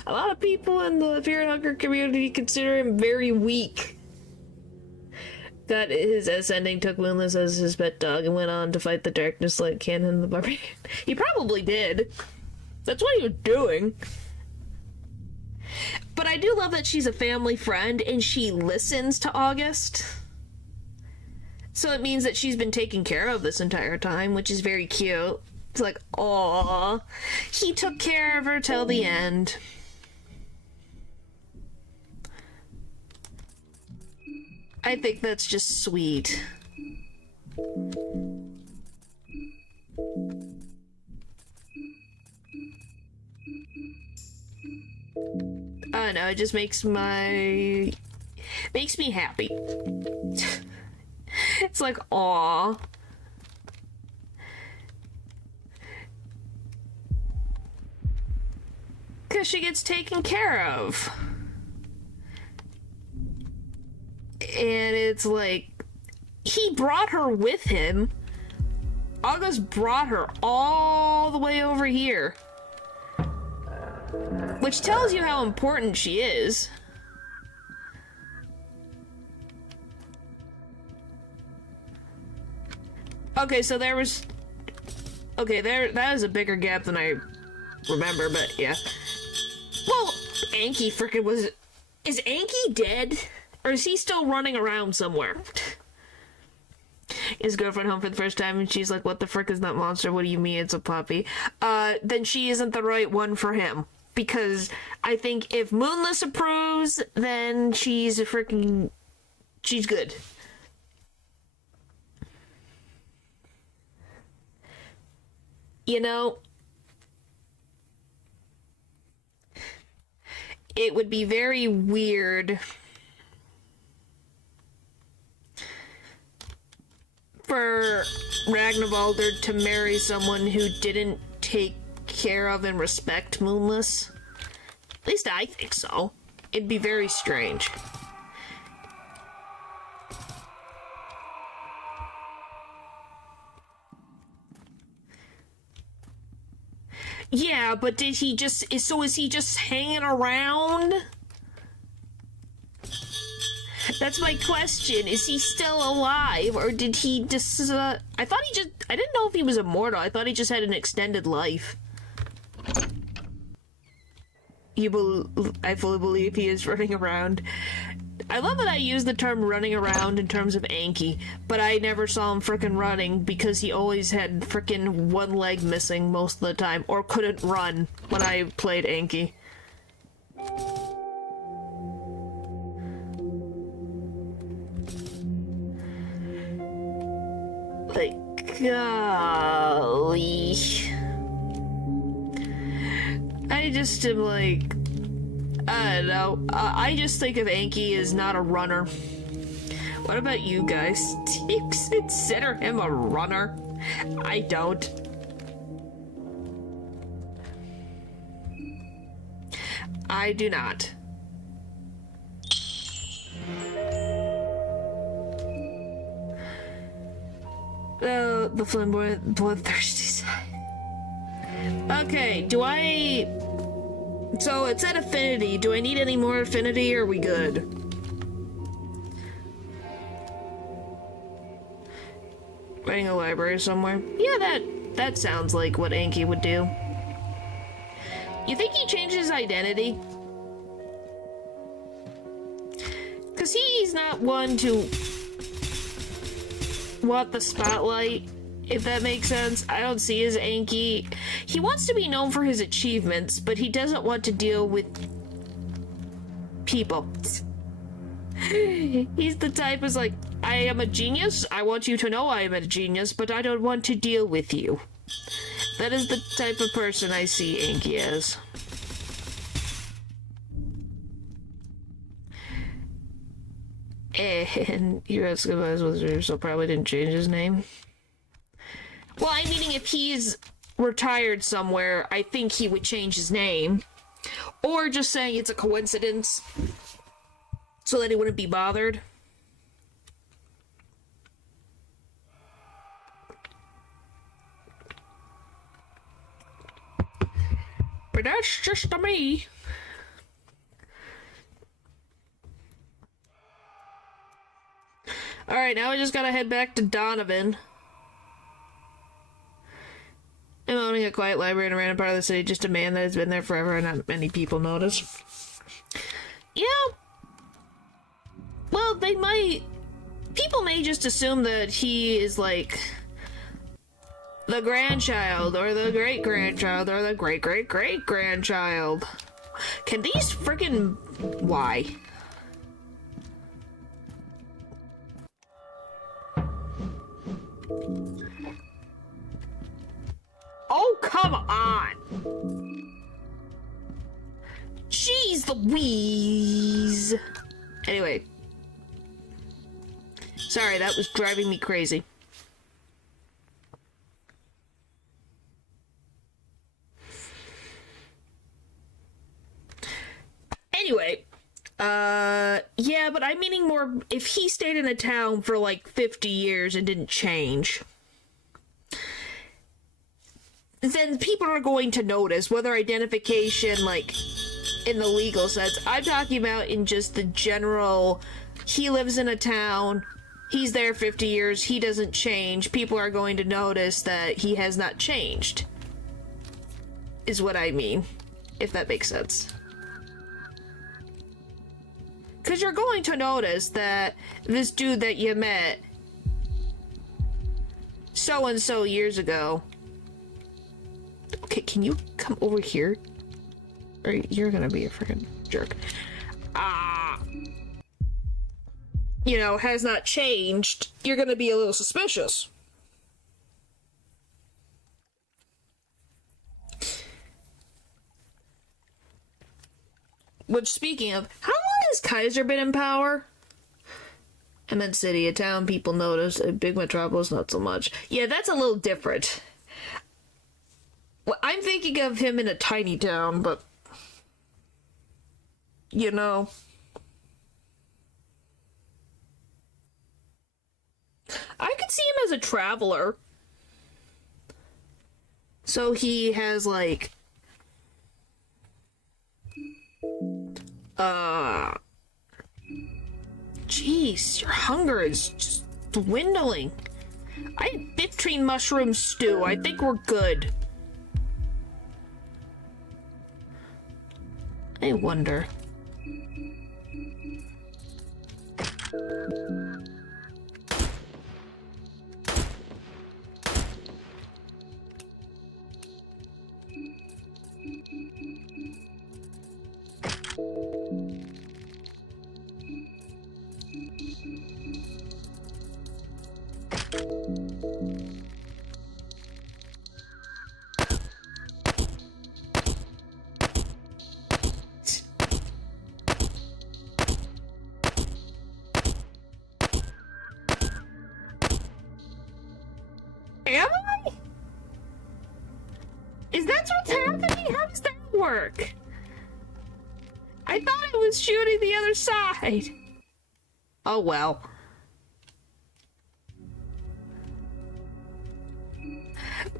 lot of people in the Fear and Hunger community consider him very weak. Got his ascending, took Moonless as his pet dog, and went on to fight the darkness like Canon the Barbarian. He probably did. That's what he was doing. But I do love that she's a family friend and she listens to August. So it means that she's been taken care of this entire time, which is very cute. It's like, aww, he took care of her till the end. I think that's just sweet. I don't know, it just makes me happy. It's like, aw. Because she gets taken care of. And it's like, he brought her with him. August brought her all the way over here. Which tells you how important she is. Okay, so there was... Okay, that is a bigger gap than I remember, but yeah. Well, Anki frickin' was... Is Anki dead? Or is he still running around somewhere? His girlfriend home for the first time, and she's like, what the frick is that monster? What do you mean it's a puppy? Then she isn't the right one for him. Because I think if Moonless approves, then she's good. You know, it would be very weird for Ragnvaldr to marry someone who didn't take care of and respect Moonless. At least I think so. It'd be very strange. Yeah, but is he just hanging around? That's my question. Is he still alive, or did he just, I didn't know if he was immortal. I thought he just had an extended life. I fully believe he is running around. I love that I use the term running around in terms of Anki, but I never saw him frickin' running because he always had frickin' one leg missing most of the time, or couldn't run when I played Anki. Like, golly. I just am like, I don't know. I just think of Anki as not a runner. What about you guys? Do you consider him a runner? I don't. I do not. The flamboyant, bloodthirsty side. Okay, do I... So, it's at affinity. Do I need any more affinity, or are we good? Writing a library somewhere? Yeah, that sounds like what Anki would do. You think he changed his identity? Because he's not one to want the spotlight, if that makes sense. I don't see his Anki. He wants to be known for his achievements, but he doesn't want to deal with people. He's the type who's like, I am a genius. I want you to know I am a genius, but I don't want to deal with you. That is the type of person I see Anki as. And U.S. Goodbyes Wizard, so probably didn't change his name. Well, I'm meaning if he's retired somewhere, I think he would change his name. Or just saying it's a coincidence, so that he wouldn't be bothered. But that's just me. Alright, now I just gotta head back to Donovan. I'm owning a quiet library in a random part of the city, just a man that has been there forever and not many people notice. Yeah. Well, they might... People may just assume that he is, like, the grandchild, or the great-grandchild, or the great-great-great-grandchild. Can these friggin... Why? Oh, come on! Jeez Louise! Anyway. Sorry, that was driving me crazy. Anyway. Yeah, but I'm meaning more if he stayed in a town for like 50 years and didn't change, then people are going to notice, whether identification, like, in the legal sense. I'm talking about in just the general, he lives in a town, he's there 50 years, he doesn't change, people are going to notice that he has not changed. Is what I mean, if that makes sense. Because you're going to notice that this dude that you met so-and-so years ago... Okay, can you come over here? Or you're gonna be a freaking jerk. You know, has not changed. You're gonna be a little suspicious. Which, speaking of, how long has Kaiser been in power? Immense city, a town people notice, a big metropolis, not so much. Yeah, that's a little different. Well, I'm thinking of him in a tiny town, but... You know... I could see him as a traveler. So he has, like... Jeez, your hunger is just dwindling. I had 15 mushroom stew. I think we're good. I wonder. Is that what's happening? How does that work? I thought it was shooting the other side. Oh well.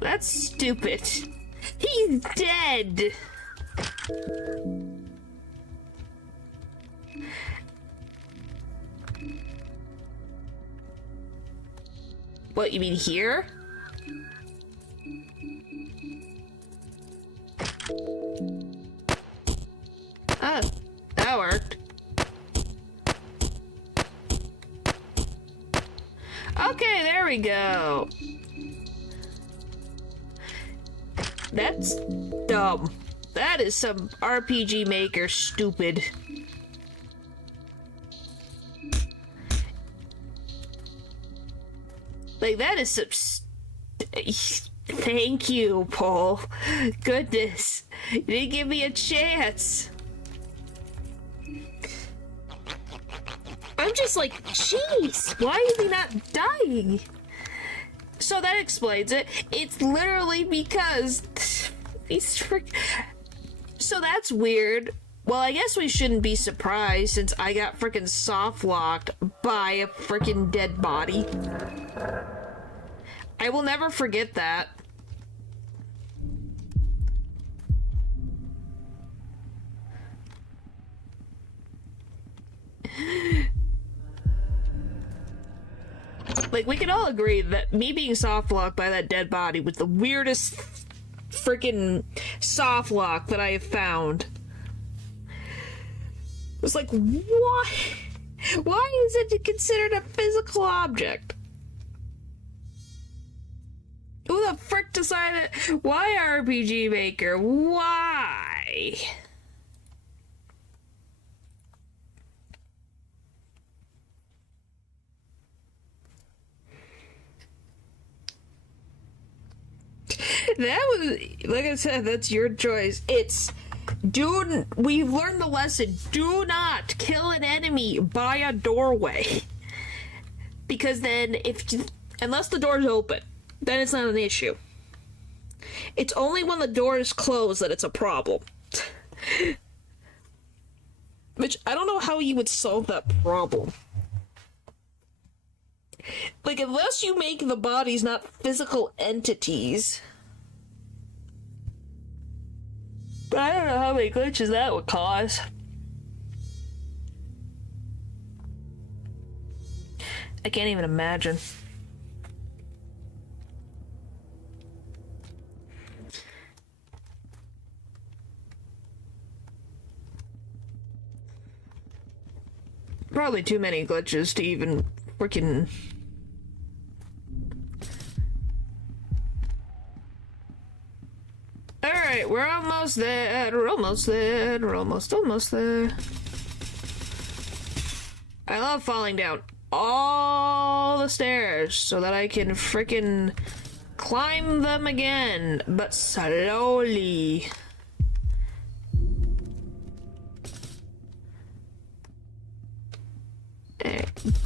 That's stupid. He's dead. What, you mean here? Oh, that worked. Okay, there we go. That's dumb. That is some RPG Maker stupid. Like, that is some... Thank you, Paul. Goodness. You didn't give me a chance. I'm just like, jeez, why is he not dying? So that explains it. It's literally because he's So that's weird. Well, I guess we shouldn't be surprised since I got freaking soft locked by a freaking dead body. I will never forget that. Like, we can all agree that me being soft locked by that dead body was the weirdest freaking soft lock that I have found. It was like, why? Why is it considered a physical object? Who the frick decided? Why RPG Maker? Why? That was, like I said, that's your choice. We've learned the lesson. Do not kill an enemy by a doorway. Because then, unless the door's open, then it's not an issue. It's only when the door is closed that it's a problem. Which, I don't know how you would solve that problem. Like, unless you make the bodies not physical entities. But I don't know how many glitches that would cause. I can't even imagine. Probably too many glitches to even freaking... Alright, we're almost there. We're almost there. We're almost there. I love falling down all the stairs so that I can freaking climb them again, but slowly.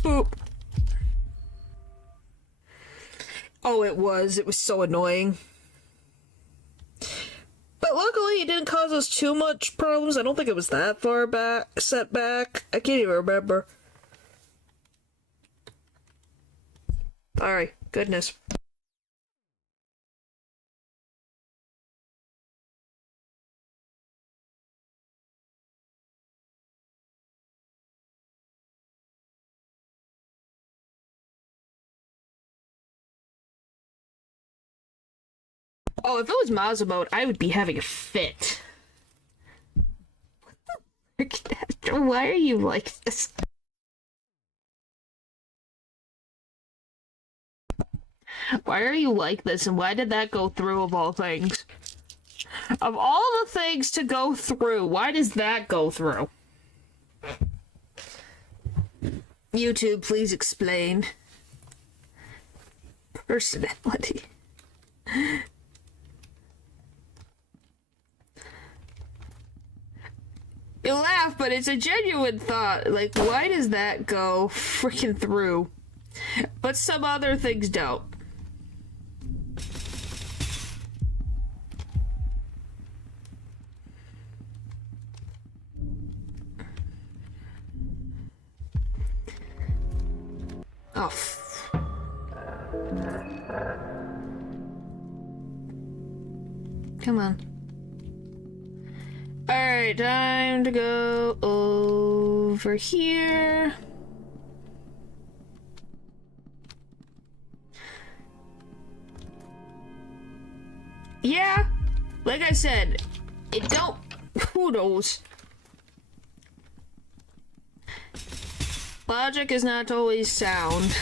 Boop. Oh, it was so annoying. But luckily, it didn't cause us too much problems. I don't think it was that far set back. I can't even remember. Sorry. Goodness. Oh, if it was Mazda mode, I would be having a fit. Why are you like this? Why are you like this, and why did that go through of all things? Of all the things to go through, why does that go through? YouTube, please explain. Personality. You laugh, but it's a genuine thought. Like, why does that go freaking through? But some other things don't. Oh. Come on. Alright, time to go over here. Yeah, like I said, it don't... Who knows? Logic is not always sound.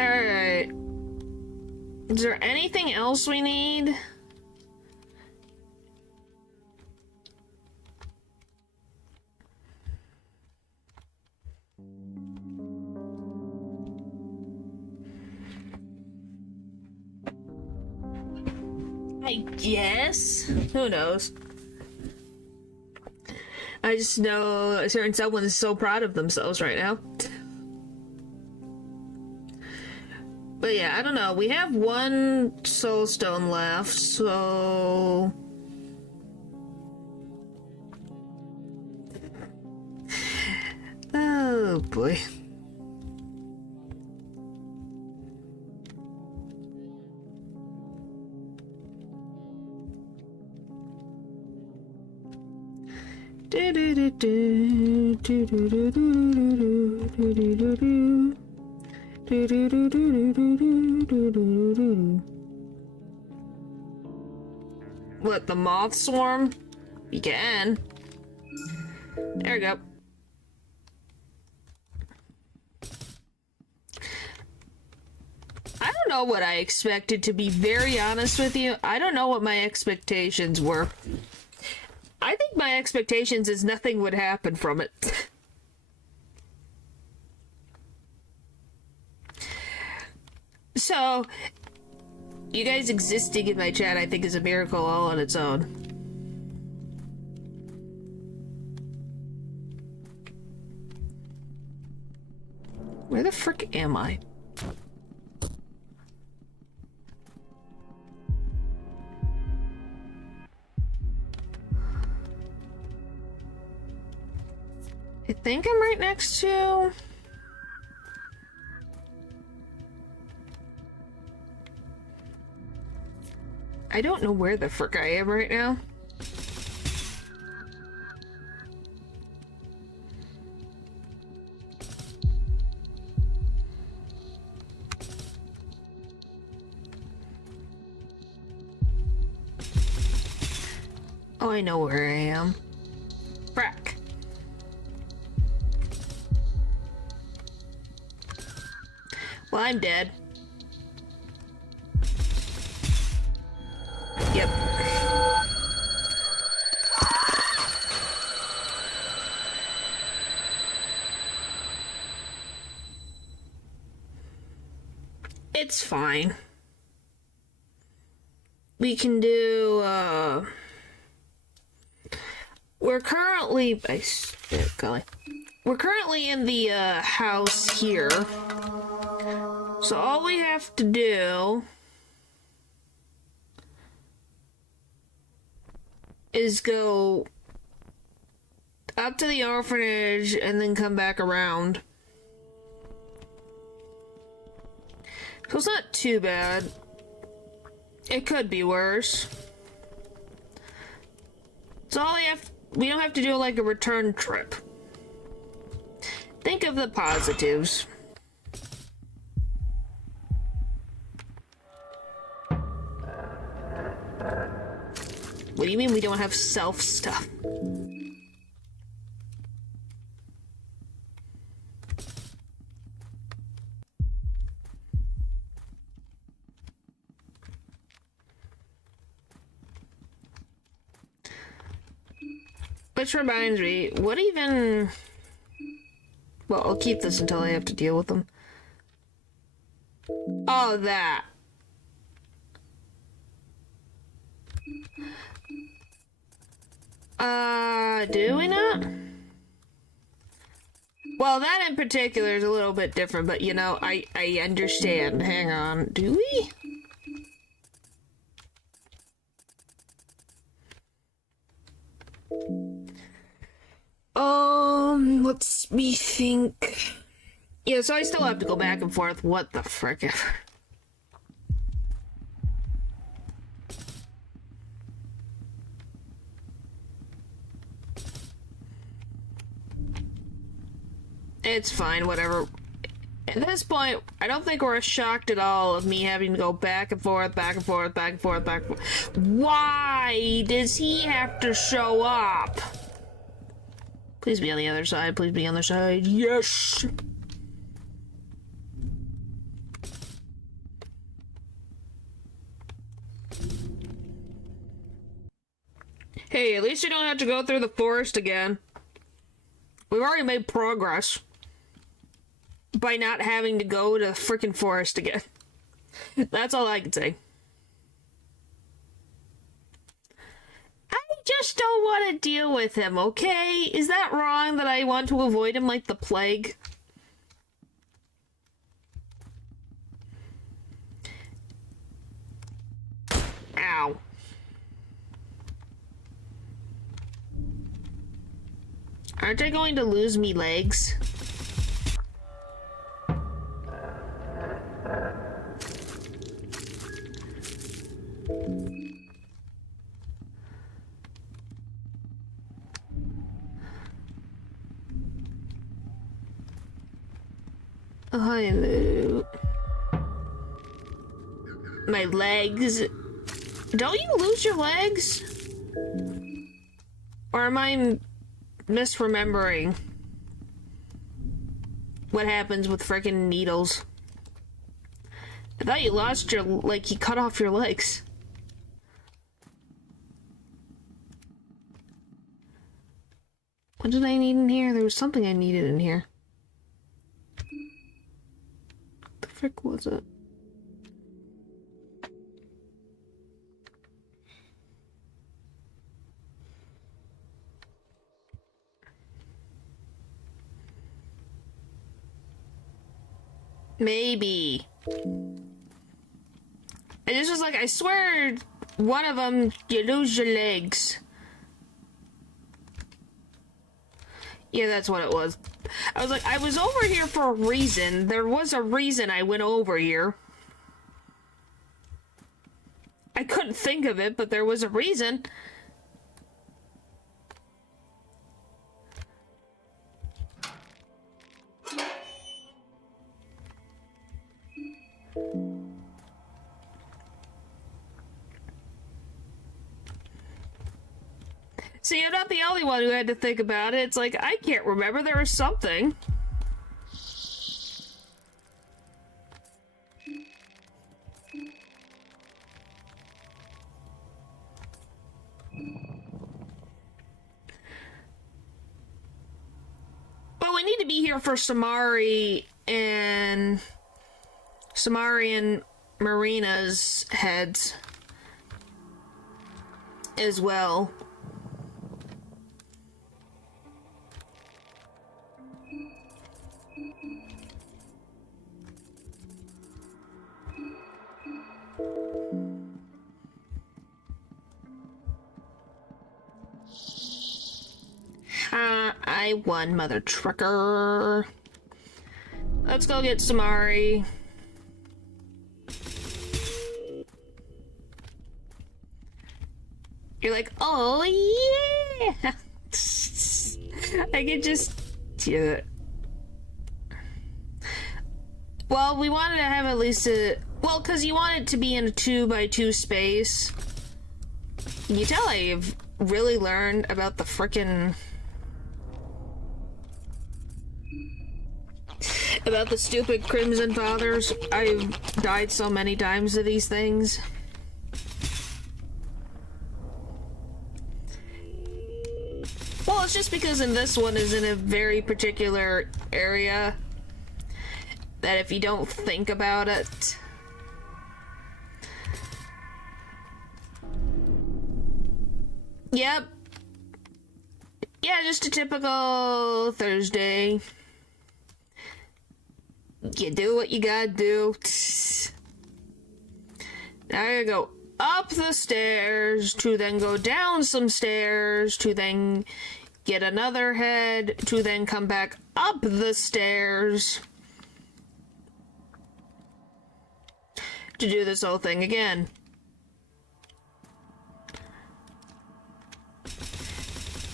Alright. Is there anything else we need? I guess. Who knows? I just know a certain someone is so proud of themselves right now. But yeah, I don't know. We have one soul stone left, so... Oh boy. What, the moth swarm? You can. There we go. I don't know what I expected, to be very honest with you. I don't know what my expectations were. I think my expectations is nothing would happen from it. So, you guys existing in my chat, I think, is a miracle all on its own. Where the frick am I? I think I'm right next to... I don't know where the frick I am right now. Oh, I know where I am. Frack. Well, I'm dead. Yep. It's fine. We can do, we're currently, we're currently in the, house here. So all we have to do is go up to the orphanage and then come back around. So it's not too bad. It could be worse. So all we don't have to do like a return trip. Think of the positives. What do you mean we don't have self stuff? Which reminds me, what even... Well, I'll keep this until I have to deal with them. Oh, that. Do we not? Well, that in particular is a little bit different, but you know, I understand. Hang on. Do we? Let's me think. Yeah, so I still have to go back and forth. What the frick ever. It's fine, whatever. At this point, I don't think we're shocked at all of me having to go back and forth, back and forth, back and forth, back and forth. Why does he have to show up? Please be on the other side. Please be on the other side. Yes! Hey, at least you don't have to go through the forest again. We've already made progress by not having to go to the freaking forest again. That's all I can say. I just don't want to deal with him, okay? Is that wrong that I want to avoid him like the plague? Ow. Aren't I going to lose me legs? Hello. My legs. Don't you lose your legs? Or am I misremembering what happens with freaking needles? I thought you lost your, like, you cut off your legs. What did I need in here? There was something I needed in here. What the frick was it? Maybe. And it's just like, I swear, one of them, you lose your legs. Yeah, that's what it was. I was like, I was over here for a reason. There was a reason I went over here. I couldn't think of it, but there was a reason. See, I'm not the only one who had to think about it. It's like, I can't remember. There was something. Well, we need to be here for Samari and Marina's heads as well. I won, mother trucker. Let's go get Samari. You're like, oh yeah! I could just do it. Well, we wanted to have at least a... Well, because you want it to be in a 2x2 space. Can you tell I've really learned about the frickin'... about the stupid Crimson Fathers. I've died so many times to these things. Well, it's just because in this one is in a very particular area that if you don't think about it... Yep. Yeah, just a typical Thursday. You do what you gotta do. Now I gotta go up the stairs, to then go down some stairs, to then get another head, to then come back up the stairs, to do this whole thing again.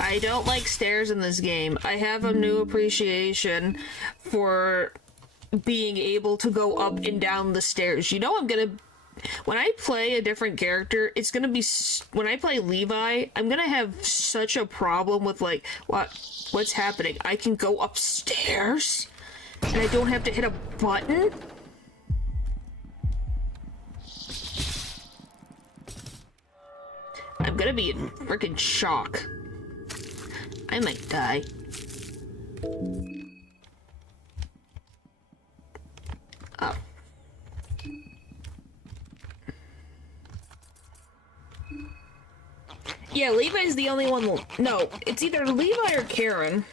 I don't like stairs in this game. I have a new appreciation for being able to go up and down the stairs. You know, when I play a different character, it's gonna be, when I play Levi, I'm gonna have such a problem with, like, what's happening? I can go upstairs, and I don't have to hit a button? I'm gonna be in freaking shock. I might die. Oh. Yeah, Levi's the only one. No, it's either Levi or Karen.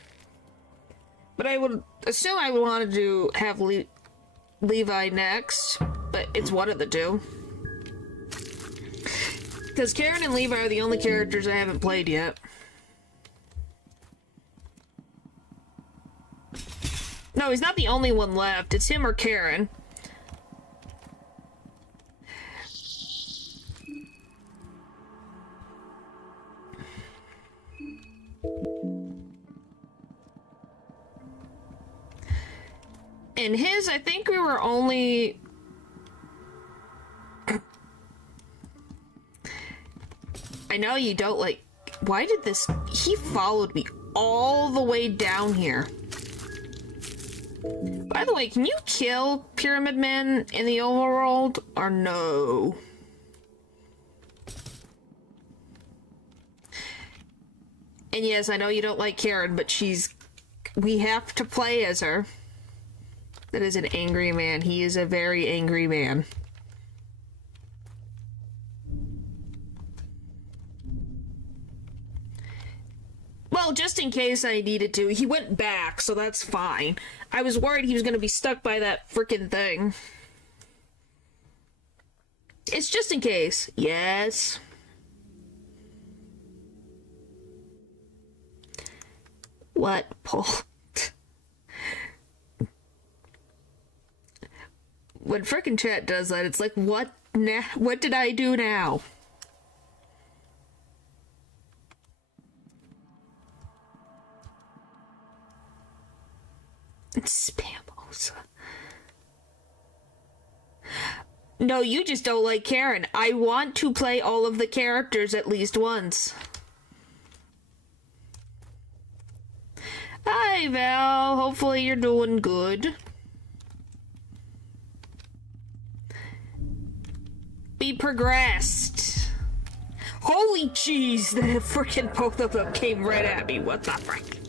But I would assume I would want to have Levi next, but it's one of the two. Because Karen and Levi are the only characters I haven't played yet. No, he's not the only one left. It's him or Karen. In his, I think we were only... I know you don't like... Why did this... He followed me all the way down here. By the way, can you kill Pyramid Men in the overworld, or no? And yes, I know you don't like Karen, but we have to play as her. That is an angry man. He is a very angry man. Well, just in case I needed to. He went back, so that's fine. I was worried he was gonna be stuck by that frickin' thing. It's just in case. Yes. What, Paul? When frickin' chat does that, it's like, what did I do now? It's Spamosa. No, you just don't like Karen. I want to play all of the characters at least once. Hi, Val. Hopefully you're doing good. Be progressed. Holy jeez, the frickin' both of them came right at me. What the frick?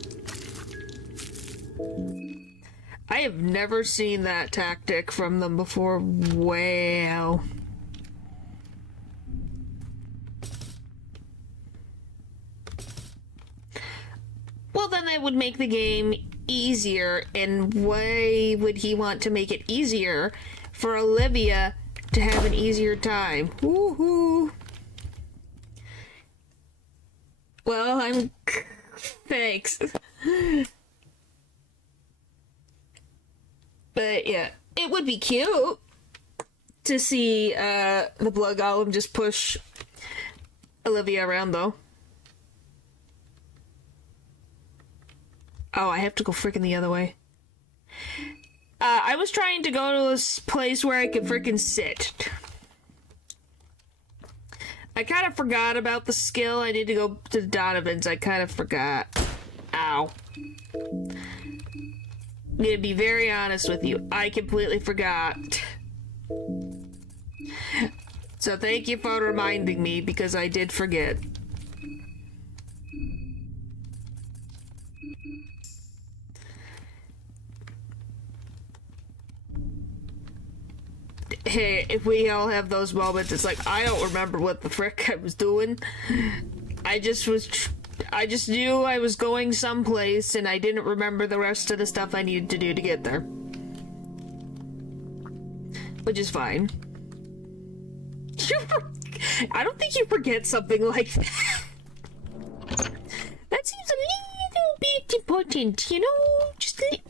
I have never seen that tactic from them before. Wow. Well, then that would make the game easier, and why would he want to make it easier for Olivia to have an easier time? Woohoo! Well, I'm... Thanks. But yeah, it would be cute to see the Blood Golem just push Olivia around, though. Oh, I have to go freaking the other way. I was trying to go to this place where I could freaking sit. I kind of forgot about the skill. I need to go to the Donovans. I kind of forgot. Ow. I'm gonna be very honest with you. I completely forgot. So thank you for reminding me, because I did forget. Hey, if we all have those moments, it's like, I don't remember what the frick I was doing. I just knew I was going someplace, and I didn't remember the rest of the stuff I needed to do to get there. Which is fine. I don't think you forget something like that. That seems a little bit important, you know? Just a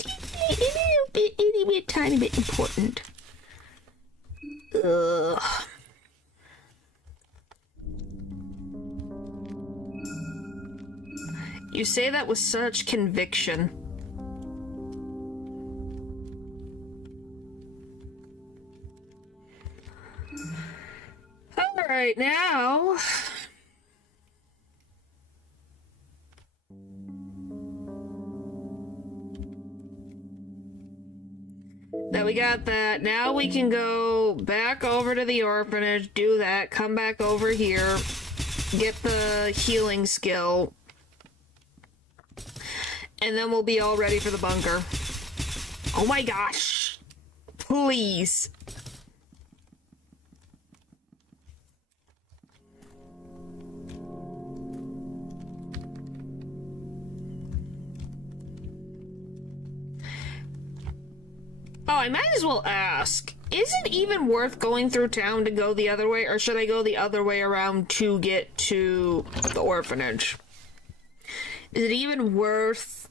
little bit, tiny bit important. Ugh. You say that with such conviction. Alright, now... that we got that. Now we can go back over to the orphanage, do that, come back over here, get the healing skill, and then we'll be all ready for the bunker. Oh my gosh. Please. Oh, I might as well ask. Is it even worth going through town to go the other way, or should I go the other way around to get to the orphanage? Is it even worth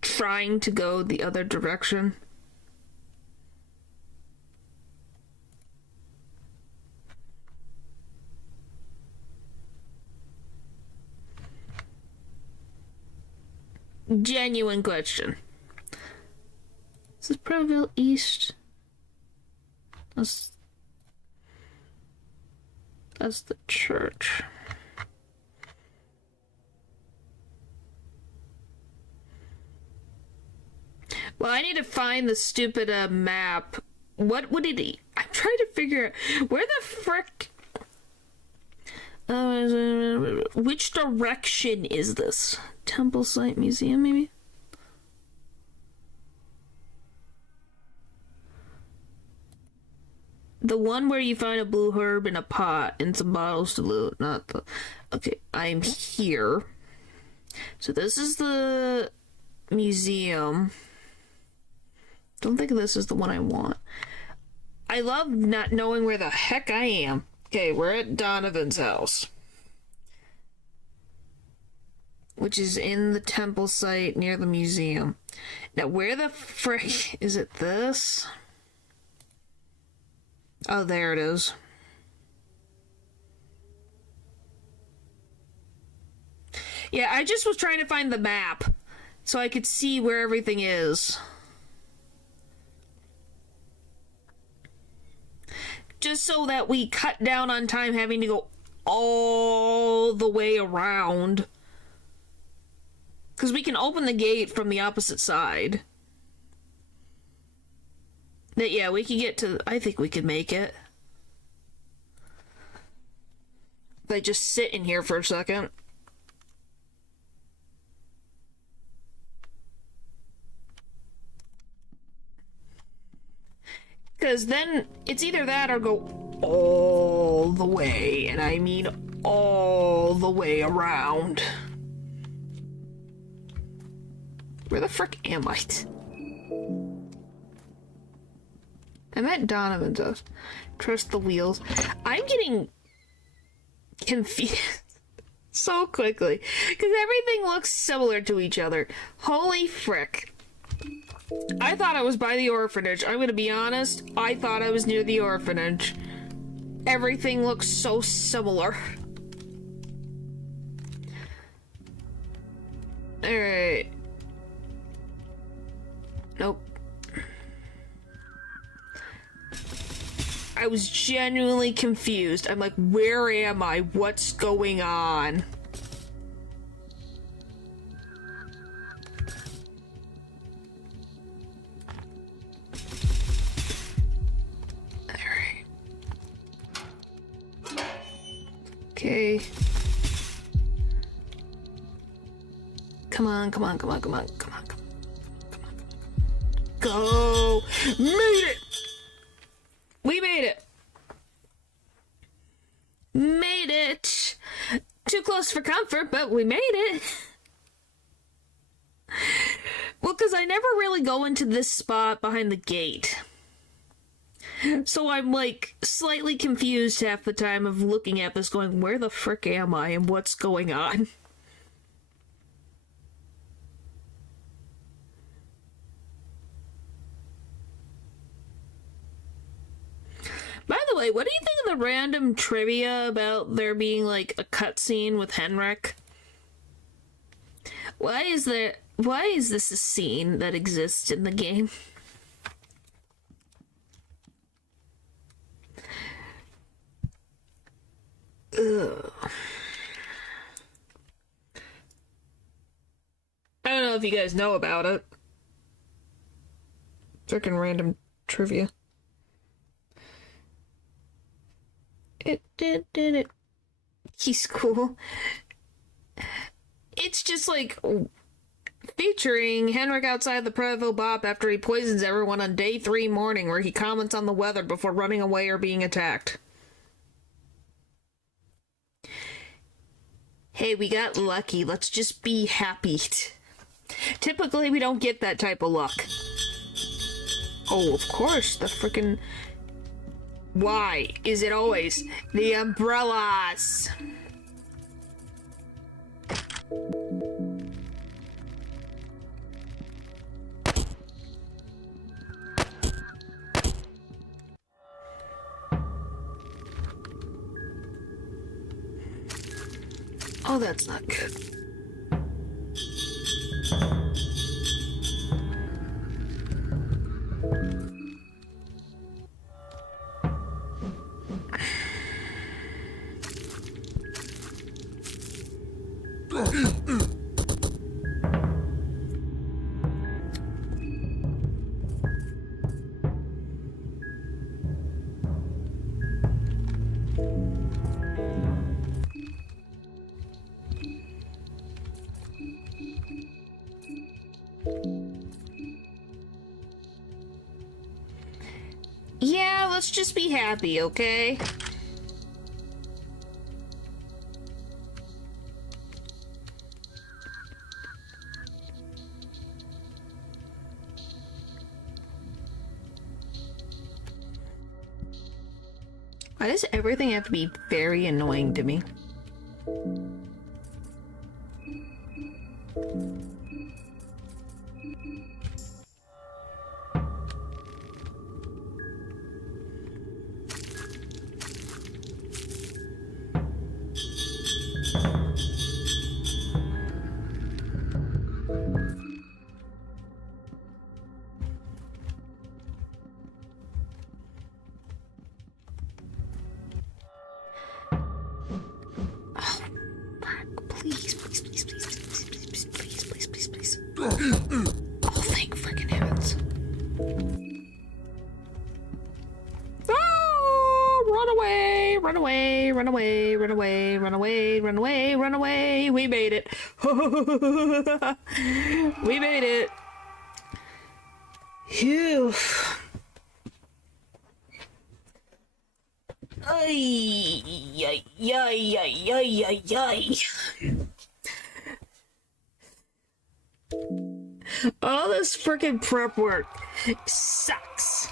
trying to go the other direction? Genuine question. This is Proville East. That's the church. Well, I need to find the stupid map. What would it be? I'm trying to figure out where the frick. Which direction is this? Temple Site Museum, maybe? The one where you find a blue herb in a pot and some bottles to loot, not the... Okay, I'm here. So this is the museum. Don't think this is the one I want. I love not knowing where the heck I am. Okay, we're at Donovan's house, which is in the temple site near the museum. Now, where the frick is it? This? Oh, there it is. Yeah, I just was trying to find the map so I could see where everything is. Just so that we cut down on time having to go all the way around. Because we can open the gate from the opposite side. But yeah, we can get to... I think we can make it. If I just sit in here for a second. Because then it's either that or go all the way. And I mean all the way around. Where the frick am I? I'm at Donovan's house. Trust the wheels. I'm getting confused so quickly. Because everything looks similar to each other. Holy frick. I thought I was by the orphanage. I'm gonna be honest. I thought I was near the orphanage. Everything looks so similar. Alright. Nope. I was genuinely confused. I'm like, where am I? What's going on? Okay. Come on, come on, come on, come on, come on, come on, come on, come on. Go! Made it! We made it! Made it! Too close for comfort, but we made it! Well, because I never really go into this spot behind the gate. So I'm like slightly confused half the time of looking at this going, where the frick am I and what's going on? By the way, what do you think of the random trivia about there being like a cutscene with Henrik? Why is this a scene that exists in the game? Ugh. I don't know if you guys know about it. Freaking random trivia. It. He's cool. It's just like featuring Henrik outside the Prevo Bop after he poisons everyone on day 3 morning, where he comments on the weather before running away or being attacked. Hey, we got lucky. Let's just be happy. Typically, we don't get that type of luck. Oh, of course, the frickin'... Why is it always the umbrellas? Oh, that's not good. Yeah, let's just be happy, okay? Why does everything have to be very annoying to me? Oh, thank friggin' heavens. Oh, run away, run away, run away, run away, run away, run away, run away. We made it. We made it. Phew. Ay, ay, ay, ay, ay, ay, ay. All this freaking prep work sucks.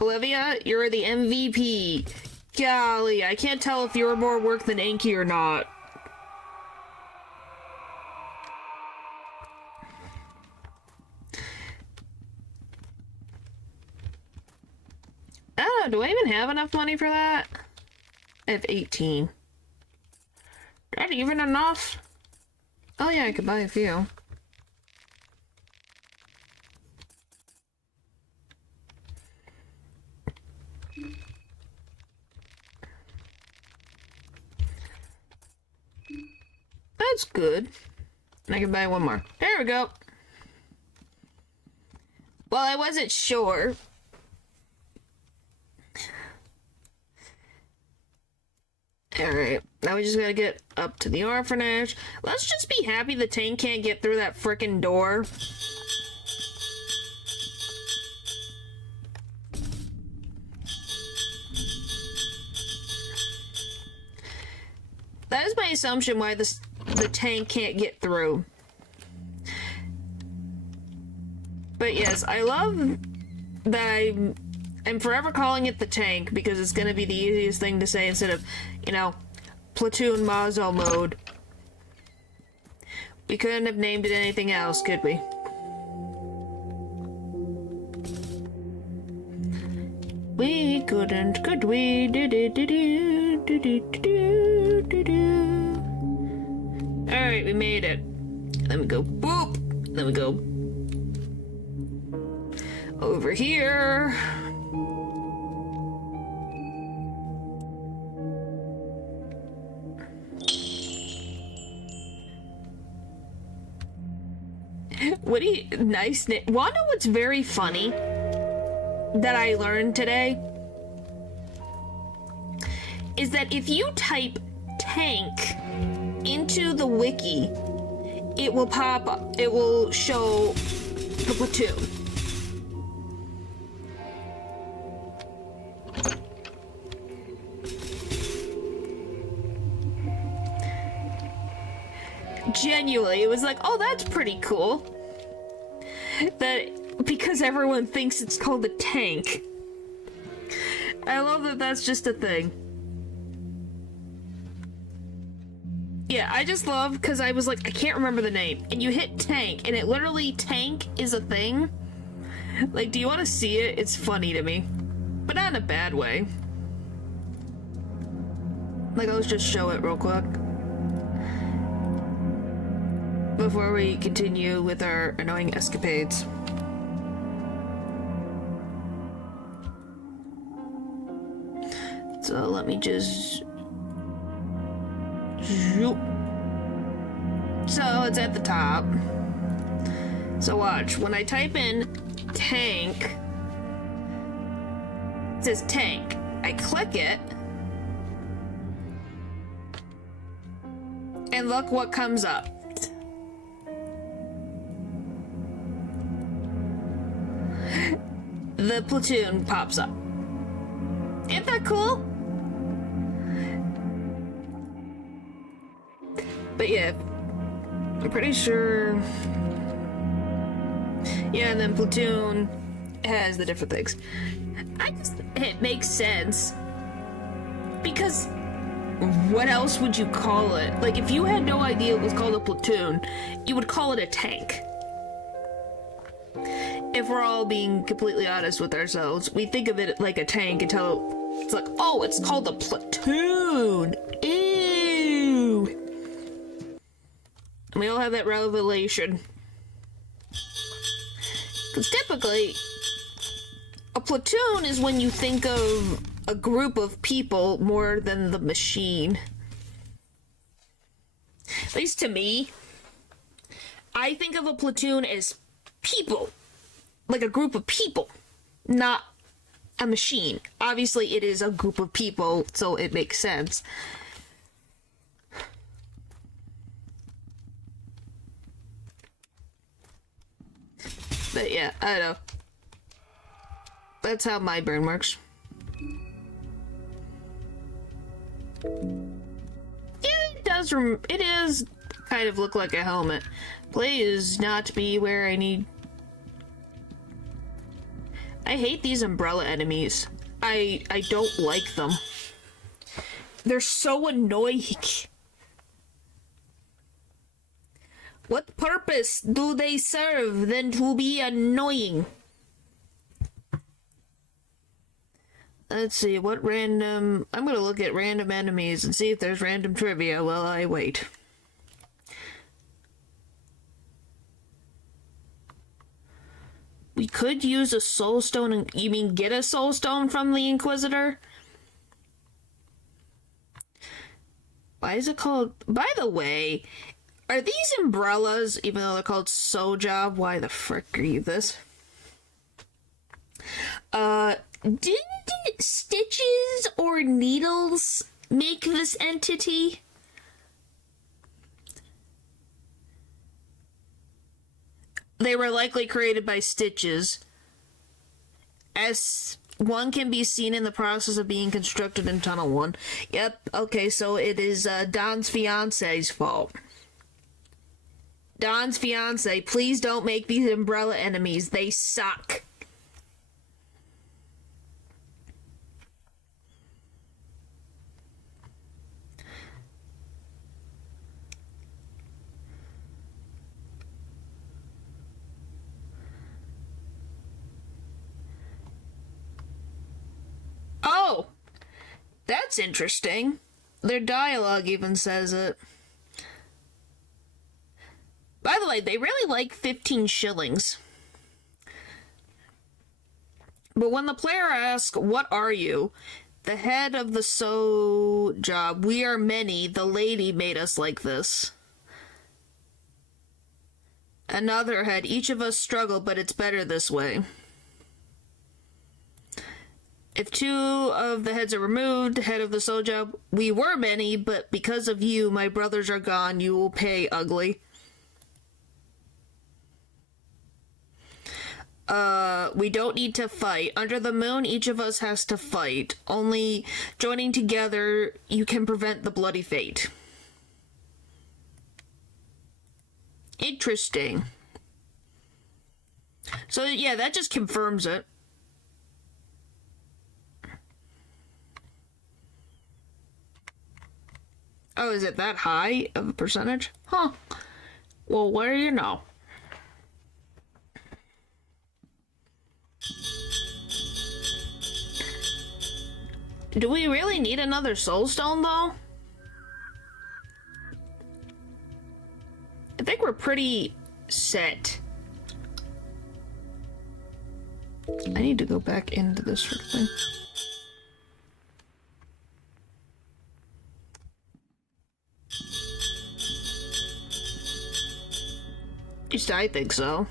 Olivia, you're the MVP. Golly, I can't tell if you were more work than Anki or not. I don't know, do I even have enough money for that? I have 18. Is that even enough? Oh yeah, I could buy a few. That's good. I can buy one more. There we go. Well, I wasn't sure. Alright, now we just gotta get up to the orphanage. Let's just be happy the tank can't get through that frickin' door. That is my assumption why the tank can't get through. But yes, I love that I'm forever calling it the tank because it's gonna be the easiest thing to say instead of, platoon Mazo mode. We couldn't have named it anything else, could we? We couldn't, could we? Alright, we made it. Then we go boop. Then we go over here. What do you... Nice... Wanna know what's very funny that I learned today? Is that if you type tank into the wiki, it will pop up. It will show the platoon. Genuinely, it was like, oh, that's pretty cool. That, because everyone thinks it's called a tank. I love that that's just a thing. Yeah, I just love, because I was like, I can't remember the name. And you hit tank, and it literally, tank is a thing. Like, do you want to see it? It's funny to me. But not in a bad way. Like, let's just show it real quick. Before we continue with our annoying escapades. So let me just... Zoop. So it's at the top. So watch, when I type in tank, it says tank. I click it, and look what comes up. The platoon pops up. Isn't that cool? But yeah, I'm pretty sure. Yeah, and then platoon has the different things. It makes sense. Because what else would you call it? Like, if you had no idea it was called a platoon, you would call it a tank. If we're all being completely honest with ourselves, we think of it like a tank until it's like, oh, it's called a platoon. Ew. And we all have that revelation. Because typically, a platoon is when you think of a group of people more than the machine. At least to me, I think of a platoon as people. Like a group of people, not a machine. Obviously, it is a group of people, so it makes sense. But yeah, I don't know. That's how my brain works. It does, it is kind of look like a helmet. Please not be where I need. I hate these umbrella enemies. I don't like them. They're so annoying. What purpose do they serve than to be annoying? Let's see, what random... I'm gonna look at random enemies and see if there's random trivia while I wait. We could use a soul stone and... You mean get a soul stone from the Inquisitor? Why is it called... By the way, are these umbrellas, even though they're called Sojob, why the frick are you this? Didn't Stitches or Needles make this entity? They were likely created by Stitches. S1 can be seen in the process of being constructed in Tunnel 1. Yep, okay, so it is Don's fiance's fault. Don's fiance, please don't make these umbrella enemies. They suck. That's interesting. Their dialogue even says it. By the way, they really like 15 shillings. But when the player asks, "What are you?" the head of the sew job, "We are many, the lady made us like this." Another head, "Each of us struggle, but it's better this way." If 2 of the heads are removed, head of the sew job, "We were many, but because of you, my brothers are gone. You will pay ugly." We don't need to fight. Under the moon, each of us has to fight. Only joining together, you can prevent the bloody fate. Interesting. So, yeah, that just confirms it. Oh, is it that high of a percentage? Huh. Well, what do you know? Do we really need another soul stone, though? I think we're pretty set. I need to go back into this sort of thing. At least I think so.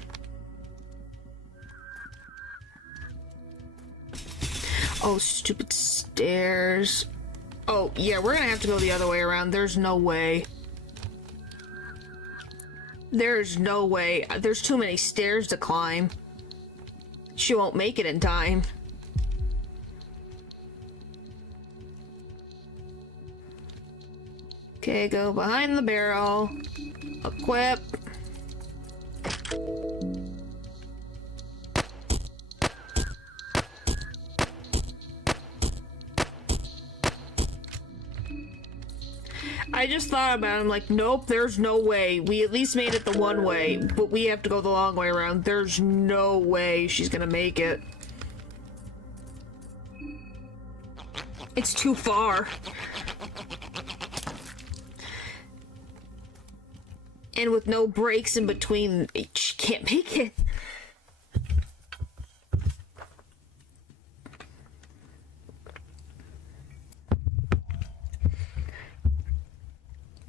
Oh, stupid stairs. Oh, yeah, we're gonna have to go the other way around. There's no way. There's no way. There's too many stairs to climb. She won't make it in time. Okay, go behind the barrel. Equip. I just thought about it. I'm like, nope, there's no way. We at least made it the one way, but we have to go the long way around. There's no way she's gonna make it. It's too far. And with no breaks in between, she can't make it.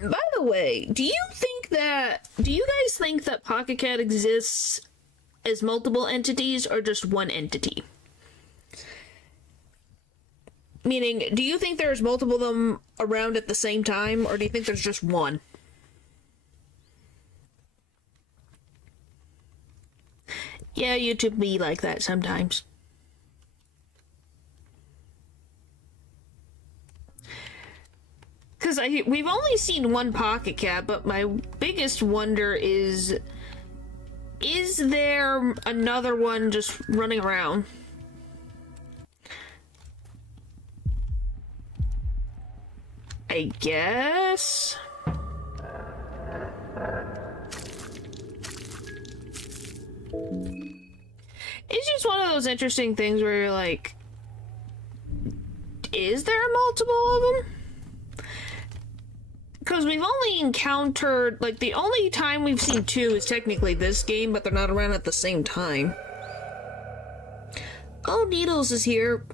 By the way, do you guys think that Pocket Cat exists as multiple entities or just one entity? Meaning, do you think there's multiple of them around at the same time, or do you think there's just one? Yeah, YouTube be like that sometimes. Because we've only seen one Pocket Cat, but my biggest wonder is there another one just running around? I guess? It's just one of those interesting things where you're like, is there multiple of them? Because we've only encountered, like, the only time we've seen 2 is technically this game, but they're not around at the same time. Oh, Needles is here.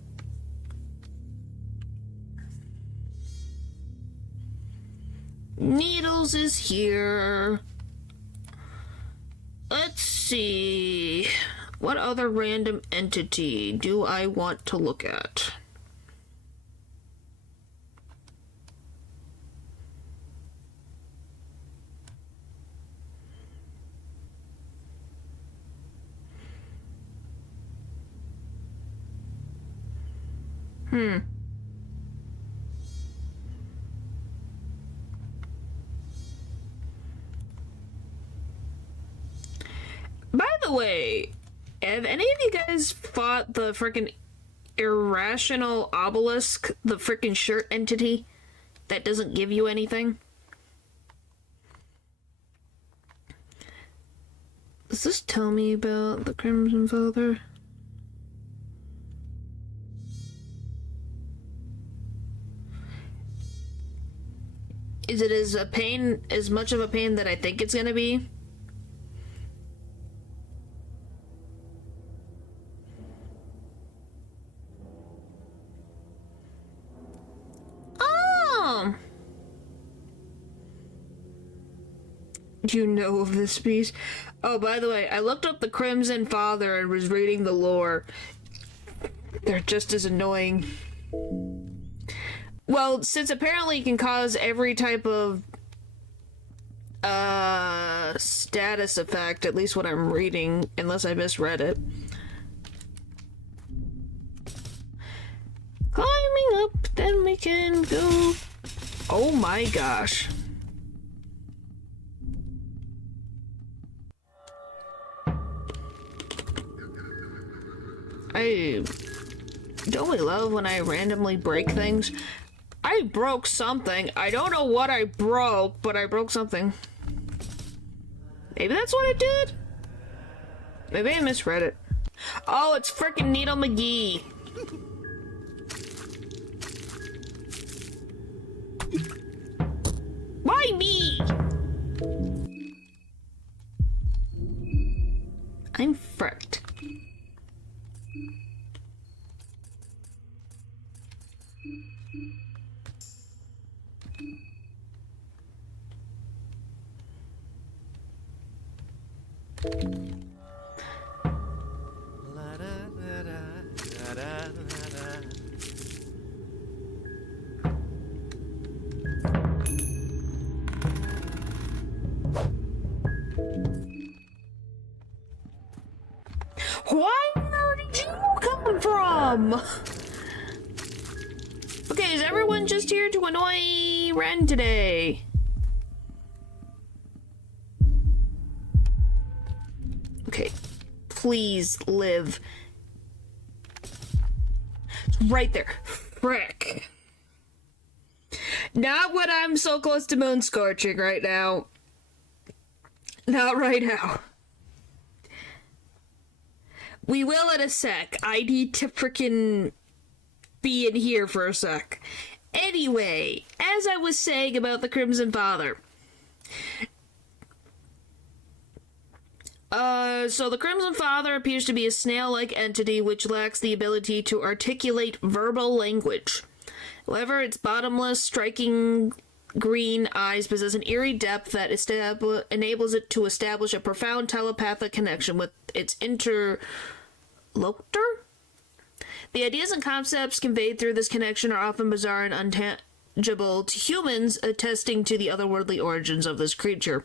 Needles is here. Let's see. What other random entity do I want to look at? By the way, have any of you guys fought the frickin' irrational obelisk, the frickin' shirt entity that doesn't give you anything? Does this tell me about the Crimson Father? Is it as much of a pain that I think it's gonna be? Oh! Do you know of this piece? Oh, by the way, I looked up the Crimson Father and was reading the lore. They're just as annoying. Well, since apparently it can cause every type of status effect, at least what I'm reading, unless I misread it. Climbing up, then we can go. Oh my gosh. Don't we love when I randomly break things? I broke something. I don't know what I broke, but I broke something. Maybe that's what I did? Maybe I misread it. Oh, it's frickin' Needle McGee. Why me? I'm fricked. Where did you come from? Okay, is everyone just here to annoy Ren today? Okay, please live. It's right there. Frick. Not when I'm so close to moon scorching right now. Not right now. We will in a sec. I need to frickin' be in here for a sec. Anyway, as I was saying about the Crimson Father. So the Crimson Father appears to be a snail-like entity which lacks the ability to articulate verbal language. However, its bottomless, striking green eyes possess an eerie depth that enables it to establish a profound telepathic connection with its interlocutor? The ideas and concepts conveyed through this connection are often bizarre and untangible to humans, attesting to the otherworldly origins of this creature.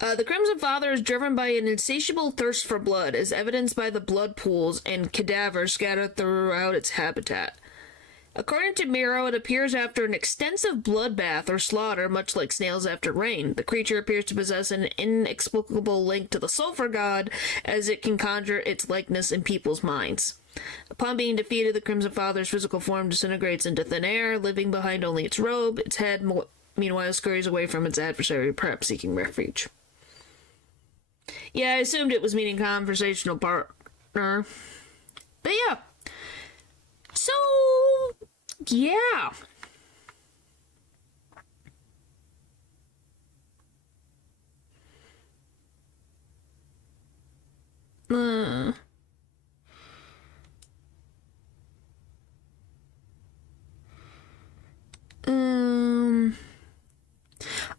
The Crimson Father is driven by an insatiable thirst for blood, as evidenced by the blood pools and cadavers scattered throughout its habitat. According to Miro, it appears after an extensive bloodbath or slaughter, much like snails after rain. The creature appears to possess an inexplicable link to the sulfur god, as it can conjure its likeness in people's minds. Upon being defeated, the Crimson Father's physical form disintegrates into thin air, leaving behind only its robe. Its head, meanwhile, scurries away from its adversary, perhaps seeking refuge. Yeah, I assumed it was meaning conversational partner. But yeah. So, yeah.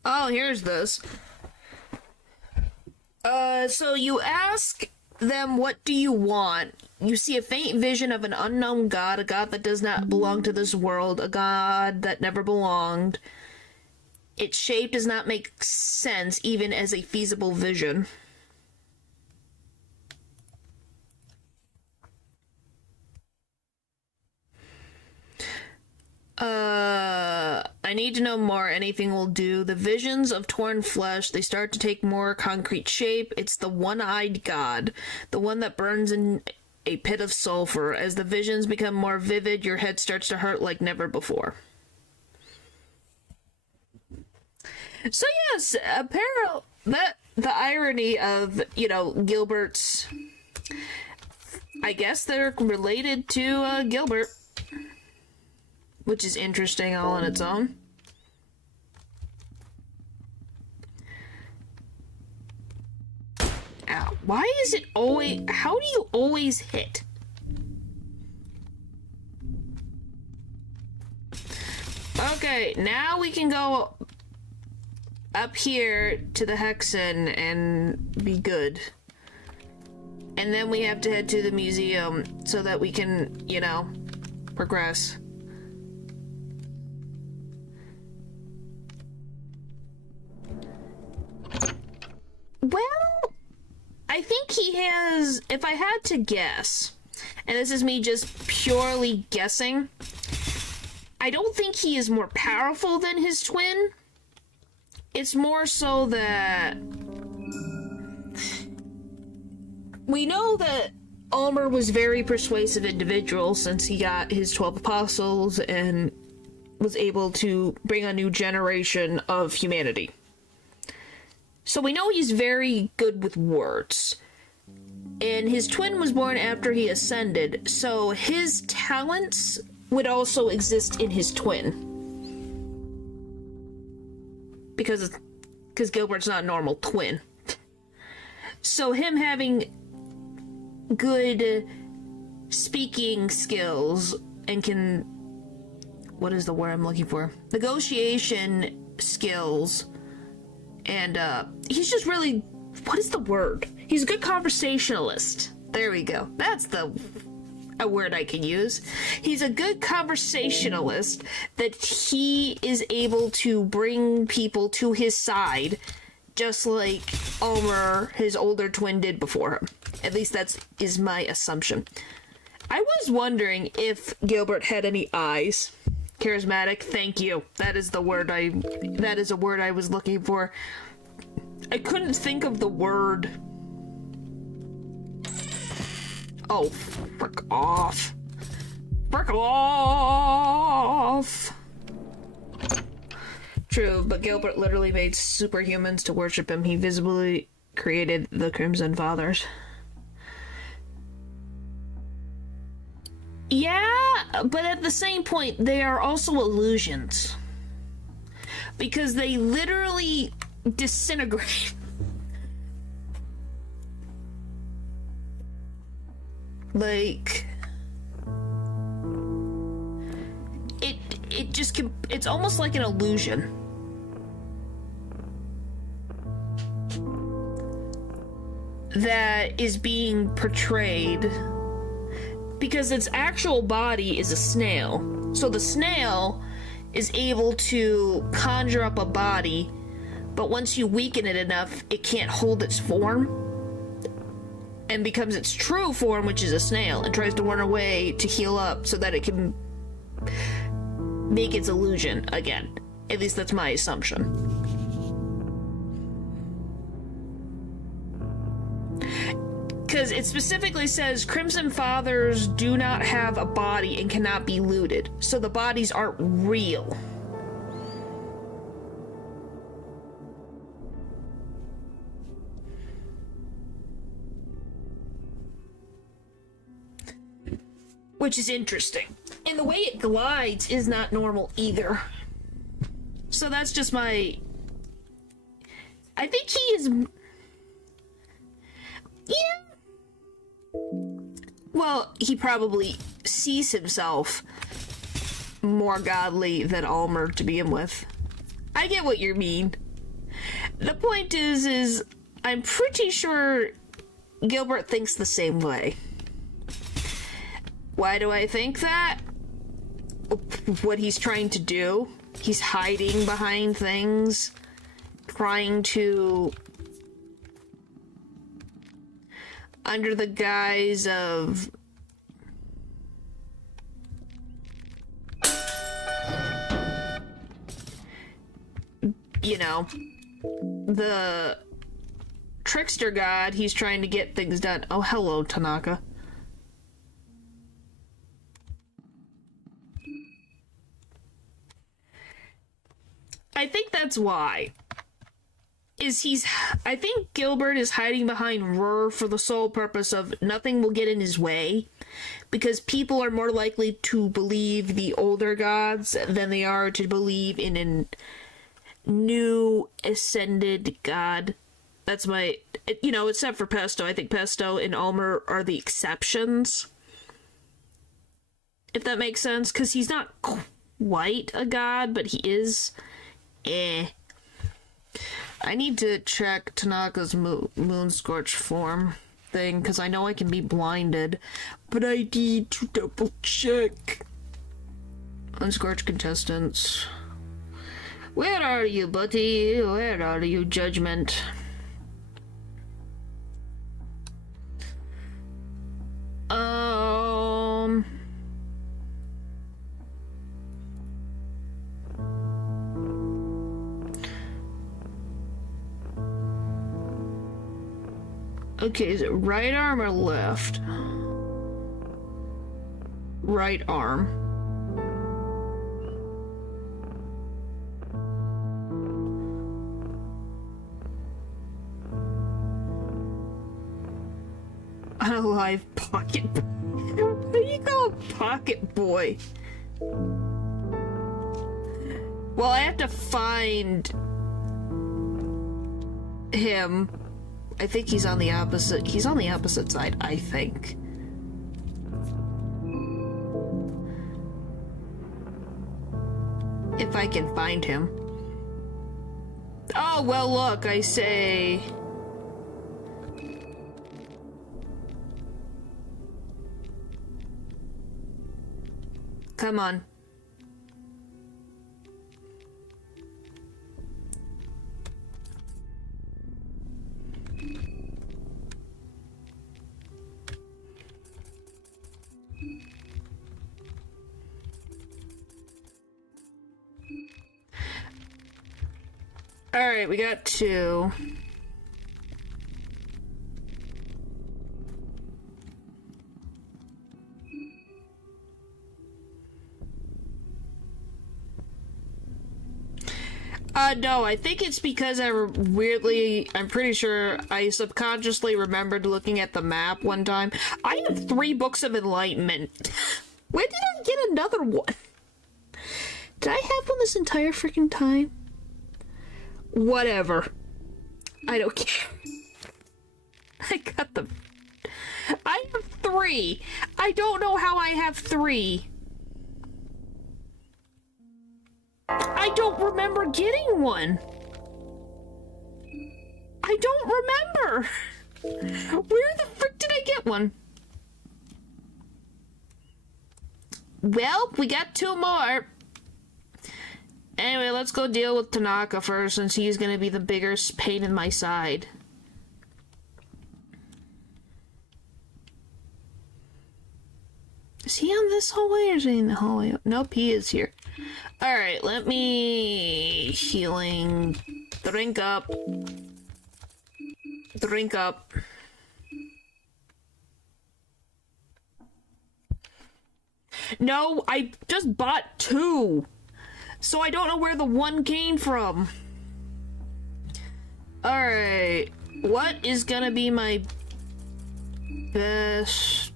Oh, here's this. So you ask them, what do you want? You see a faint vision of an unknown god, a god that does not belong to this world, a god that never belonged. Its shape does not make sense, even as a feasible vision. I need to know more. Anything will do. The visions of torn flesh, they start to take more concrete shape. It's the one-eyed god, the one that burns in a pit of sulfur. As the visions become more vivid, your head starts to hurt like never before. So yes, apparently the irony of, Gilbert's, I guess they're related to Gilbert. which is interesting all on its own. Ow. Why is it always... How do you always hit? Okay, now we can go up here to the Hexen and be good. And then we have to head to the museum so that we can, you know, progress. Well, I think he has, if I had to guess, and this is me just purely guessing, I don't think he is more powerful than his twin. It's more so that we know that Ulmer was a very persuasive individual since he got his 12 apostles and was able to bring a new generation of humanity. So we know he's very good with words. And his twin was born after he ascended, so his talents would also exist in his twin. Because Gilbert's not a normal twin. So him having good speaking skills and can... What is the word I'm looking for? Negotiation skills. And he's just really... What is the word? He's a good conversationalist. There we go. That's a word I can use. He's a good conversationalist that he is able to bring people to his side, just like Ulmer, his older twin, did before him. At least that is my assumption. I was wondering if Gilbert had any eyes. Charismatic, thank you. That is a word I was looking for. I couldn't think of the word. Oh, frick off. Frick off! True, but Gilbert literally made superhumans to worship him. He visibly created the Crimson Fathers. Yeah, but at the same point, they are also illusions. Because they literally disintegrate. Like... It just... It's almost like an illusion. That is being portrayed... Because its actual body is a snail. So the snail is able to conjure up a body, but once you weaken it enough, it can't hold its form and becomes its true form, which is a snail, and tries to run away to heal up so that it can make its illusion again. At least that's my assumption. Because it specifically says Crimson Fathers do not have a body and cannot be looted, so the bodies aren't real. Which is interesting. And the way it glides is not normal either. So that's just my... I think he is... Yeah. Well, he probably sees himself more godly than Ulmer to begin with. I get what you mean. The point is I'm pretty sure Gilbert thinks the same way. Why do I think that? What he's trying to do? He's hiding behind things, trying to... under the guise of... you know, the trickster god, he's trying to get things done. Oh, hello, Tanaka. I think that's why. I think Gilbert is hiding behind Rur for the sole purpose of nothing will get in his way, because people are more likely to believe the older gods than they are to believe in a new ascended god. That's my, except for Pesto. I think Pesto and Ulmer are the exceptions, if that makes sense, because he's not quite a god, but he is. I need to check Tanaka's Moonscorch form thing, because I know I can be blinded, but I need to double check. Unscorched contestants. Where are you, buddy? Where are you, Judgment? Okay, is it right arm or left? Right arm. Unalive pocket. What do you call a pocket boy? Well, I have to find him. I think he's on the opposite. He's on the opposite side, I think. If I can find him. Oh, well, look, I say. Come on. Alright, we got 2. No, I think it's because I'm pretty sure I subconsciously remembered looking at the map one time. I have 3 books of enlightenment. When did I get another one? Did I have one this entire freaking time? Whatever. I don't care. I got them. I have 3. I don't know how I have 3. I don't remember getting one. I don't remember. Where the frick did I get one? Well, we got 2 more. Anyway, let's go deal with Tanaka first, since he's gonna be the biggest pain in my side. Is he on this hallway or is he in the hallway? Nope, he is here. Alright, let me... Healing. Drink up. Drink up. No, I just bought 2. So I don't know where the 1 came from. Alright. What is gonna be my best...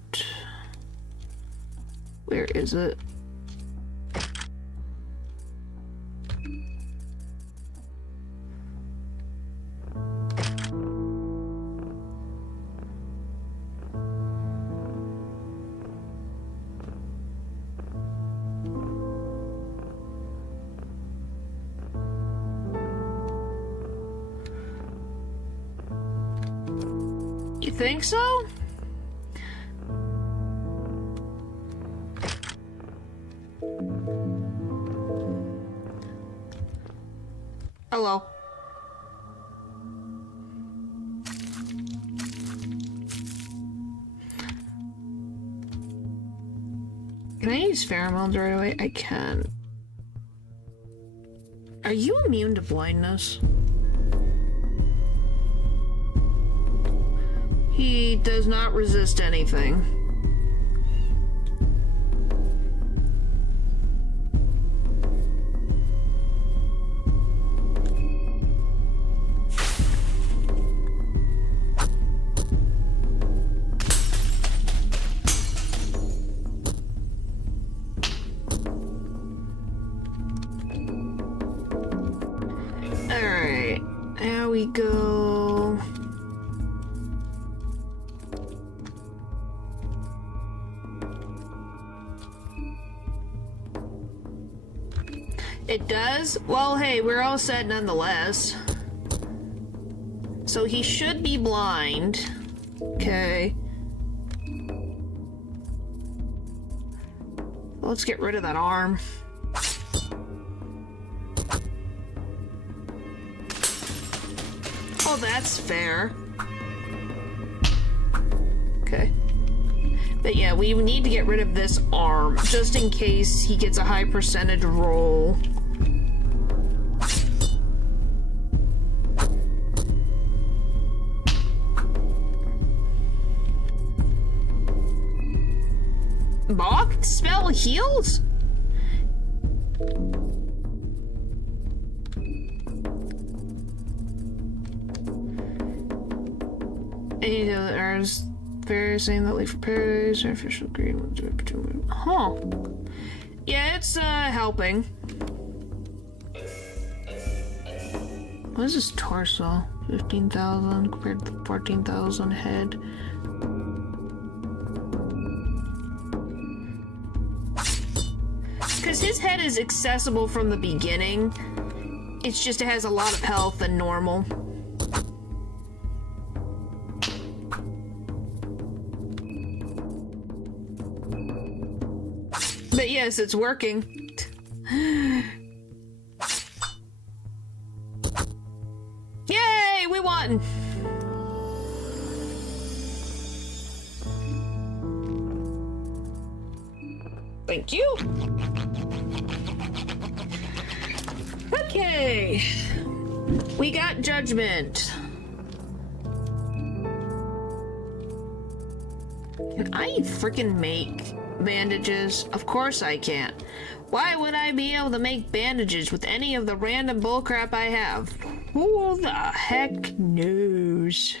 Where is it? You think so? Hello. Can I use pheromones right away? I can. Are you immune to blindness? He does not resist anything. It does? Well, hey, we're all set nonetheless. So he should be blind. Okay. Let's get rid of that arm. Oh, that's fair. Okay. But yeah, we need to get rid of this arm, just in case he gets a high percentage roll. Bach spell heals? There's various saying that leave for paradise or official agreement. Huh. Yeah, it's helping. What is his torso? 15,000 compared to 14,000 head. Because his head is accessible from the beginning. It's just it has a lot of health than normal. But yes, it's working. Yay, we won! Thank you. Okay. We got judgment. Can I freaking make bandages? Of course I can't. Why would I be able to make bandages with any of the random bullcrap I have? Who the heck knows?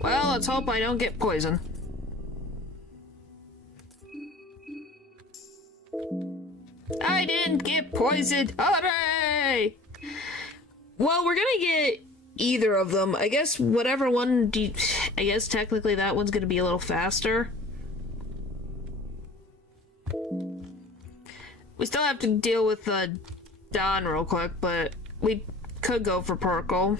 Well, let's hope I don't get poisoned. I didn't get poisoned. Hooray! Well, we're gonna get either of them. I guess whatever one I guess technically that one's gonna be a little faster. We still have to deal with Don real quick, but we could go for Perkle.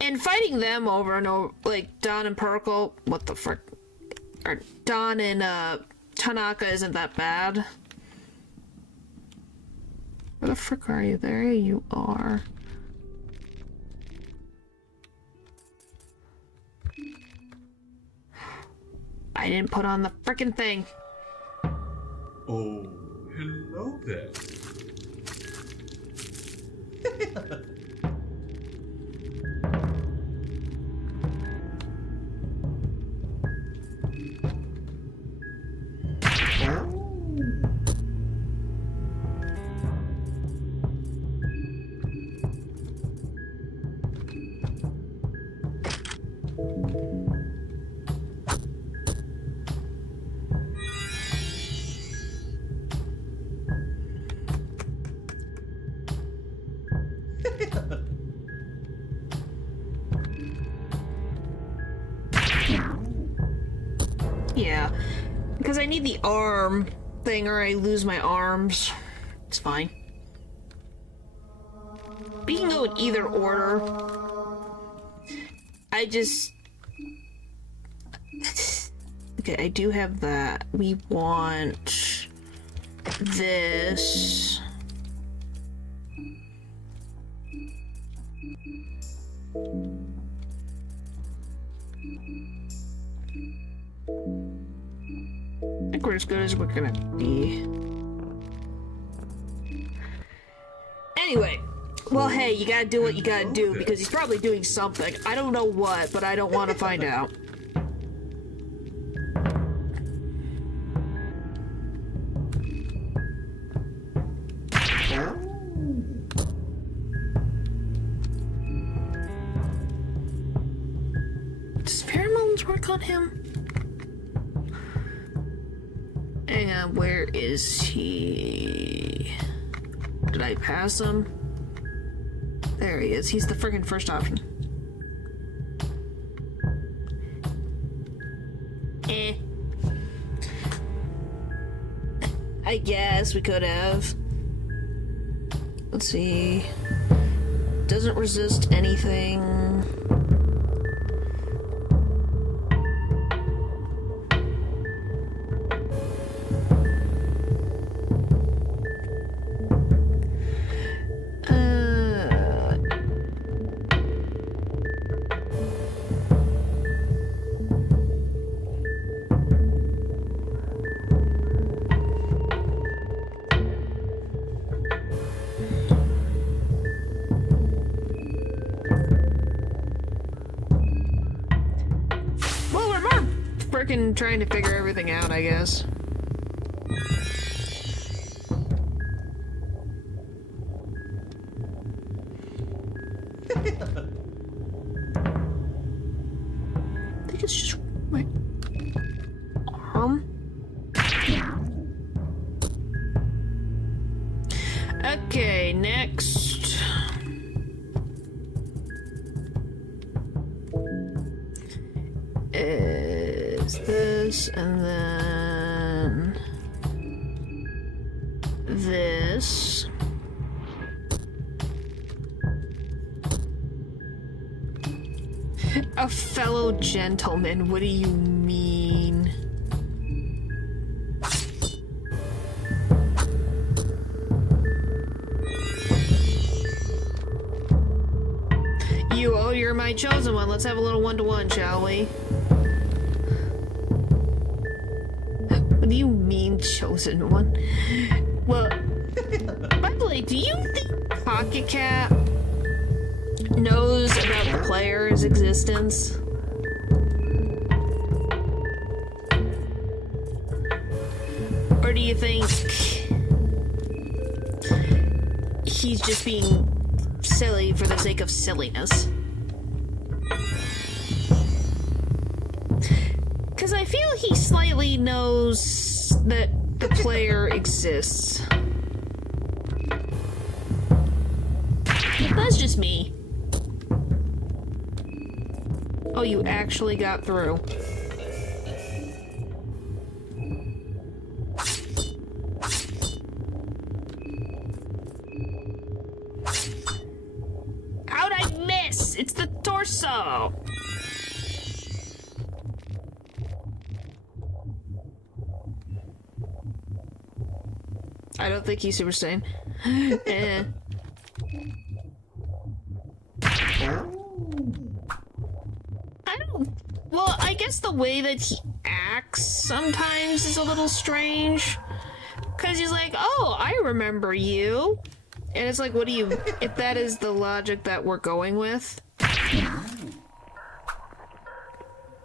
And fighting them over and over, like Don and Perkle, what the frick? Or Don and Tanaka isn't that bad. Where the frick are you? There you are. I didn't put on the frickin' thing. Oh, hello there. Yeah, because I need the arm thing or I lose my arms. It's fine. We can go in either order. I just... Okay, I do have that. We want this. I think we're as good as we're gonna be. Anyway, well, hey, you gotta do what you gotta do because he's probably doing something. I don't know what, but I don't want to find out. Does pheromones work on him? And where is he? Did I pass him? There he is. He's the friggin' first option. I guess we could have. Let's see. Doesn't resist anything. Trying to figure everything out, I guess. I think it's just my arm. Okay, next. This, and then this. A fellow gentleman, what do you mean? You're my chosen one. Let's have a little one-to-one, shall we? What do you mean, chosen one? Well, by the way, do you think Pocket Cat knows about the player's existence? Or do you think he's just being silly for the sake of silliness? Because I feel he slightly knows that the player exists. That's just me. Oh, you actually got through. How'd I miss? It's the torso! I don't think he's Super Saiyan. Well, I guess the way that he acts sometimes is a little strange. Because he's like, oh, I remember you. And it's like, what do you... If that is the logic that we're going with,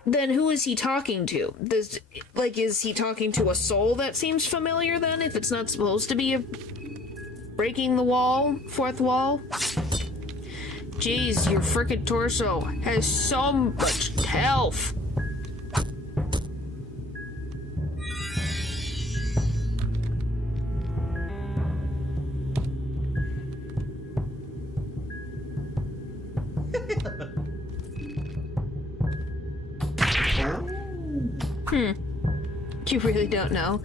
then who is he talking to? Is he talking to a soul that seems familiar then, if it's not supposed to be breaking the wall, fourth wall? Jeez, your frickin' torso has so much health. You really don't know.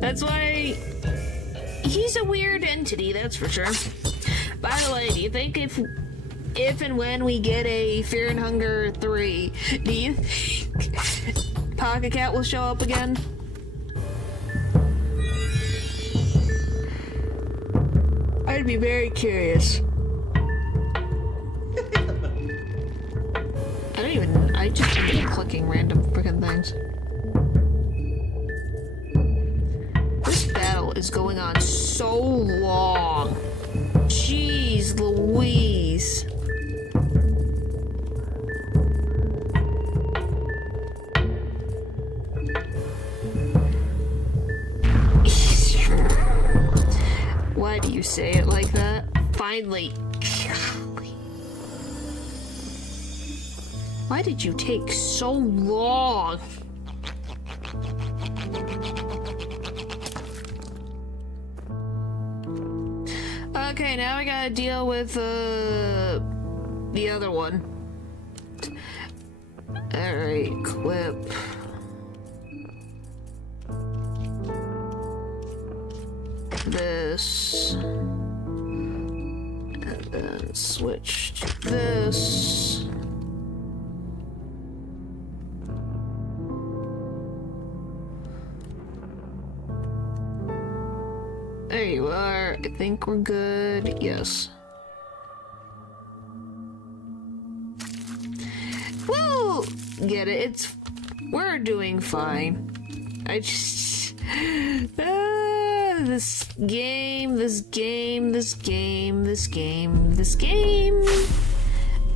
That's why he's a weird entity, that's for sure. By the way, do you think if and when we get a Fear and Hunger 3, do you think Pocket Cat will show up again? I'd be very curious. I just keep clicking random freaking things. This battle is going on so long. Jeez Louise. Why do you say it like that? Finally. Why did you take so long? Okay, now we gotta deal with the other one. Alright, equip. this. And then switch to this. There you are. I think we're good. Yes. Woo! Get it. We're doing fine. I just... this game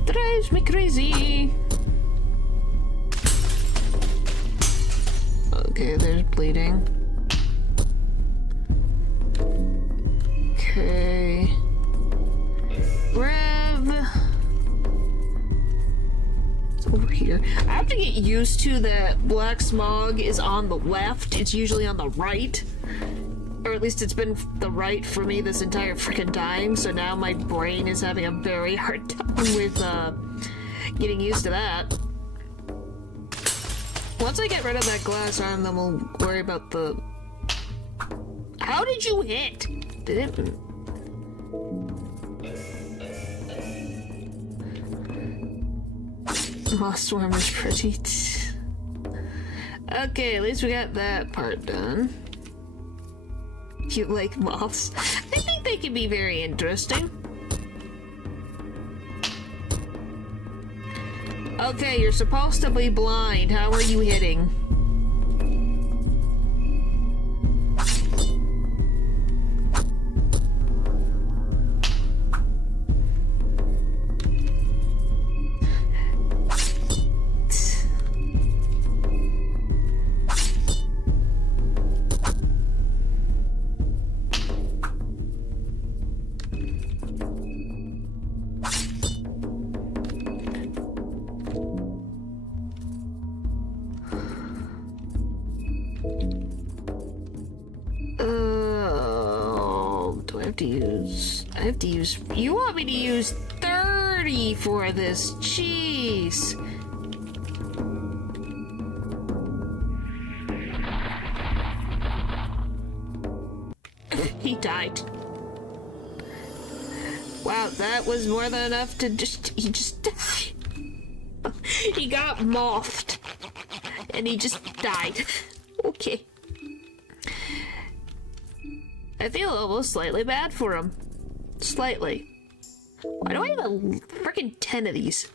drives me crazy. Okay, there's bleeding. Okay. Rev. It's over here. I have to get used to that black smog is on the left. It's usually on the right. Or at least it's been the right for me this entire freaking time. So now my brain is having a very hard time with getting used to that. Once I get rid of that glass arm, then we'll worry about the... How did you hit? Did it... Moss worm is pretty. Okay, at least we got that part done. You like moths? I think they can be very interesting. Okay, you're supposed to be blind. How are you hitting? I have to use... You want me to use 30 for this? Jeez. He died. Wow, that was more than enough to just... He just died. He got mothed. And he just died. Okay. I feel almost slightly bad for him. Slightly. Why do I have a freaking 10 of these?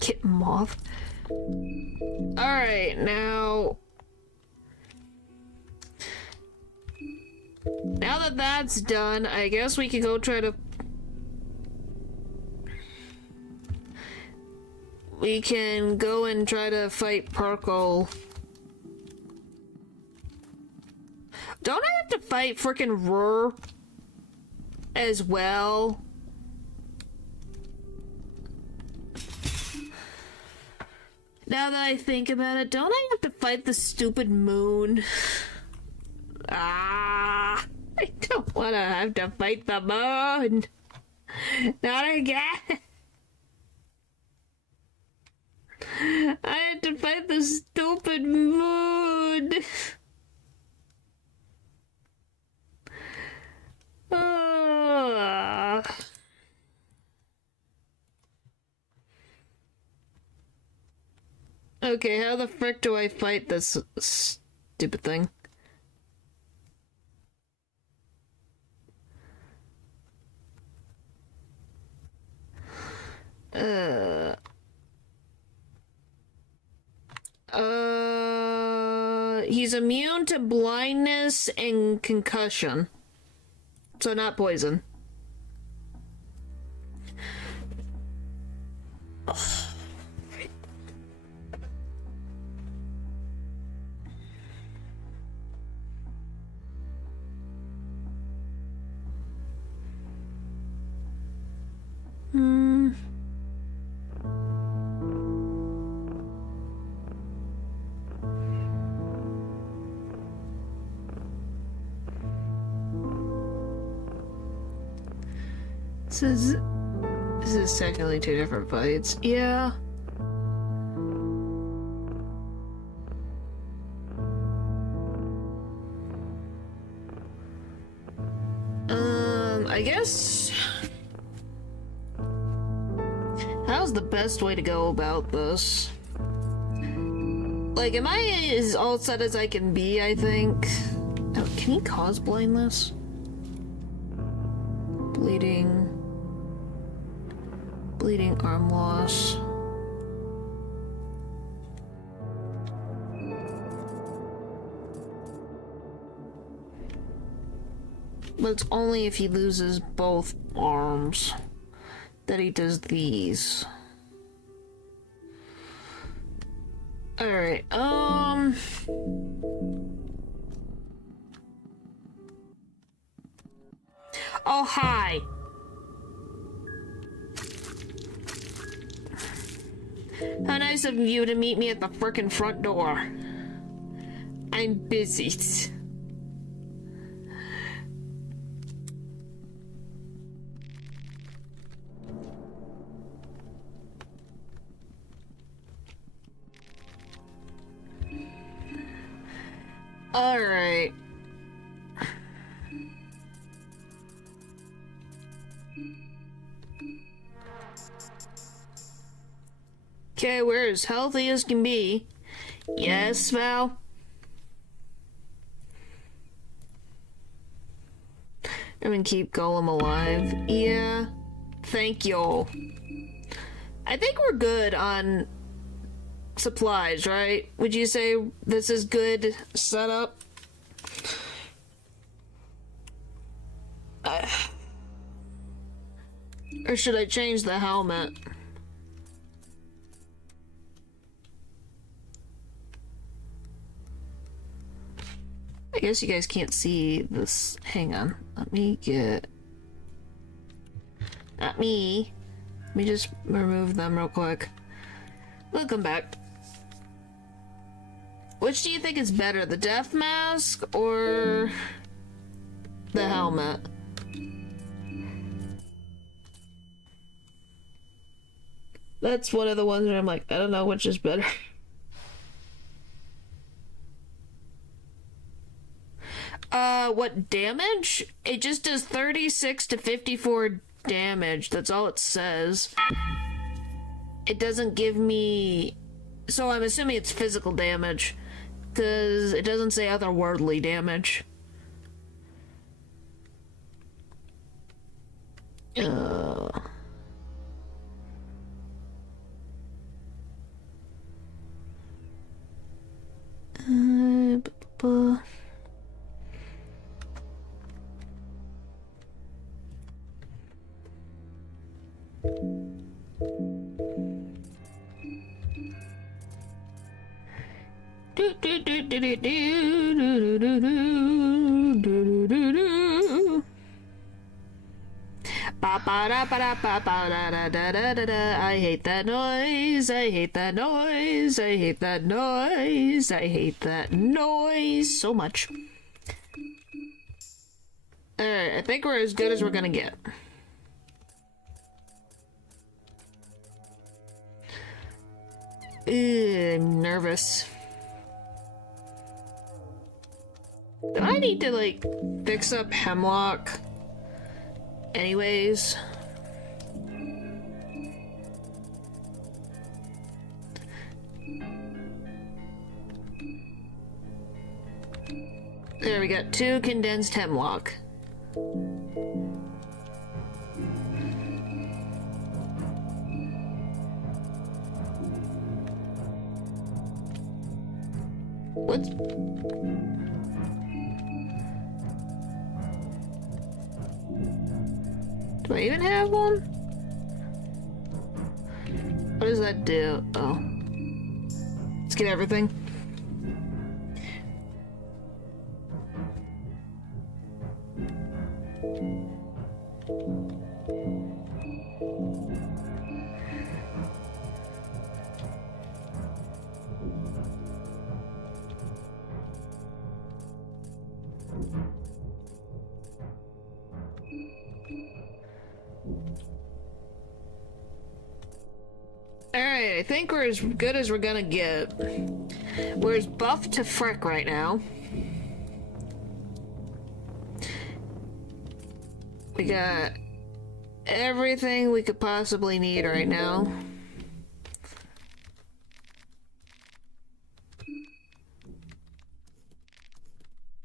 Get moth. Alright, now... Now that that's done, I guess we can go try to... We can go and try to fight Parkle. Don't I have to fight frickin' Rur as well? Now that I think about it, don't I have to fight the stupid moon? I don't want to have to fight the moon. Not again. I had to fight the stupid moon. Okay, how the frick do I fight this stupid thing? He's immune to blindness and concussion. So not poison. This is technically two different fights. Yeah. I guess... How's the best way to go about this? Like, am I as all set as I can be, I think? Oh, can he cause blindness? Bleeding arm loss. But it's only if he loses both arms that he does these. Alright, oh, hi. How nice of you to meet me at the frickin' front door. I'm busy. Alright. Okay, we're as healthy as can be. Yes, Val? I'm gonna keep Golem alive. Yeah. Thank you. I think we're good on supplies, right? Would you say this is good setup? Or should I change the helmet? I guess you guys can't see this. Hang on. Let me get... Not me. Let me just remove them real quick. We'll come back. Which do you think is better, the death mask or the helmet? That's one of the ones where I'm like, I don't know which is better. What damage? It just does 36 to 54 damage. That's all it says. It doesn't give me... So I'm assuming it's physical damage, because it doesn't say otherworldly damage. I hate that noise, I hate that noise, I hate that noise, I hate that noise so much. Alright, I think we're as good as we're gonna get. I'm nervous. Do I need to, like, fix up Hemlock? Anyways. There, we got 2 condensed Hemlock. What's... Do I even have one? What does that do? Oh. Let's get everything. Okay, I think we're as good as we're gonna get. We're as buff to frick right now. We got everything we could possibly need right now.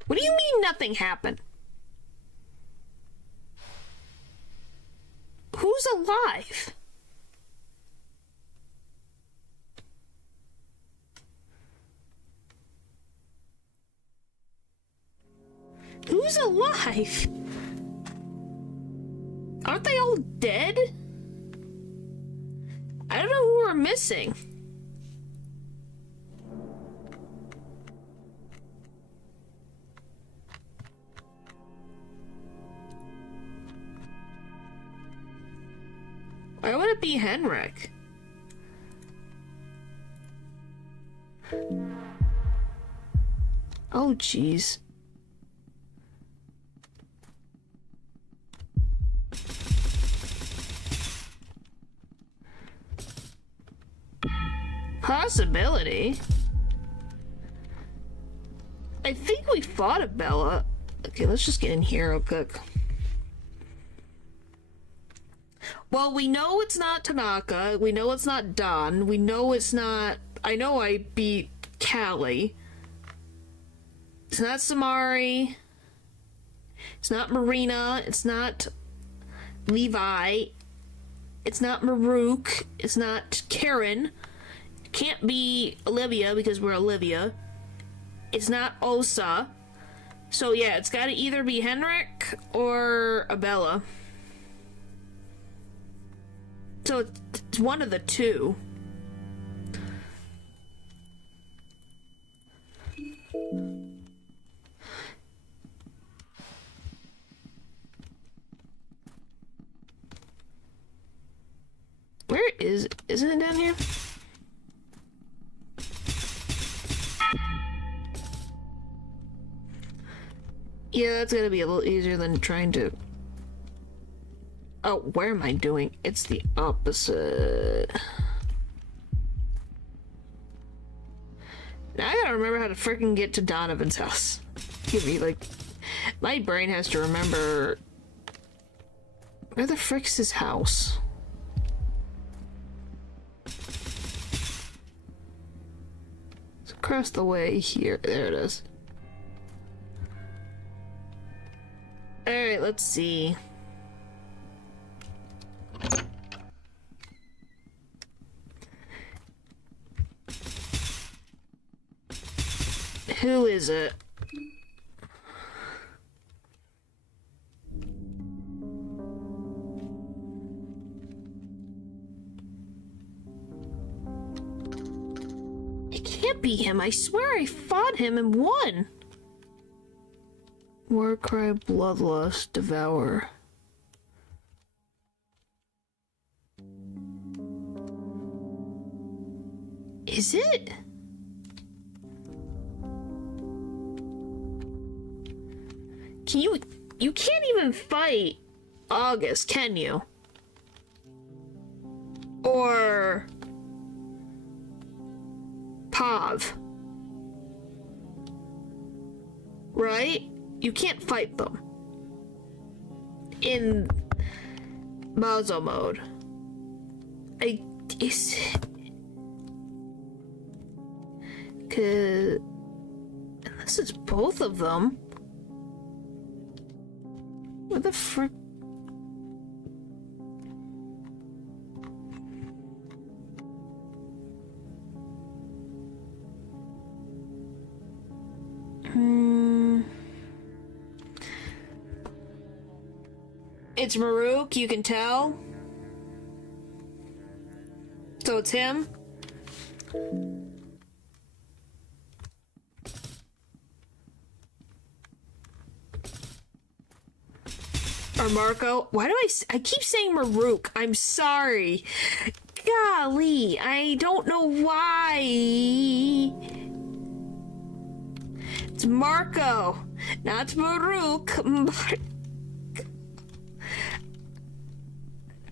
What do you mean nothing happened? Who's alive? Who's alive? Aren't they all dead? I don't know who we're missing. Why would it be Henrik? Oh, jeez. Possibility. I think we fought a Bella. Okay, let's just get in here real quick. Well, we know it's not Tanaka. We know it's not Don. We know it's not... I know I beat Callie. It's not Samari. It's not Marina. It's not Levi. It's not Maruk. It's not Karen. It can't be Olivia because we're Olivia. It's not Osa. So yeah, it's gotta either be Henrik or Abella. So it's one of the two. Where isn't it down here? Yeah, that's gonna be a little easier than trying to... Oh, where am I doing? It's the opposite. Now I gotta remember how to freaking get to Donovan's house. Give me, like... My brain has to remember... Where the frick's his house? It's across the way here. There it is. Alright, let's see. Who is it? It can't be him. I swear I fought him and won. Warcry, Bloodlust, Devour. Is it? Can you can't even fight August, can you? Or Pav. Right? You can't fight them in Mazo mode. Unless it's both of them. What the frick? It's Maruk, you can tell. So it's him. Or Marco. Why do I keep saying Maruk? I'm sorry. Golly, I don't know why. It's Marco, not Maruk.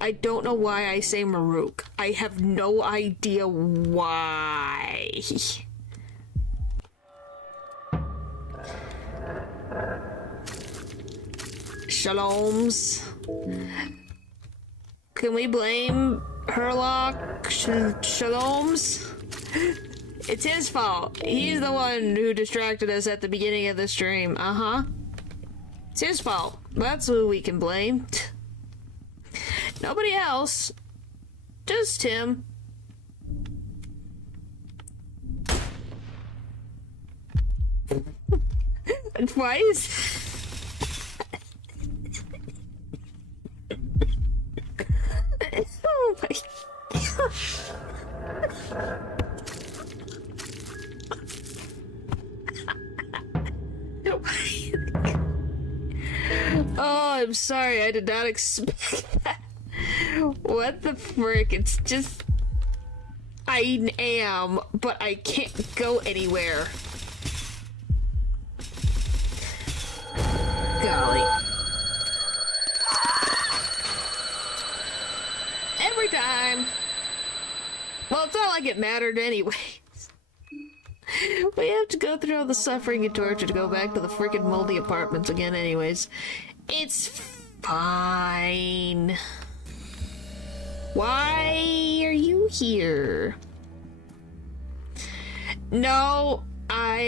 I don't know why I say Maruk. I have no idea why. Shaloms. Can we blame Herlock? Shaloms? It's his fault. He's the one who distracted us at the beginning of the stream. Uh-huh. It's his fault. That's who we can blame. Nobody else. Just him. Twice? Oh my god. Oh, I'm sorry. I did not expect that. What the frick? It's just... I am, but I can't go anywhere. Golly. Every time. Well, it's not like it mattered anyways. We have to go through all the suffering and torture to go back to the freaking moldy apartments again anyways. It's fine. Why are you here? No, I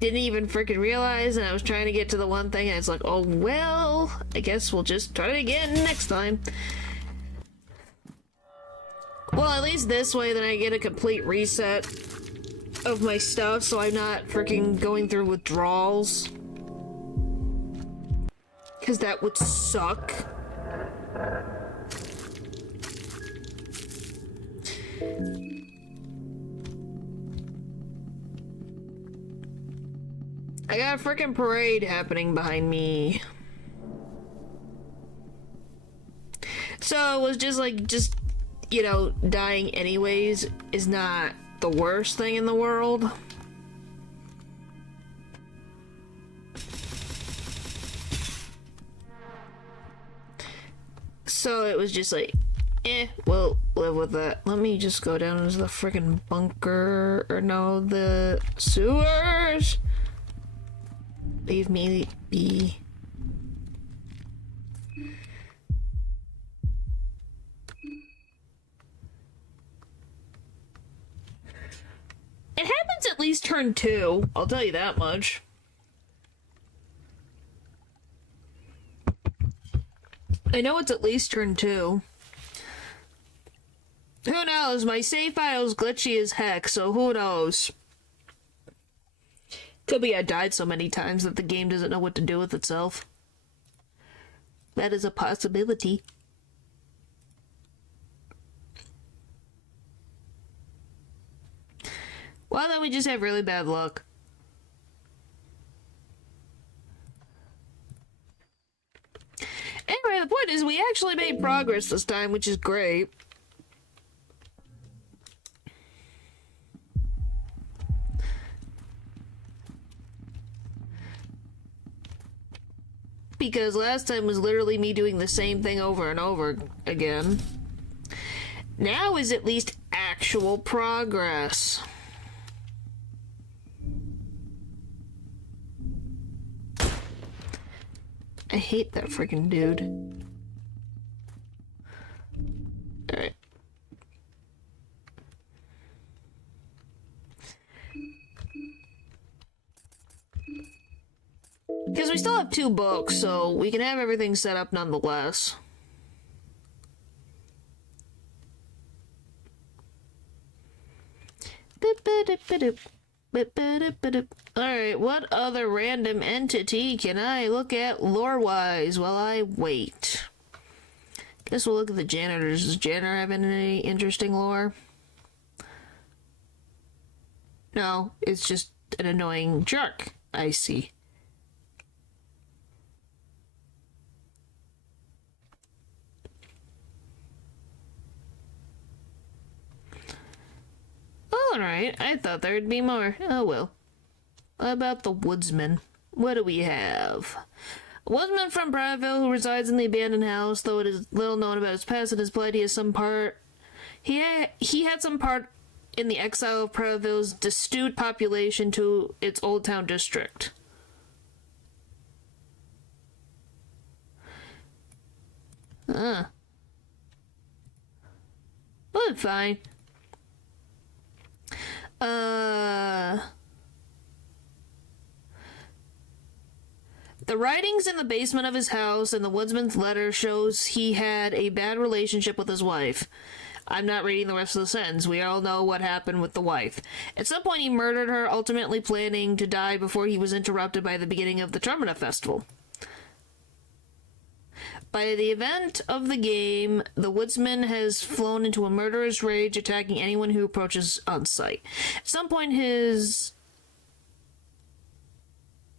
didn't even freaking realize, and I was trying to get to the one thing, and it's like, oh well, I guess we'll just try it again next time. Well, at least this way, then I get a complete reset of my stuff, so I'm not freaking going through withdrawals. Because that would suck. I got a freaking parade happening behind me. So it was just like, you know, dying anyways is not the worst thing in the world. So it was just like, we'll live with that. Let me just go down into the freaking bunker, or no, the sewers. Leave me be. It happens at least turn 2, I'll tell you that much. I know it's at least turn 2. Who knows? My save file's glitchy as heck, so who knows? Could be I died so many times that the game doesn't know what to do with itself. That is a possibility. Well, then we just have really bad luck. Anyway, the point is we actually made progress this time, which is great. Because last time was literally me doing the same thing over and over again. Now is at least actual progress. I hate that freaking dude. Alright. Because we still have 2 books, so we can have everything set up nonetheless. Alright, what other random entity can I look at lore-wise while I wait? Guess we'll look at the janitors. Does janitor have any interesting lore? No, it's just an annoying jerk. I see. Alright, I thought there'd be more. Oh well. What about the woodsman? What do we have? A woodsman from Bradville who resides in the abandoned house, though it is little known about his past and his plight, he had some part in the exile of Bradville's destitute population to its Old Town district. But fine. The writings in the basement of his house and the woodsman's letter shows he had a bad relationship with his wife. I'm not reading the rest of the sentence. We all know what happened with the wife. At some point he murdered her, ultimately planning to die before he was interrupted by the beginning of the Termina festival. By the event of the game, the woodsman has flown into a murderous rage, attacking anyone who approaches on sight. At some point his...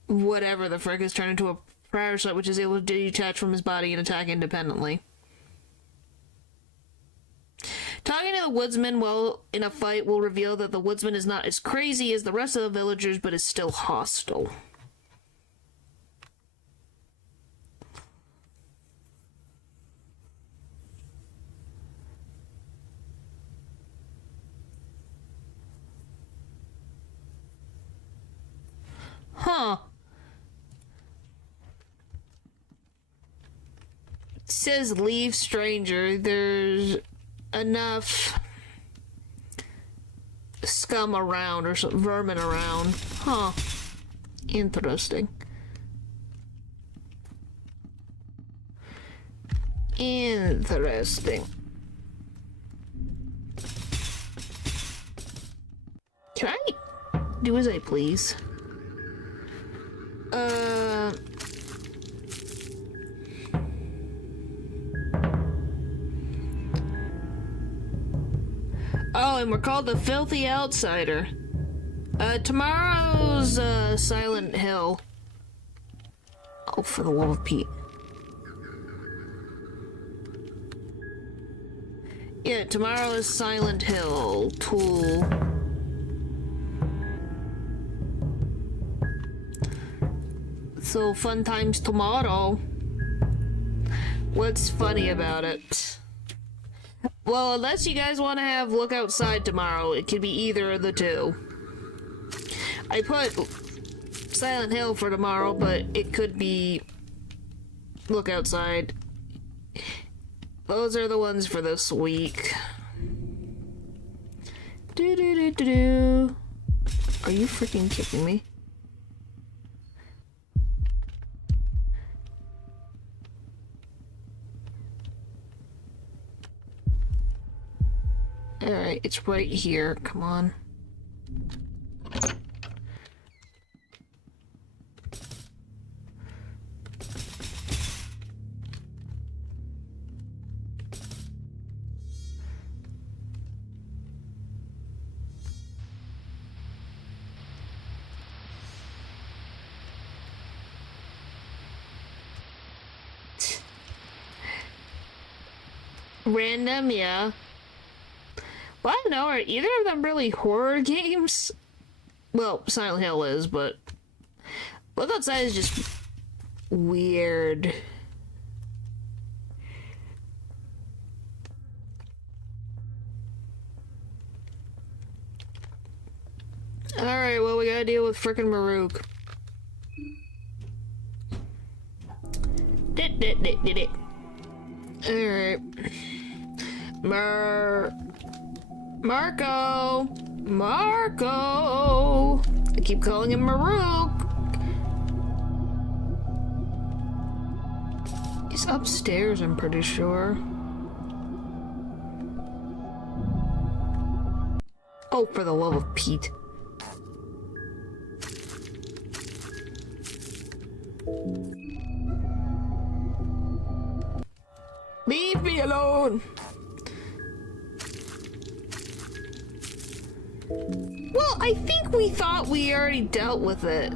whatever the frick is turned into a parasite which is able to detach from his body and attack independently. Talking to the woodsman while in a fight will reveal that the woodsman is not as crazy as the rest of the villagers, but is still hostile. Huh. It says leave stranger. There's enough scum around or some vermin around. Huh. Interesting. Interesting. Can I do as I please? Oh, and we're called the Filthy Outsider. Tomorrow's, Silent Hill. Oh, for the love of Pete. Yeah, tomorrow is Silent Hill. Tool. So, fun times tomorrow. What's funny about it? Well, unless you guys want to have Look Outside tomorrow, it could be either of the two. I put Silent Hill for tomorrow, but it could be Look Outside. Those are the ones for this week. Do-do-do-do-do. Are you freaking kidding me? Alright, it's right here. Come on. Random, yeah. Well, I don't know, are either of them really horror games? Well, Silent Hill is, but Look Outside is just weird. Alright, well, we gotta deal with frickin' Maruk. Alright. Marco! I keep calling him Maruk. He's upstairs, I'm pretty sure. Oh, for the love of Pete. Leave me alone! Well, I think we thought we already dealt with it.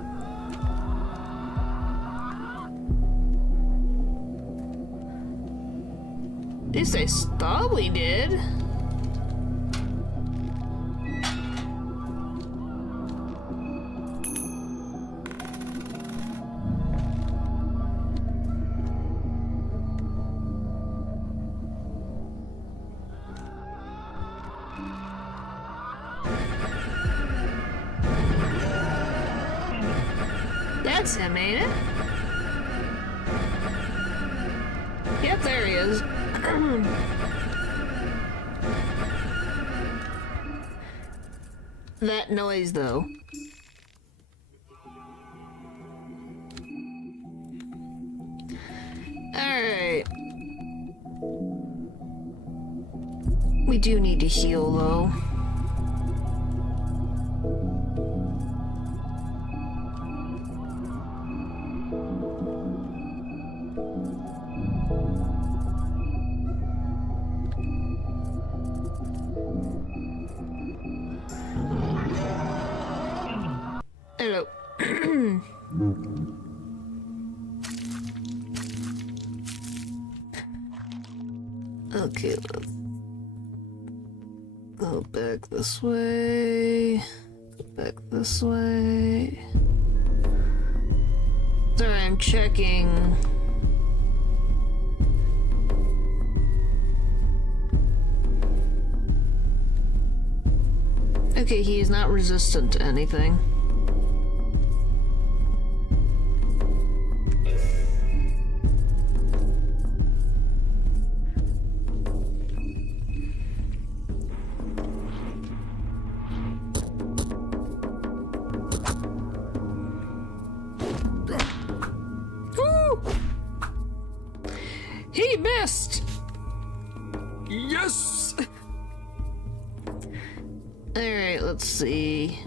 At least I thought we did. That's him, ain't it? Yep, there he is. That noise, though. Alright. We do need to heal, though. Hello. Okay, let's go back this way. Go back this way. Sorry, I'm checking. Okay, he is not resistant to anything. He missed! Yes! Alright, let's see.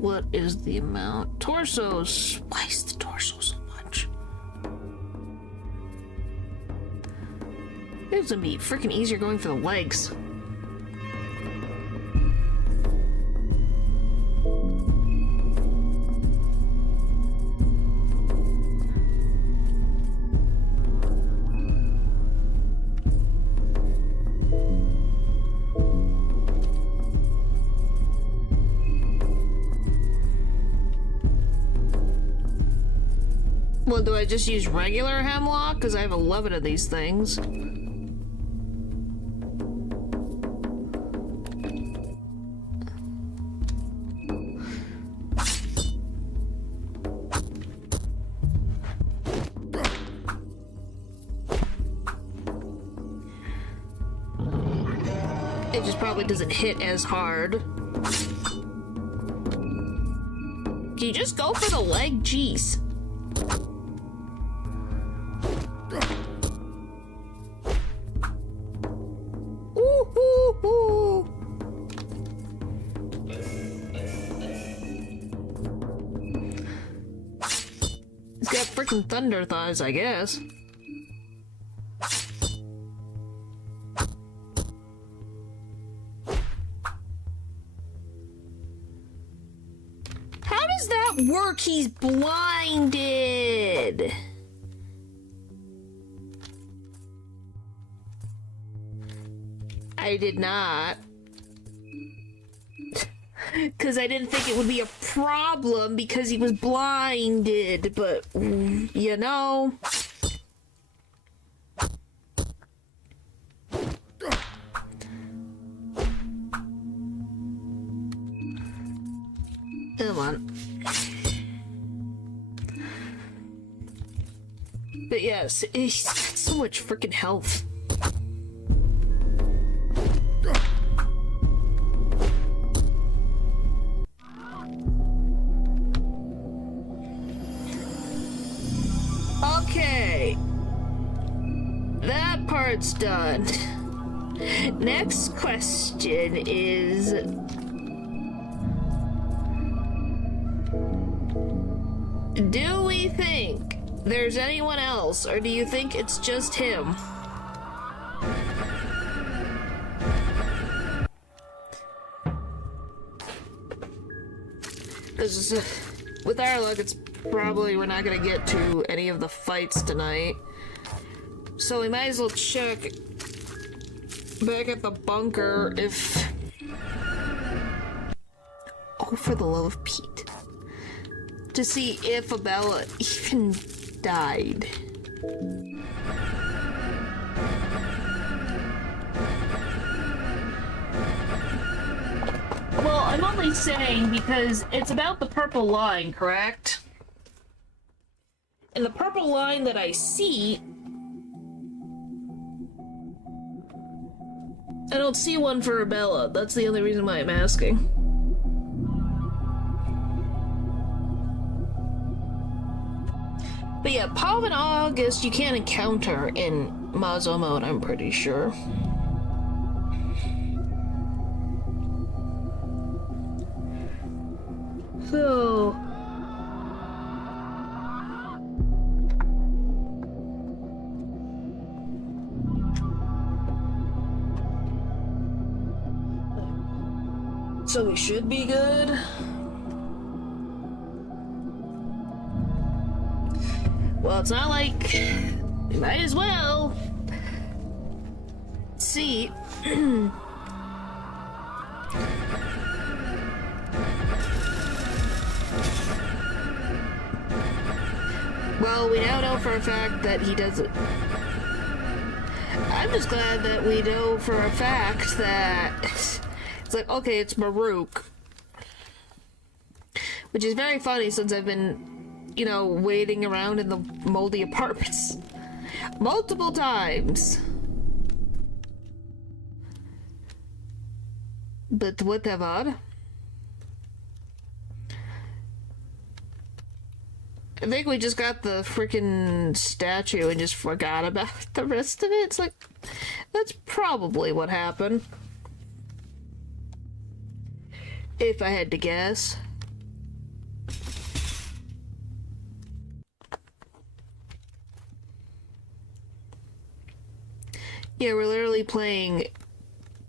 What is the amount? Torsos. Why is the torso so much? It's gonna be freaking easier going for the legs. Well, do I just use regular hemlock? Because I have 11 of these things. It just probably doesn't hit as hard. Can you just go for the leg? Jeez. He's got freaking thunder thighs, I guess. How does that work? He's blinded. I did not. Because I didn't think it would be a problem because he was blinded, but, you know. Come on. But yes, he's got so much freaking health. Okay, that part's done. Next question is, do we think there's anyone else, or do you think it's just him? With our luck, it's probably we're not gonna get to any of the fights tonight. So we might as well check back at the bunker if... Oh, for the love of Pete. To see if Abella even died. I'm only saying because it's about the purple line, correct? And the purple line that I see, I don't see one for Abella. That's the only reason why I'm asking. But yeah, Pav and August you can't encounter in Mazo mode, I'm pretty sure. So... So we should be good. Well, it's not like we might as well. Let's see. Well, we now know for a fact that he doesn't. I'm just glad that we know for a fact that it's like, okay, it's Maruk. Which is very funny since I've been, you know, waiting around in the moldy apartments multiple times. But whatever. I think we just got the freaking statue and just forgot about the rest of it. It's like, that's probably what happened. If I had to guess. Yeah, we're literally playing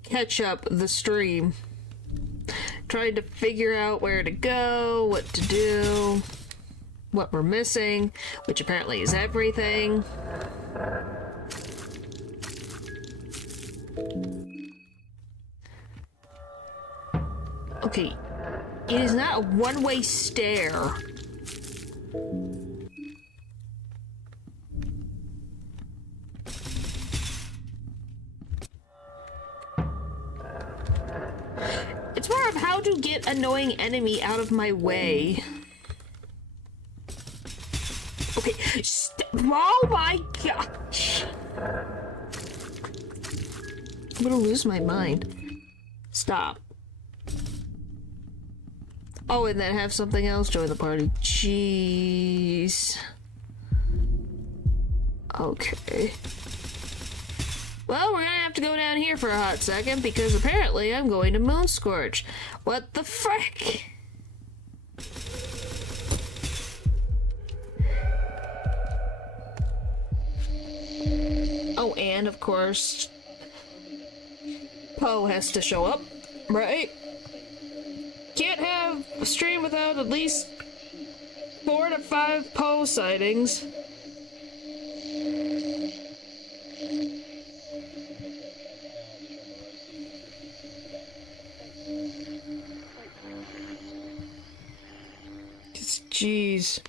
catch up the stream. Trying to figure out where to go, what to do, what we're missing, which apparently is everything. Okay, it is not a one-way stare. It's more of how to get annoying enemy out of my way. Okay, oh my gosh. I'm gonna lose my mind. Stop. Oh, and then have something else join the party. Jeez. Okay. Well, we're gonna have to go down here for a hot second because apparently I'm going to Moonscorch. What the frick? Oh, and of course, Poe has to show up, right? Can't have a stream without at least 4 to 5 Poe sightings. Jeez.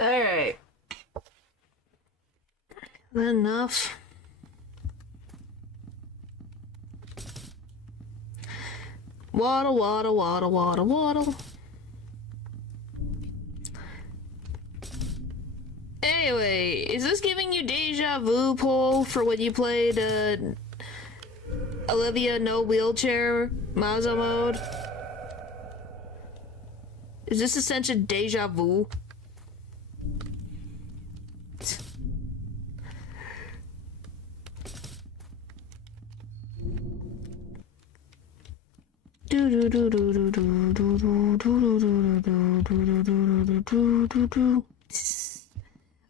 Alright. Enough. Waddle, waddle, waddle, waddle, waddle. Anyway, is this giving you deja vu, Paul, for when you played Olivia No Wheelchair Mazo mode? Is this essentially deja vu?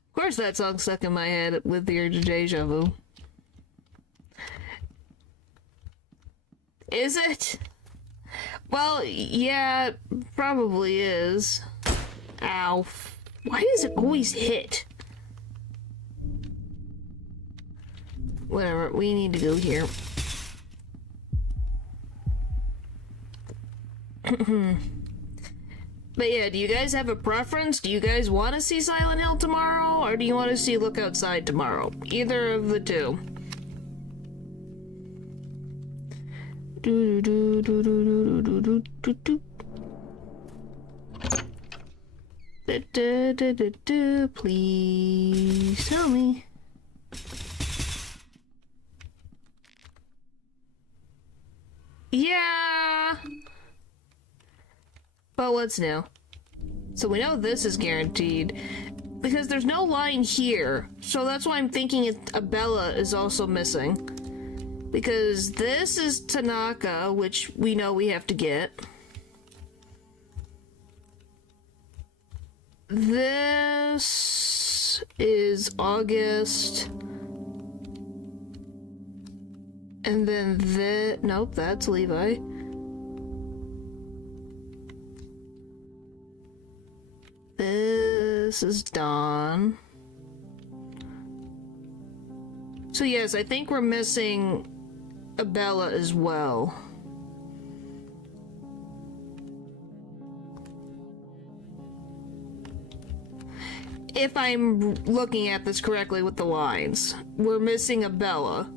Of course that song stuck in my head with your deja vu. Is it? Well, yeah, it probably is. Ow. Why does it always hit? Whatever, we need to go here. But yeah, do you guys have a preference? Do you guys want to see Silent Hill tomorrow, or do you want to see Look Outside tomorrow? Either of the two. Please tell me. Yeah. But what's new? So we know this is guaranteed because there's no line here. So that's why I'm thinking Abella is also missing. Because this is Tanaka, which we know we have to get. This is August. And then this... Nope, that's Levi. This is Dawn. So yes, I think we're missing Abella as well. If I'm looking at this correctly with the lines, we're missing Abella.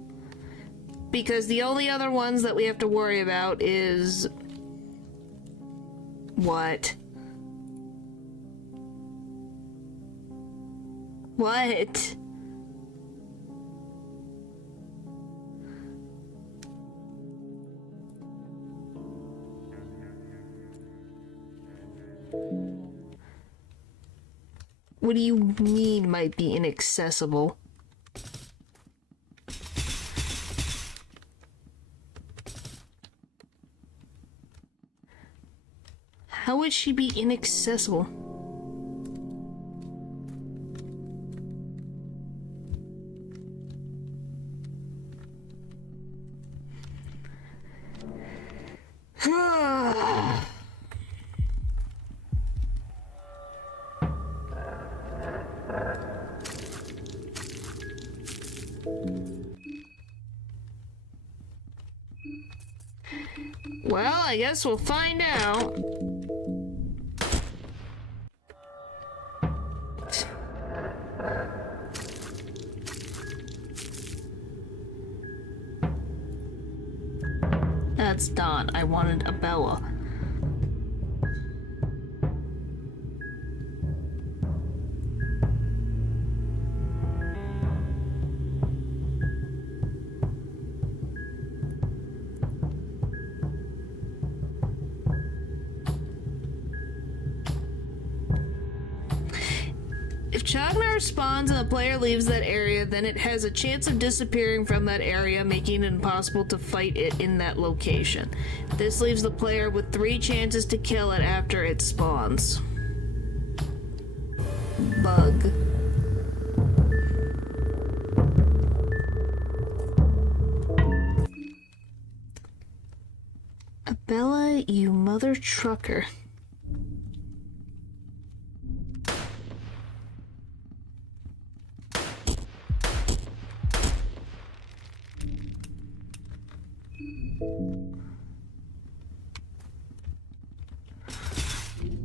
Because the only other ones that we have to worry about is... What? What? What do you mean might be inaccessible? How would she be inaccessible? Well, I guess we'll find out. That's Dawn. I wanted Abella. If Chagna responds and the player leaves that area, then it has a chance of disappearing from that area, making it impossible to fight it in that location. This leaves the player with 3 chances to kill it after it spawns. Bug. Abella, you mother trucker.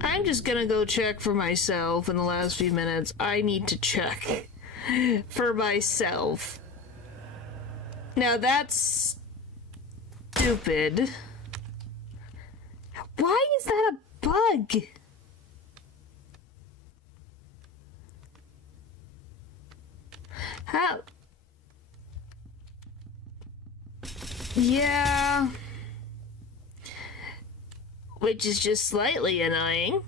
I'm just gonna go check for myself in the last few minutes. I need to check for myself. Now that's stupid. Why is that a bug? How? Yeah. Which is just slightly annoying.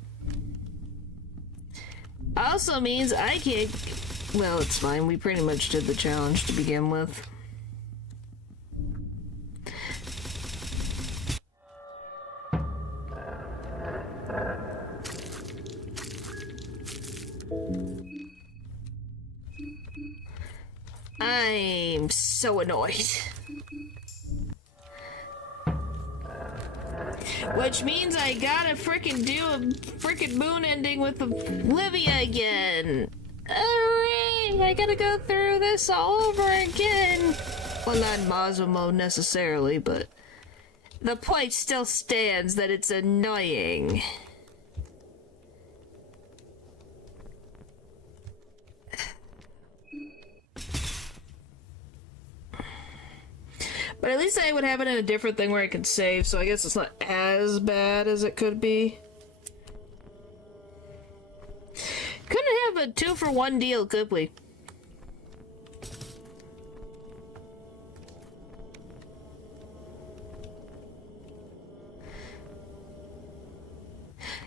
Also means I can't... Well, it's fine. We pretty much did the challenge to begin with. I'm so annoyed. Which means I gotta frickin' do a frickin' moon ending with Olivia again. Hooray! I gotta go through this all over again. Well, not Mazumo necessarily, but the point still stands that it's annoying. But at least I would have it in a different thing where I can save, so I guess it's not as bad as it could be. Couldn't have a 2-for-1 deal, could we?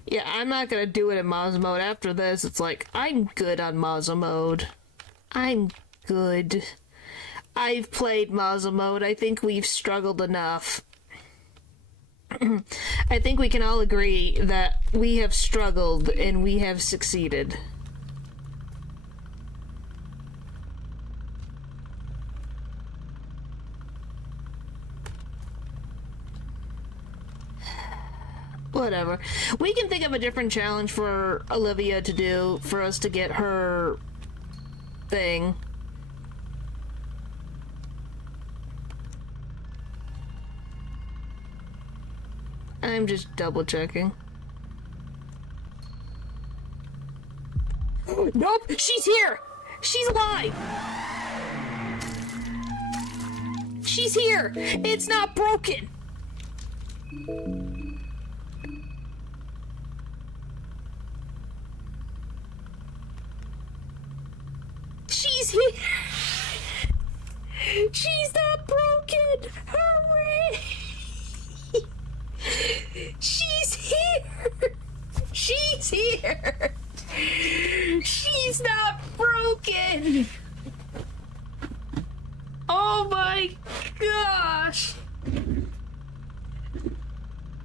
Yeah, I'm not gonna do it in Mazda mode. After this, it's like, I'm good on Mazda mode. I'm good. I've played Mazda mode. I think we've struggled enough. I think we can all agree that we have struggled and we have succeeded. Whatever. We can think of a different challenge for Olivia to do for us to get her thing. I'm just double checking. Nope! She's here! She's alive! She's here! It's not broken! She's here! She's not broken! Hooray! She's here! She's here! She's not broken! Oh my gosh!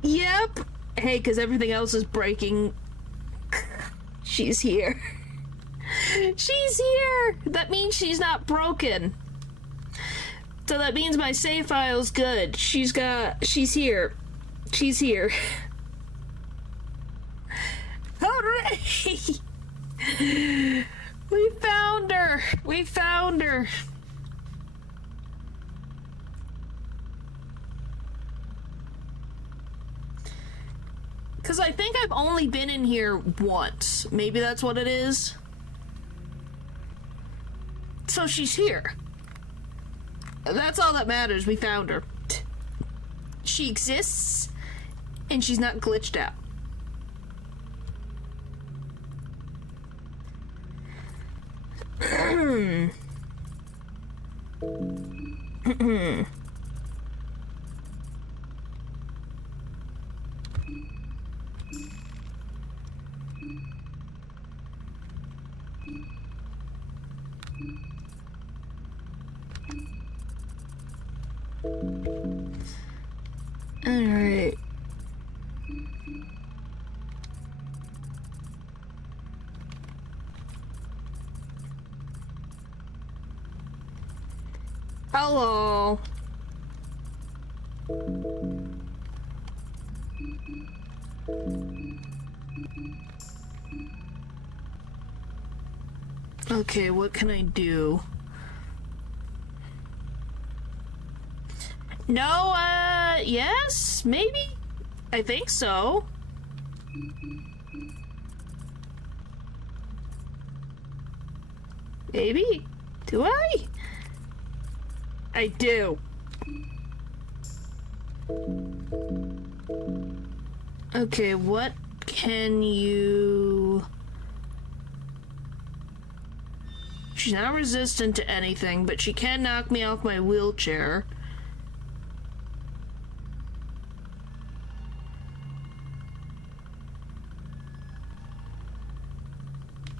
Yep! Hey, because everything else is breaking. She's here. She's here! That means she's not broken. So that means my save file's good. She's here. She's here. Hooray! We found her! We found her! Because I think I've only been in here once. Maybe that's what it is. So she's here. That's all that matters. We found her. She exists, and she's not glitched out. Alright. Hello. Okay, what can I do? No, yes? Maybe? I think so. Maybe? Do I? I do. Okay, what can you... She's not resistant to anything, but she can knock me off my wheelchair.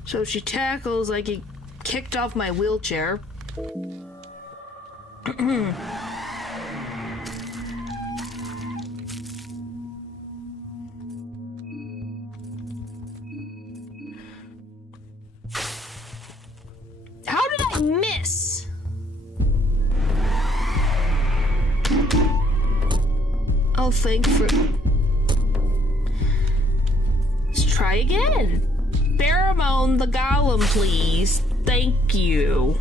So if she tackles, I get kicked off my wheelchair. How did I miss? Oh, thank you for... Let's try again. Pheromone the golem, please. Thank you.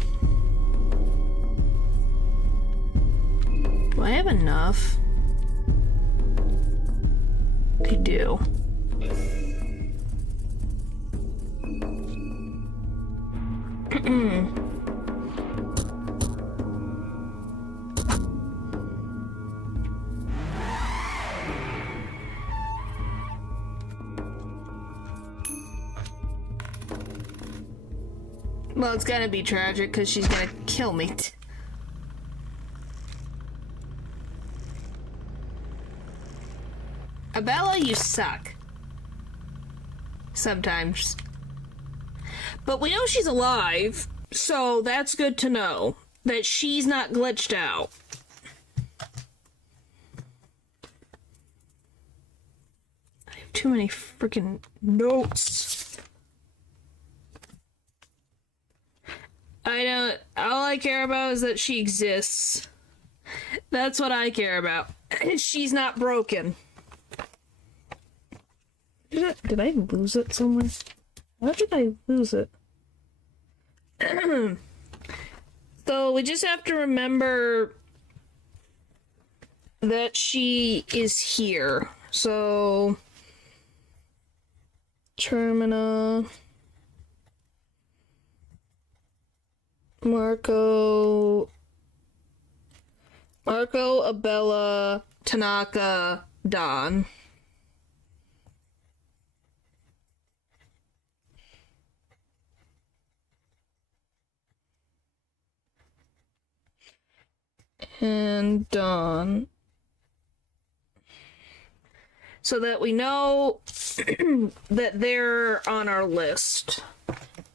Do I have enough? I do. Well, it's gonna be tragic because she's gonna kill me. Abella, you suck. Sometimes. But we know she's alive, so that's good to know. That she's not glitched out. I have too many freaking notes. All I care about is that she exists. That's what I care about. She's not broken. Did I lose it somewhere? How did I lose it? So we just have to remember that she is here. So Termina, Marco, Abella, Tanaka, Don. And Dawn. So that we know that they're on our list.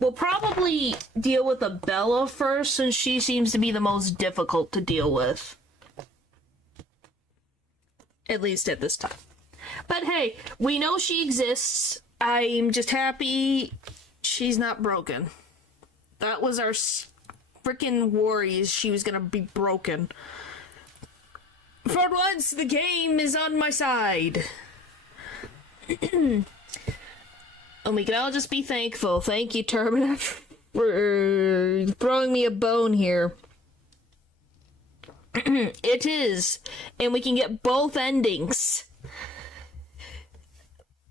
We'll probably deal with Abella first, since she seems to be the most difficult to deal with. At least at this time. But hey, we know she exists. I'm just happy she's not broken. That was our freaking worries. She was gonna be broken. For once, the game is on my side. And we can all just be thankful. Thank you, Termina, for throwing me a bone here. It is. And we can get both endings.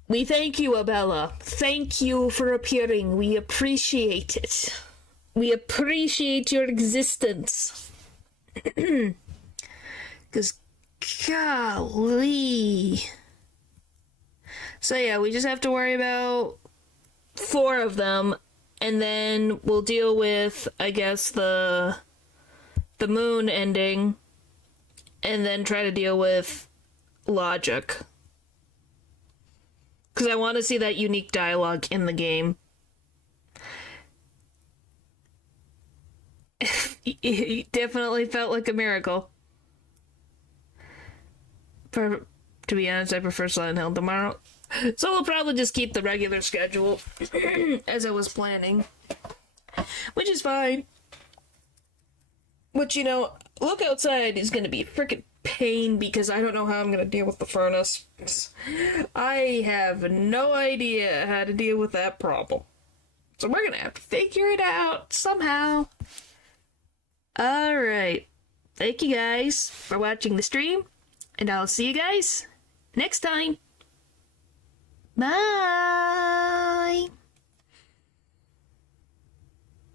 We thank you, Abella. Thank you for appearing. We appreciate it. We appreciate your existence. Because, golly. So yeah, we just have to worry about 4 of them, and then we'll deal with, I guess, the moon ending, and then try to deal with logic. Because I want to see that unique dialogue in the game. It definitely felt like a miracle. To be honest, I prefer Silent Hill tomorrow. So we'll probably just keep the regular schedule as I was planning. Which is fine. Which, you know, look outside is going to be a freaking pain because I don't know how I'm going to deal with the furnace. I have no idea how to deal with that problem. So we're going to have to figure it out somehow. Alright. Thank you guys for watching the stream. And I'll see you guys next time. Bye!